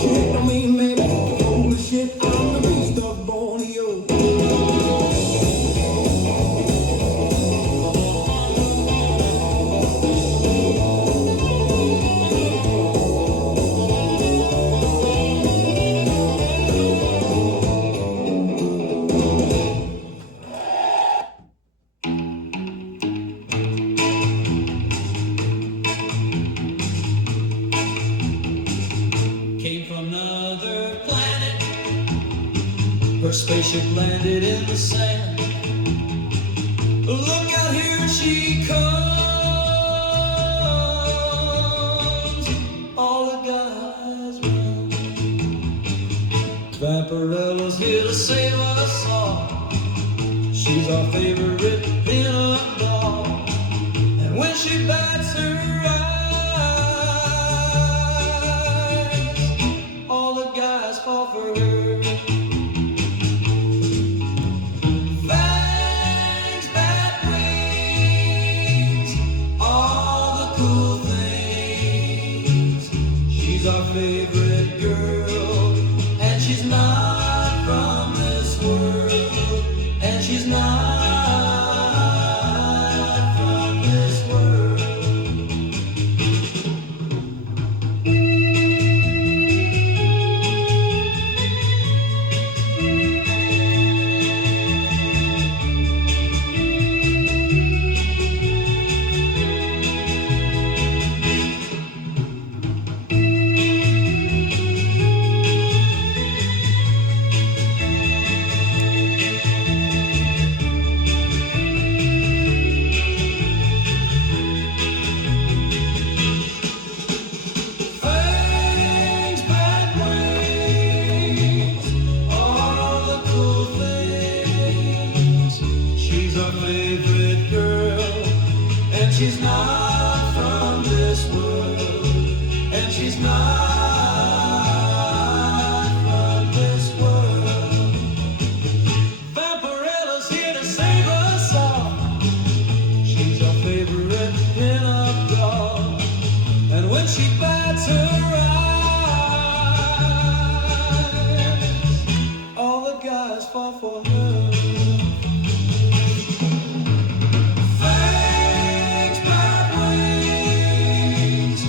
Shit don't mean maybe. Holy shit, I'm the beast of Borneo. Came from another planet. Her spaceship landed in the sand. Look out, here she comes. All the guys run. Vamparella's here to save us all. She's our favorite pin-up doll. And when she bats her eyes, all the guys fall for her. Fangs, bat wings, all the cool things. She's our favorite girl, and she's not from this world, and she's not from this world. Fangs, bat wings, all the cool things. She's our favorite girl, and she's not from this world, and she's not from this world. Vamparella's here to save us all. She's our favorite pin-up doll. And when she bats her eyes, all the guys fall for her. Fangs, bat wings,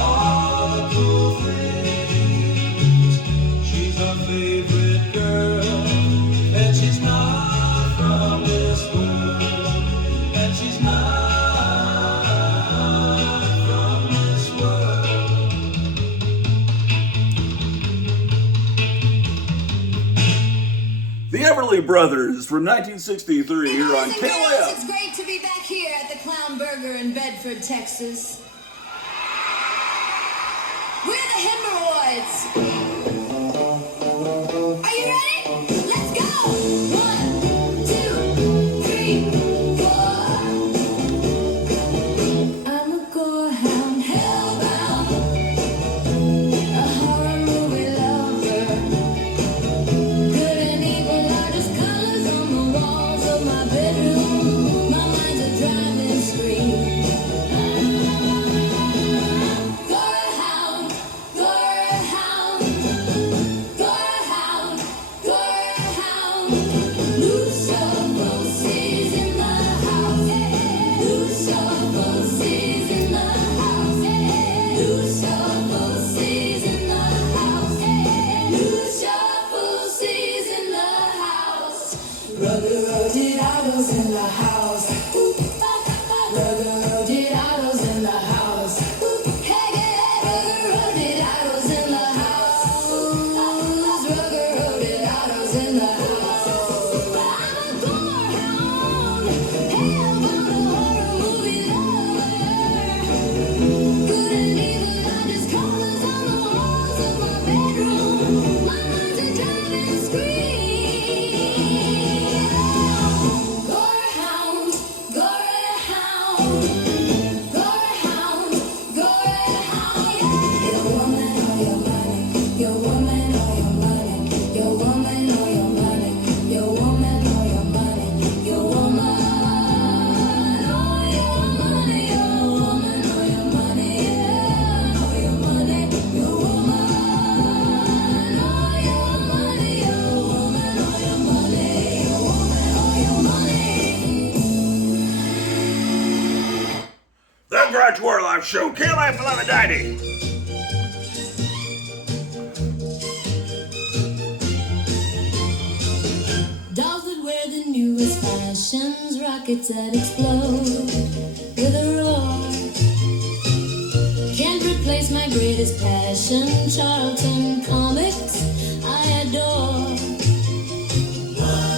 all the cool things. She's our favorite girl, and she's not from this world, and she's not from this world. The Everly Brothers from 1963 here on Boys and girls, KLF. it's great to be back here at the Clown Burger in Bedford, Texas. We're the Hemorrhoids. Are you ready? Let's go! 1, 2, 3, 4. I'm a gorehound, hellbound, a horror movie lover. Good and evil are just colors on the walls of my bedroom. My mind's a driving scream. Gorehound, gorehound, gorehound, gorehound. Loose your pussies in the house. Loose your pussies in the house. Loose your pussies in the house. Loose your pussies in the house. Rugger-rugger-diddles in the house. Rugger-rugger-diddles in the house. Hey, rugger-rugger-diddles in the house. Rugger-rugger-diddles in the house. I'm a gorehound, hellbound, a horror movie lover. Good and evil are just colors on the walls of my bedroom. My mind's a driving scream. Gorehound, gorehound, gorehound, gorehound. Your woman or your money, your woman or your money, your woman or your money, your woman or your money, your woman or your money, your woman or your money, yeah, or your money, your woman or your money, your woman or your money, your woman or your money. The Grottu Orloff Show, KLF 1190. Dolls that wear the newest fashions, rockets that explode with a roar. Can't replace my greatest passion, Charlton comics I adore.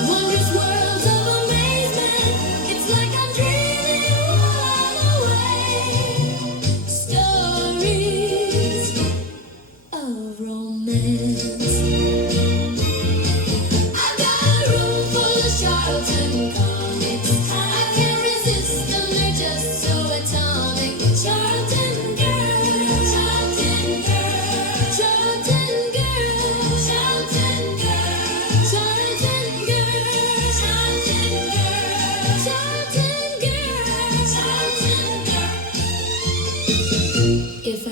Wondrous worlds of amazement, it's like I'm dreaming while I'm away. Stories of romance.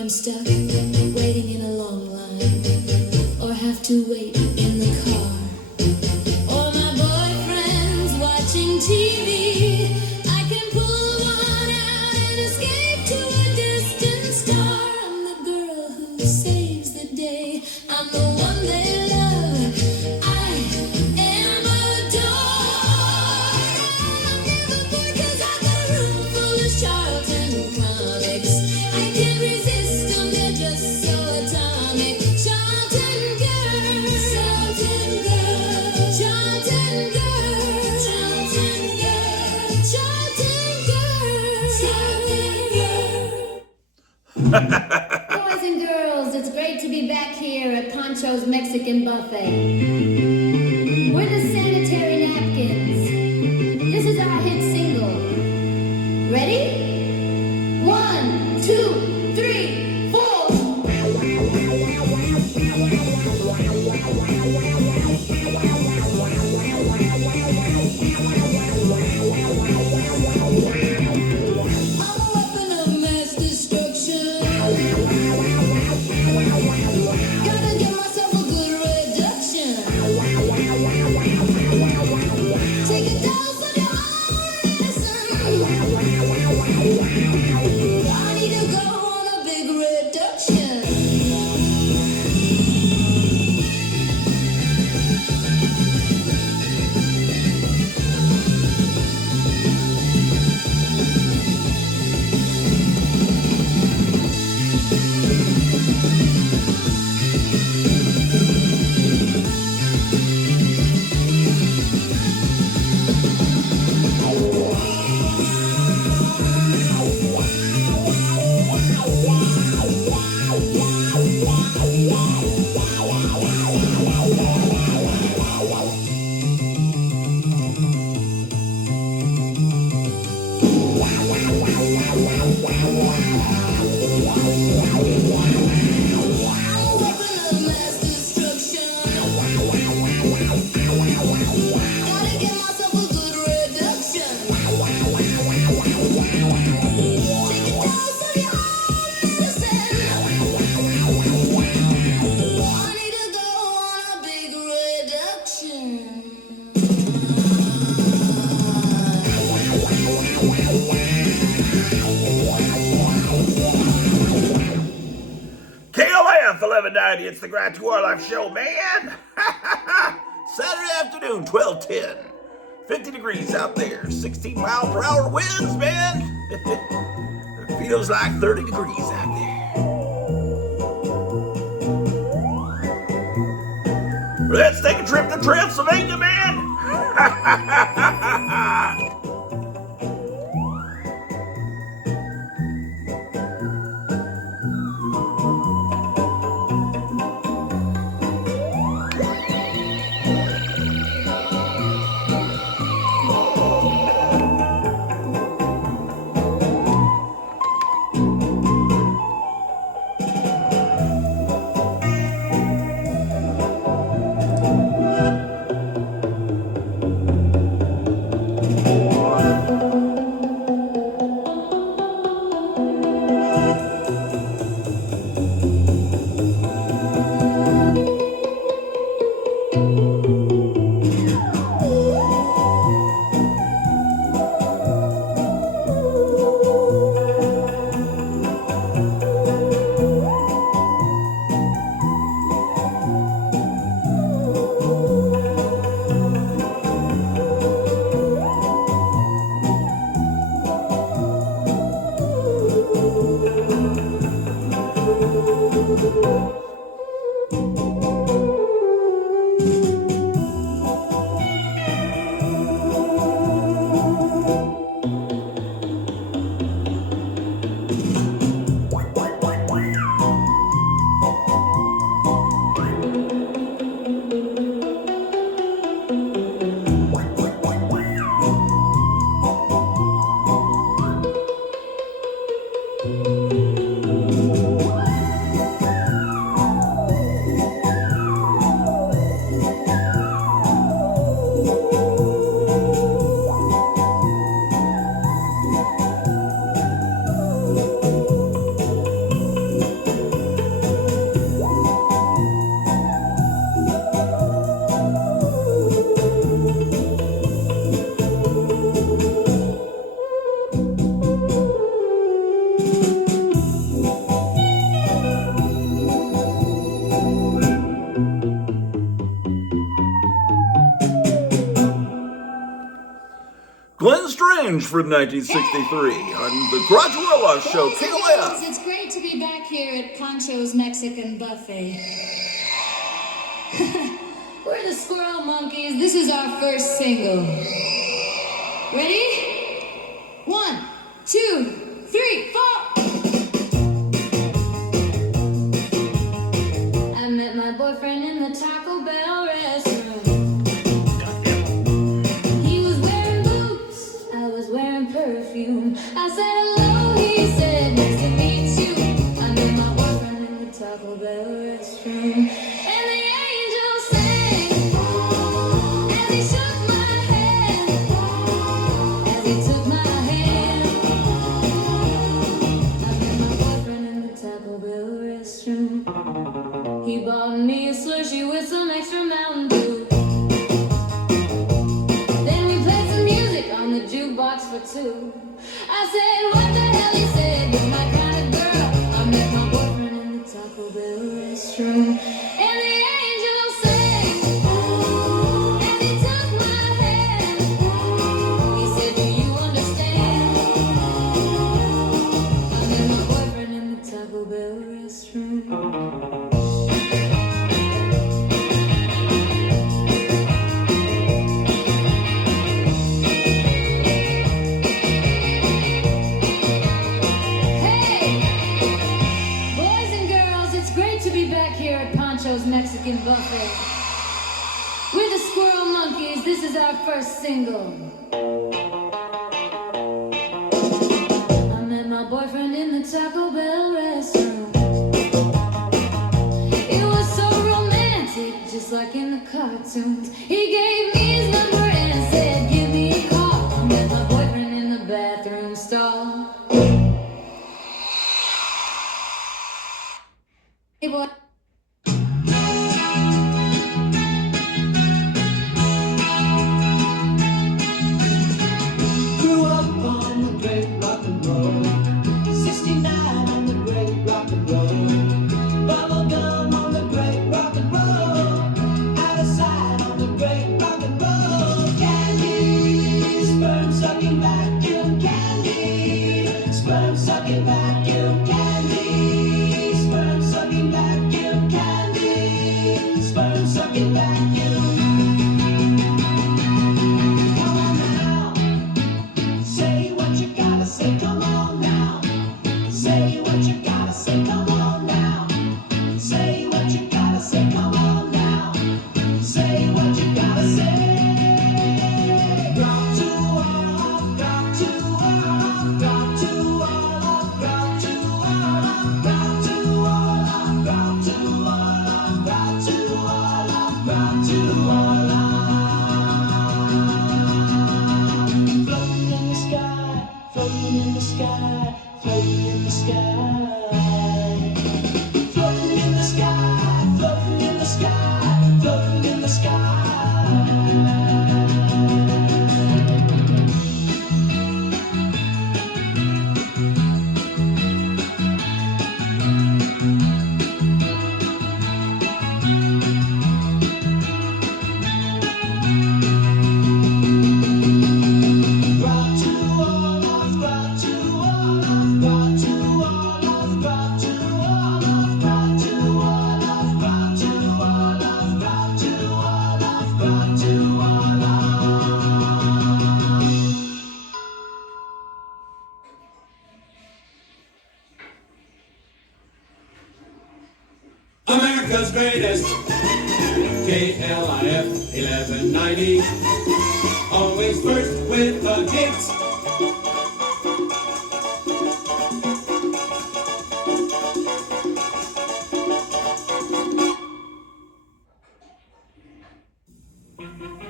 I'm stuck waiting in a long line, or have to wait in the car, or my boyfriend's watching TV, I can pull one out and escape to a distant star. I'm the girl who saves the day. I'm the one they love. I am adored. I'm never bored 'cause I got a room full of Charlton comics. I can't resist them, they're just so atomic. Charlton girls, Charlton girls, Charlton girls, Charlton girls, Charlton girls, Charlton girls. Boys and girls, it's great to be back here at Pancho's Mexican Buffet. We're the Sanitary Napkins. This is our hit single. Ready? 1, 2, 3, 4. I'm a weapon of mass destruction. Gotta give myself a good reduction. Take a dose of your own medicine. I need to go on a big reduction. KLF 1190, it's the Grottu Orloff Show, man. Saturday afternoon, 12:10. 50 degrees out there, 16 mile per hour winds, man. It feels like 30 degrees out there. Let's take a trip to Transylvania, man. Revenge from 1963 on the Grottu Orloff Show. Boys and girls, it's great to be back here at Pancho's Mexican Buffet. We're the Squirrel Monkeys. This is our first single. Ready? 1, 2, 3, 4. I met my boyfriend in the Taco Bell restroom. He was wearing boots, I was wearing perfume. I said hello, he said nice to meet you. I met my boyfriend in the Taco Bell restroom. And the angel sang as he shook my hand, as he took my hand. I met my boyfriend in the Taco Bell restroom. He bought me a slushie with some extra Mountain Dew. Then we played some music on the jukebox for two. I said, what the hell? He said, you're my kind of girl. I met my boyfriend in the Taco Bell restroom. And the angel sang as he took my hand. He said, do you understand? I met my boyfriend in the Taco Bell restroom. Mexican Buffet. We're the Squirrel Monkeys. This is our first single. I met my boyfriend in the Taco Bell restaurant. It was so romantic, just like in the cartoons. He gave me his number and said, give me a call. I met my boyfriend in the bathroom stall. Hey boy. America's greatest, KLIF 1190, always first with the hits.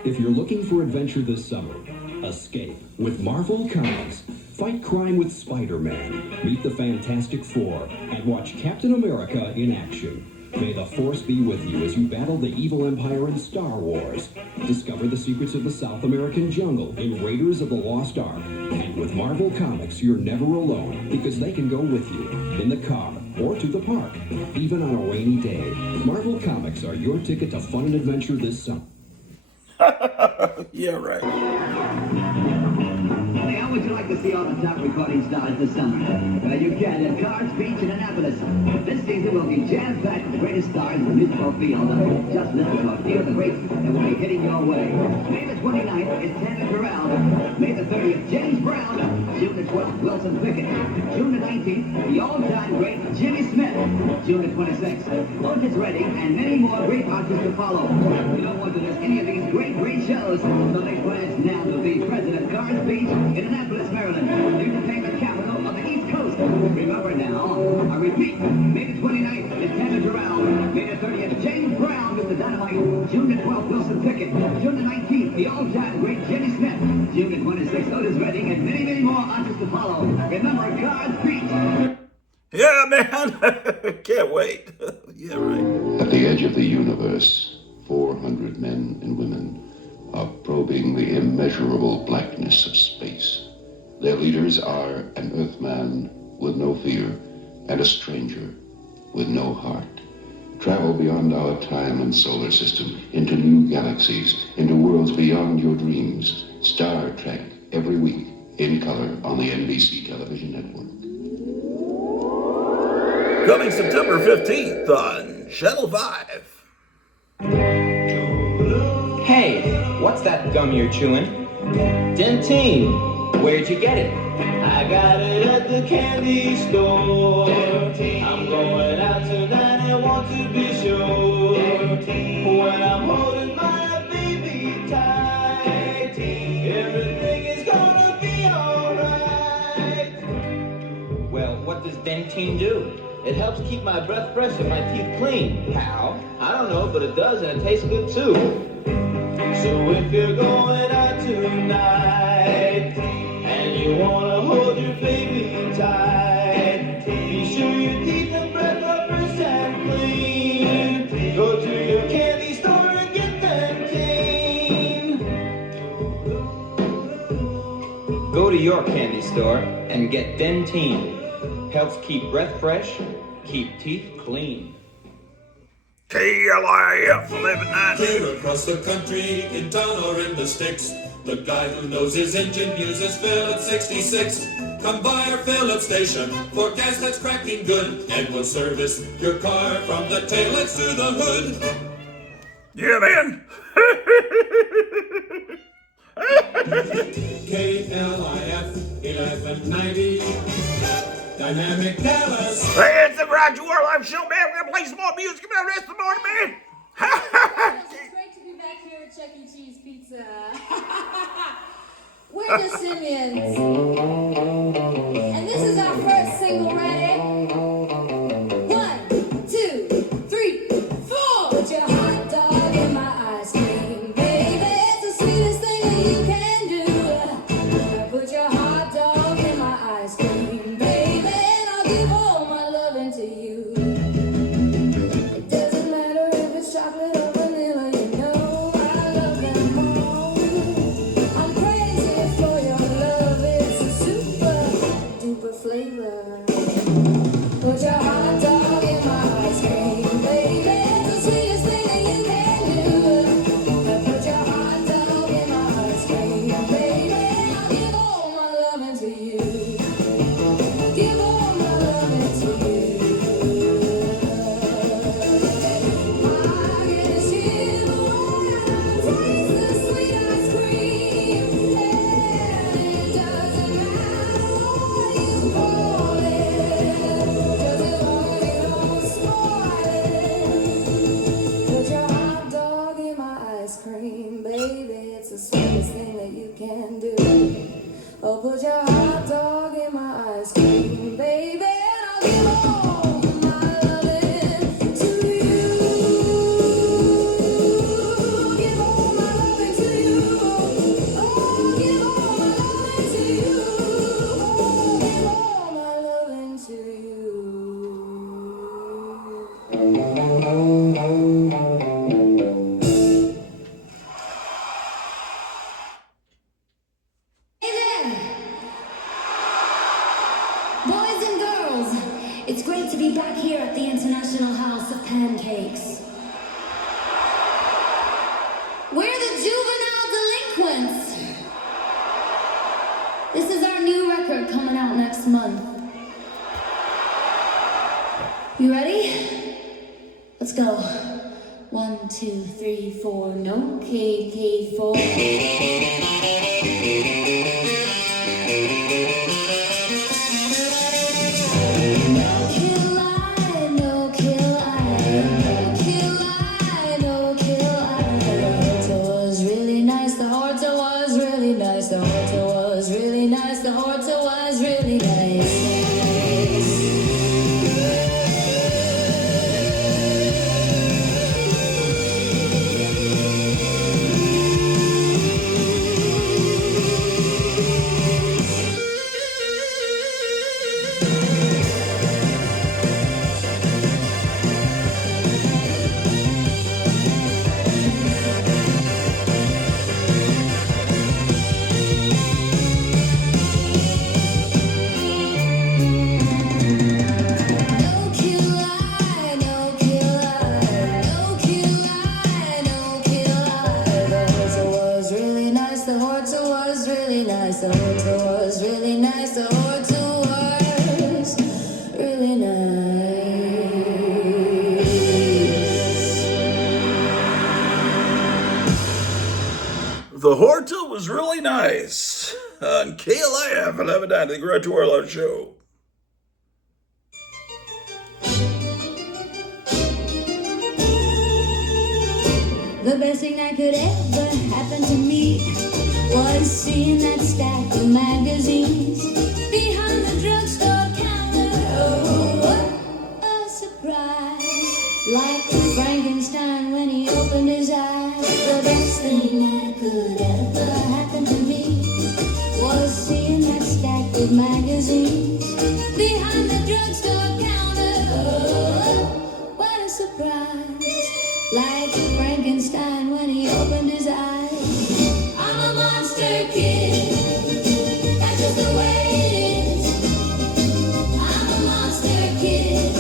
If you're looking for adventure this summer, escape with Marvel Comics. Fight crime with Spider-Man, meet the Fantastic Four, and watch Captain America in action. May the Force be with you as you battle the evil empire in Star Wars. Discover the secrets of the South American jungle in Raiders of the Lost Ark. And with Marvel Comics, you're never alone because they can go with you in the car or to the park, even on a rainy day. Marvel Comics are your ticket to fun and adventure this summer. Yeah, right. Hey, how would you like to see all the top recording stars this summer? Well, you can at Cards Beach in Annapolis. This season will be jam-packed with the greatest stars in the musical field. Just listen to a few of the greats that will be hitting your way. May the 29th is Tammy Terrell. May the 30th, James Brown. June the 12th, Wilson Pickett. June the 19th, the all-time great Jimmy Smith. June the 26th, Otis Redding, and many more great artists to follow. You don't want to miss any of these great shows, so make plans now to be present at Cards Beach in Annapolis, Maryland, the entertainment capital of the East Coast. Remember now, I repeat, May the 29th is Tammy Terrell. May the 30th, James Brown, Mr. Dynamite. June the 12th, Wilson Pickett. June the 19th, the all-time great Jimmy Smith. June the 26th, Otis Redding, and many, many more artists to follow. Remember, Cards Beach. Yeah, man. Can't wait. Yeah, right. At the edge of the universe, 400 men and women are probing the immeasurable blackness of space. Their leaders are an Earthman with no fear and a stranger with no heart. Travel beyond our time and solar system, into new galaxies, into worlds beyond your dreams. Star Trek, every week, in color on the NBC television network. Coming September 15th on Channel 5. Hey, what's that gum you're chewing? Dentine. Where'd you get it? I got it at the candy store. I'm going out tonight and want to be sure. When I'm holding my baby tight, everything is gonna be alright. Well, what does Dentine do? It helps keep my breath fresh and my teeth clean. How? I don't know, but it does, and it tastes good too. So if you're going out tonight and you wanna hold your baby tight, be sure your teeth and breath are fresh and clean. Go to your candy store and get them clean. Go to your candy store and get Dentine. Helps keep breath fresh, keep teeth clean. KLIF 1190. Clear across the country, in town or in the sticks. The guy who knows his engine uses Phillips 66. Come by our Phillips station for gas that's cracking good, and we'll service your car from the taillights to the hood. Yeah, man. KLIF 1190. Dynamic Dallas. Hey, it's the Grottu Orloff show, man. We're gonna play some more music for the rest of the morning, man. It's great to be back here at Chuck E. Cheese Pizza. We're the Simeons. And this is our first single, ready? 1, 2, 3, 4. Put your hot dog in my ice cream, baby. It's the sweetest thing that you can do. Put your hot dog in my ice cream, baby, and I'll give all my loving to you. It doesn't matter if it's chocolate or vanilla, you know I love them all. I'm crazy for your love, it's a super duper flavor. Put your hot dog in my ice cream, baby, it's the sweetest thing that you can do. Put your hot dog in my ice cream, baby, and I'll give all my loving to you. Give all my loving to you. I get a shiver when I taste the sweet ice cream, and it doesn't matter what you call it, 'cause as long as you don't spoil it. Put your hot dog in my ice cream, baby, it's the sweetest thing that you can do. Oh, put your hot dog in my ice cream, baby, and I'll give all my loving to you. Give all my loving to you. Oh, give all my loving to you. Oh, give all my loving to you. Hey there! Boys and girls, it's great to be back here at the International House of Pancakes. We're the juvenile delinquents. This last month. You ready? Let's go. 1, 2, 3, 4. No KK4. The Horta was really nice on KLIF 11.9, the Grottu Orloff Show. The best thing that could ever happen to me was seeing that stack of magazines behind the drugstore counter. Oh, what a surprise! Like Frankenstein when he opened his eyes. The best thing that could ever happen to me was seeing that stack of magazines behind the drugstore counter. Oh, what a surprise! Like Frankenstein when he opened his eyes. I'm a monster kid. That's just the way it is. I'm a monster kid.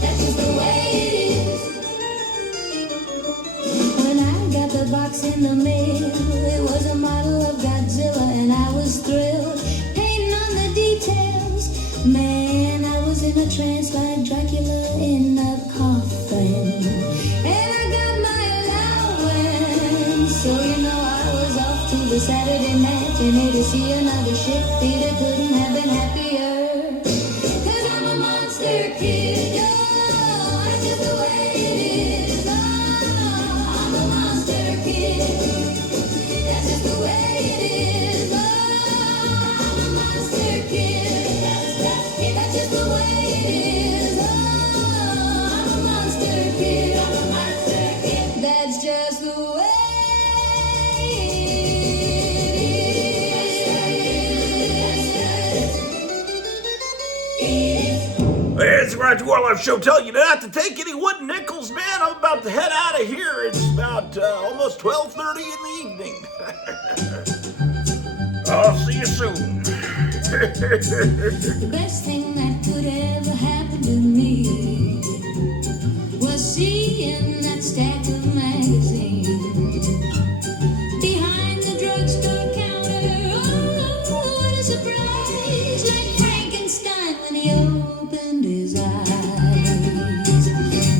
That's just the way it is. When I got the box in the mail, it was a model of Godzilla and I was thrilled. Painting on the details. Man, I was in a trance like Dracula in a coffin. So you know I was off to the Saturday matinee to see another ship theater. Couldn't have been happier. 'Cause I'm a monster kid. Oh, that's just the way it is. Oh, I'm a monster kid. That's just the way it is. Oh, I'm a monster kid. That's just the way it is. Oh, I'm a monster kid. I'm a monster kid. That's just the way. It's the Grottu Orloff Show telling you not to take any wooden nickels, man. I'm about to head out of here. It's about almost 12:30 in the evening. I'll see you soon. The best thing that could ever happen to me was seeing that stack of magazines behind the drugstore counter. Oh, what a surprise! Like Frankenstein when he opened his eyes.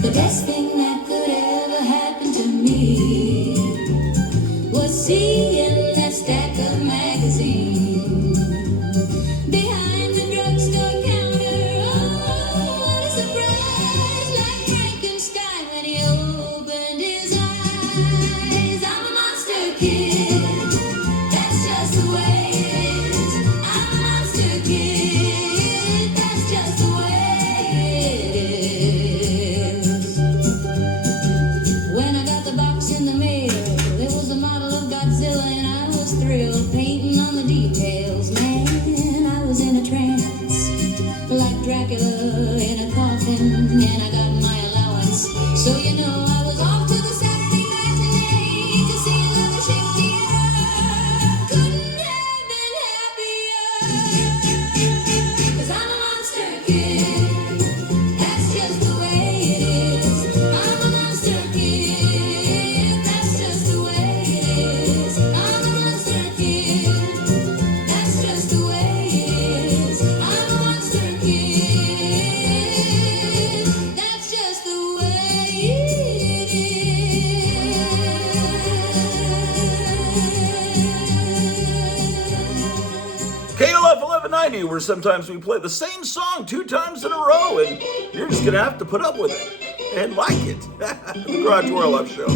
The best thing that could ever happen to me was seeing that stack of magazines behind the drugstore counter. Oh, what a surprise! Like Frankenstein when he opened his eyes. I'm a monster kid. That's just the way it is. I'm a monster kid. That's just the way it is. When I got the box in the mail, it was a model of Godzilla and I was thrilled. Painting on the details, man, I was in a trance. Like Dracula in a coffin, and I got my allowance. So you know I was off to the Saturday matinee to see another ship theater. Couldn't have been happier. 'Cause I'm a monster kid. That's just the way it is. I'm a monster kid. That's just the way it is. I'm a monster kid. 90, where sometimes we play the same song 2 times in a row, and you're just gonna have to put up with it and like it. The Grottu Orloff Show.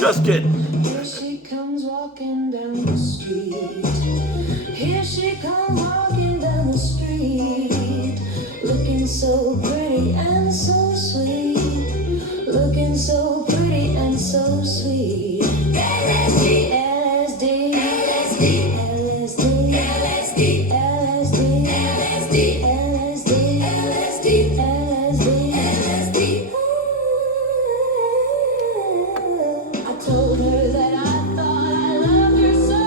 Just kidding. Here she comes walking down the street. Here she comes walking down the street. Looking so pretty and so sweet. Looking so pretty and so sweet. LSD, LSD, LSD, LSD, LSD, LSD, LSD, LSD, LSD, LSD. I told her that I thought I loved her so.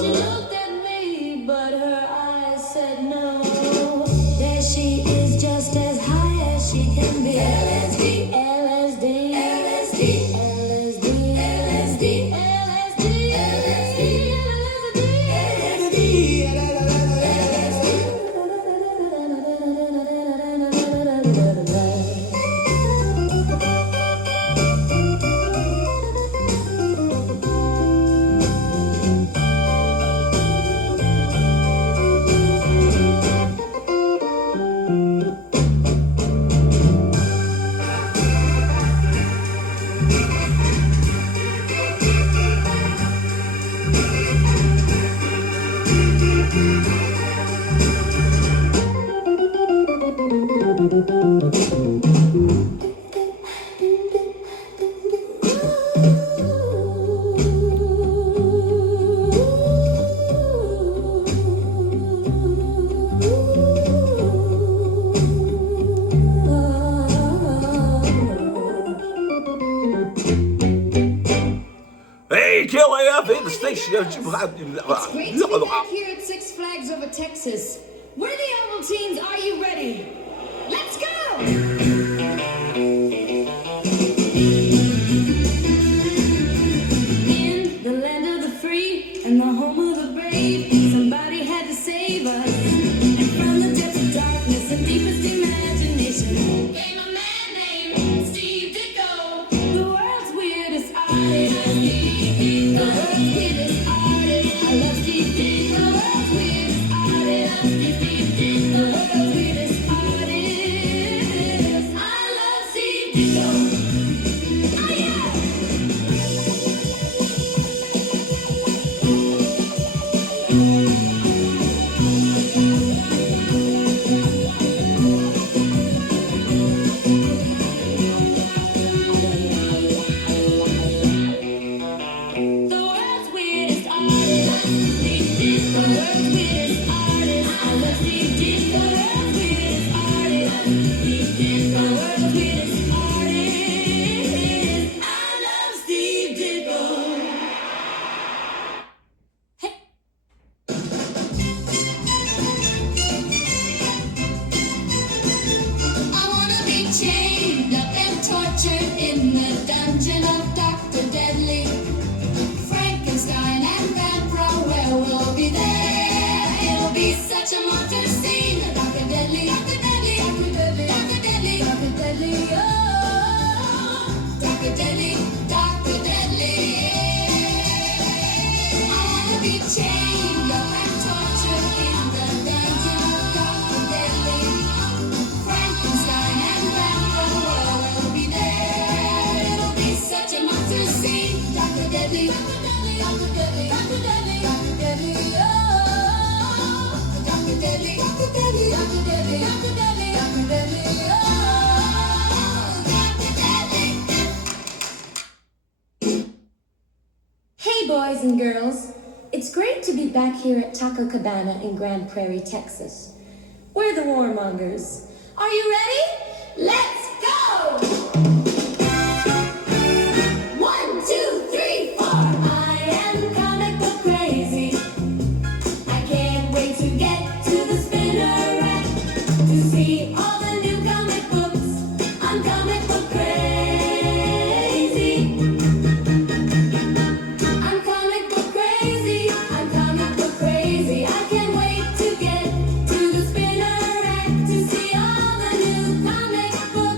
She looked at me, but her eyes said no. There she is, just as high as she can be. LSD, LSD, LSD, LSD, LSD, LSD, Hey, KLAF, the station. It's great to be back here at Six Flags over Texas. Worthy Ovaltines, are you ready? Let's go! In the land of the free and the home of the brave, somebody had to save us. And from the depths of darkness and deepest imagination came a man named Steve Ditko, the world's weirdest artist. The world's weirdest artist. I love Steve Ditko. The world's weirdest artist. Steve Ditko. The world's weirdest artist. I love Steve Ditko. Oh yeah. The world's weirdest artist. Steve Ditko. The world's weirdest artist. I love Steve Ditko. The world's weirdest artist. Steve Ditko. The world's weirdest artist. I love Steve Ditko. I wanna be chained up and tortured in the dungeon of Dr. Deadly. Frankenstein and Vampro, where we'll be there. It'll be such a monster scene. Dr. Deadly, Dr. Deadly, Dr. Deadly, Dr. Deadly, Dr. Deadly, oh, Dr. Deadly, Dr. Deadly. I wanna be chained up and tortured in the dungeon of Dr. Deadly. Frankenstein and Vampro, where we'll be there. It'll be such a monster scene. Dr. Deadly, Dr. Deadly, Dr. Deadly, Dr. Deadly, Dr. Deadly, oh, Dr. Deadly, Dr. Deadly, Dr. Deadly, Dr. Deadly, Dr. Deadly, oh, Dr. Deadly. Hey, boys and girls. It's great to be back here at Taco Cabana in Grand Prairie, Texas. We're the Warmongers. Are you ready? Let's go! 1, 2, 3, 4. I am comic book crazy. I can't wait to get to the spinner rack to see all the new comic books. I'm comic book crazy. I'm comic book crazy. I'm comic book crazy. I can't wait to get to the spinner rack to see all the new comic books.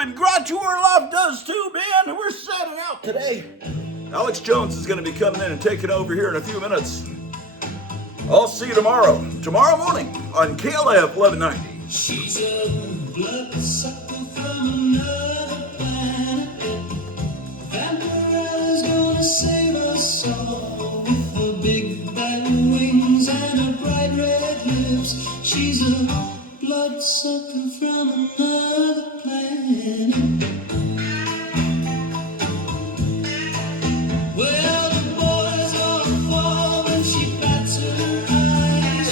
and Grottu Orloff does too, man. We're signing out today. Alex Jones is going to be coming in and taking over here in a few minutes. I'll see you tomorrow morning on KLF 1190. She's a bloodsucker from another planet. Vampira's gonna save us all with her big bad wings and her bright red lips. She's a bloodsucker from another planet. Well, the boys all fall when she bats her eyes.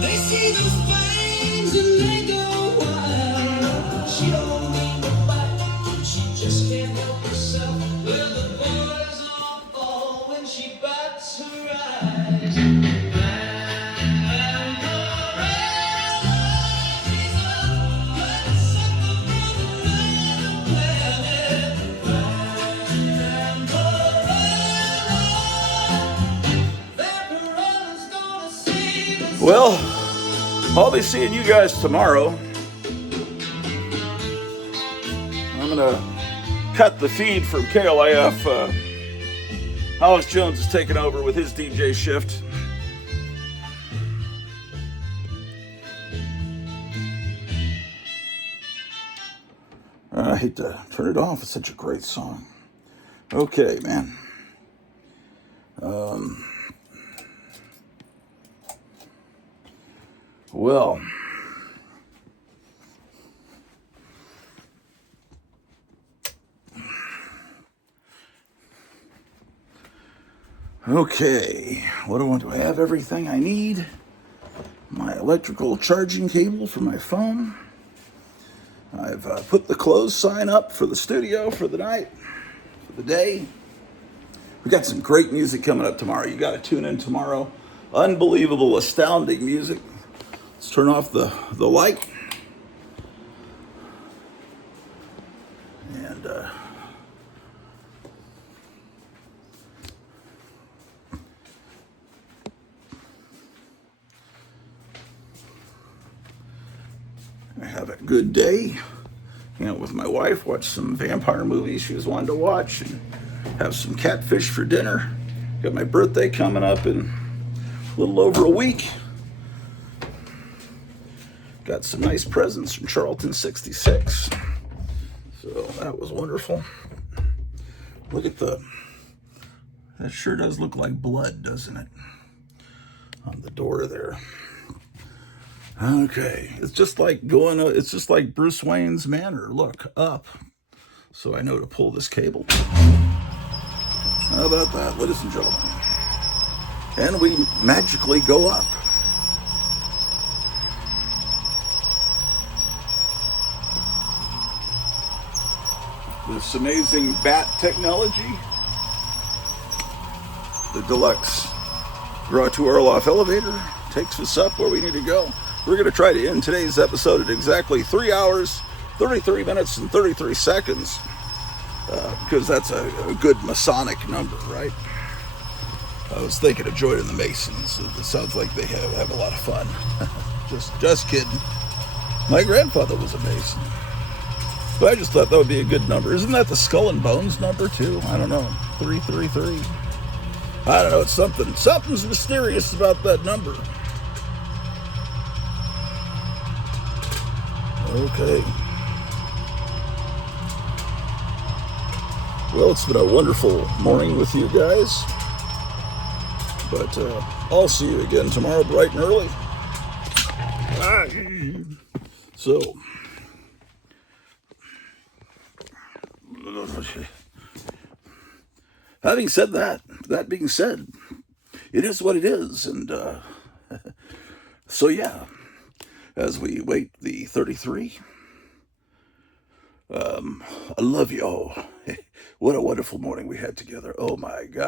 They see the fangs and they go wild. She don't mean to bite, she just can't help herself. Well, the boys all fall when she bats her eyes. Well, I'll be seeing you guys tomorrow. I'm going to cut the feed from KLIF. Alex Jones is taking over with his DJ shift. I hate to turn it off. It's such a great song. Okay, man. Well, okay, what do I want? Do I have everything I need? My electrical charging cable for my phone. I've put the close sign up for the studio for the night, for the day. We got some great music coming up tomorrow. You got to tune in tomorrow. Unbelievable, astounding music. Let's turn off the light. And I have a good day. Hang out with my wife, watch some vampire movies she was wanting to watch, and have some catfish for dinner. Got my birthday coming up in a little over a week. Got some nice presents from Charlton 66. So that was wonderful. Look at that sure does look like blood, doesn't it? On the door there. Okay, it's just like it's just like Bruce Wayne's manor. Look, up. So I know to pull this cable. How about that, ladies and gentlemen? And we magically go up. This amazing bat technology. The deluxe Grottu Orloff elevator takes us up where we need to go. We're going to try to end today's episode at exactly 3 hours, 33 minutes, and 33 seconds. Because that's a good Masonic number, right? I was thinking of joining the Masons. It sounds like they have a lot of fun. just kidding. My grandfather was a Mason. But I just thought that would be a good number. Isn't that the Skull and Bones number too? I don't know. 333. I don't know. It's something. Something's mysterious about that number. Okay. Well, it's been a wonderful morning with you guys. But I'll see you again tomorrow bright and early. So, having said that being said, it is what it is. And so, yeah, as we wait the 33, I love you all. What a wonderful morning we had together. Oh, my God.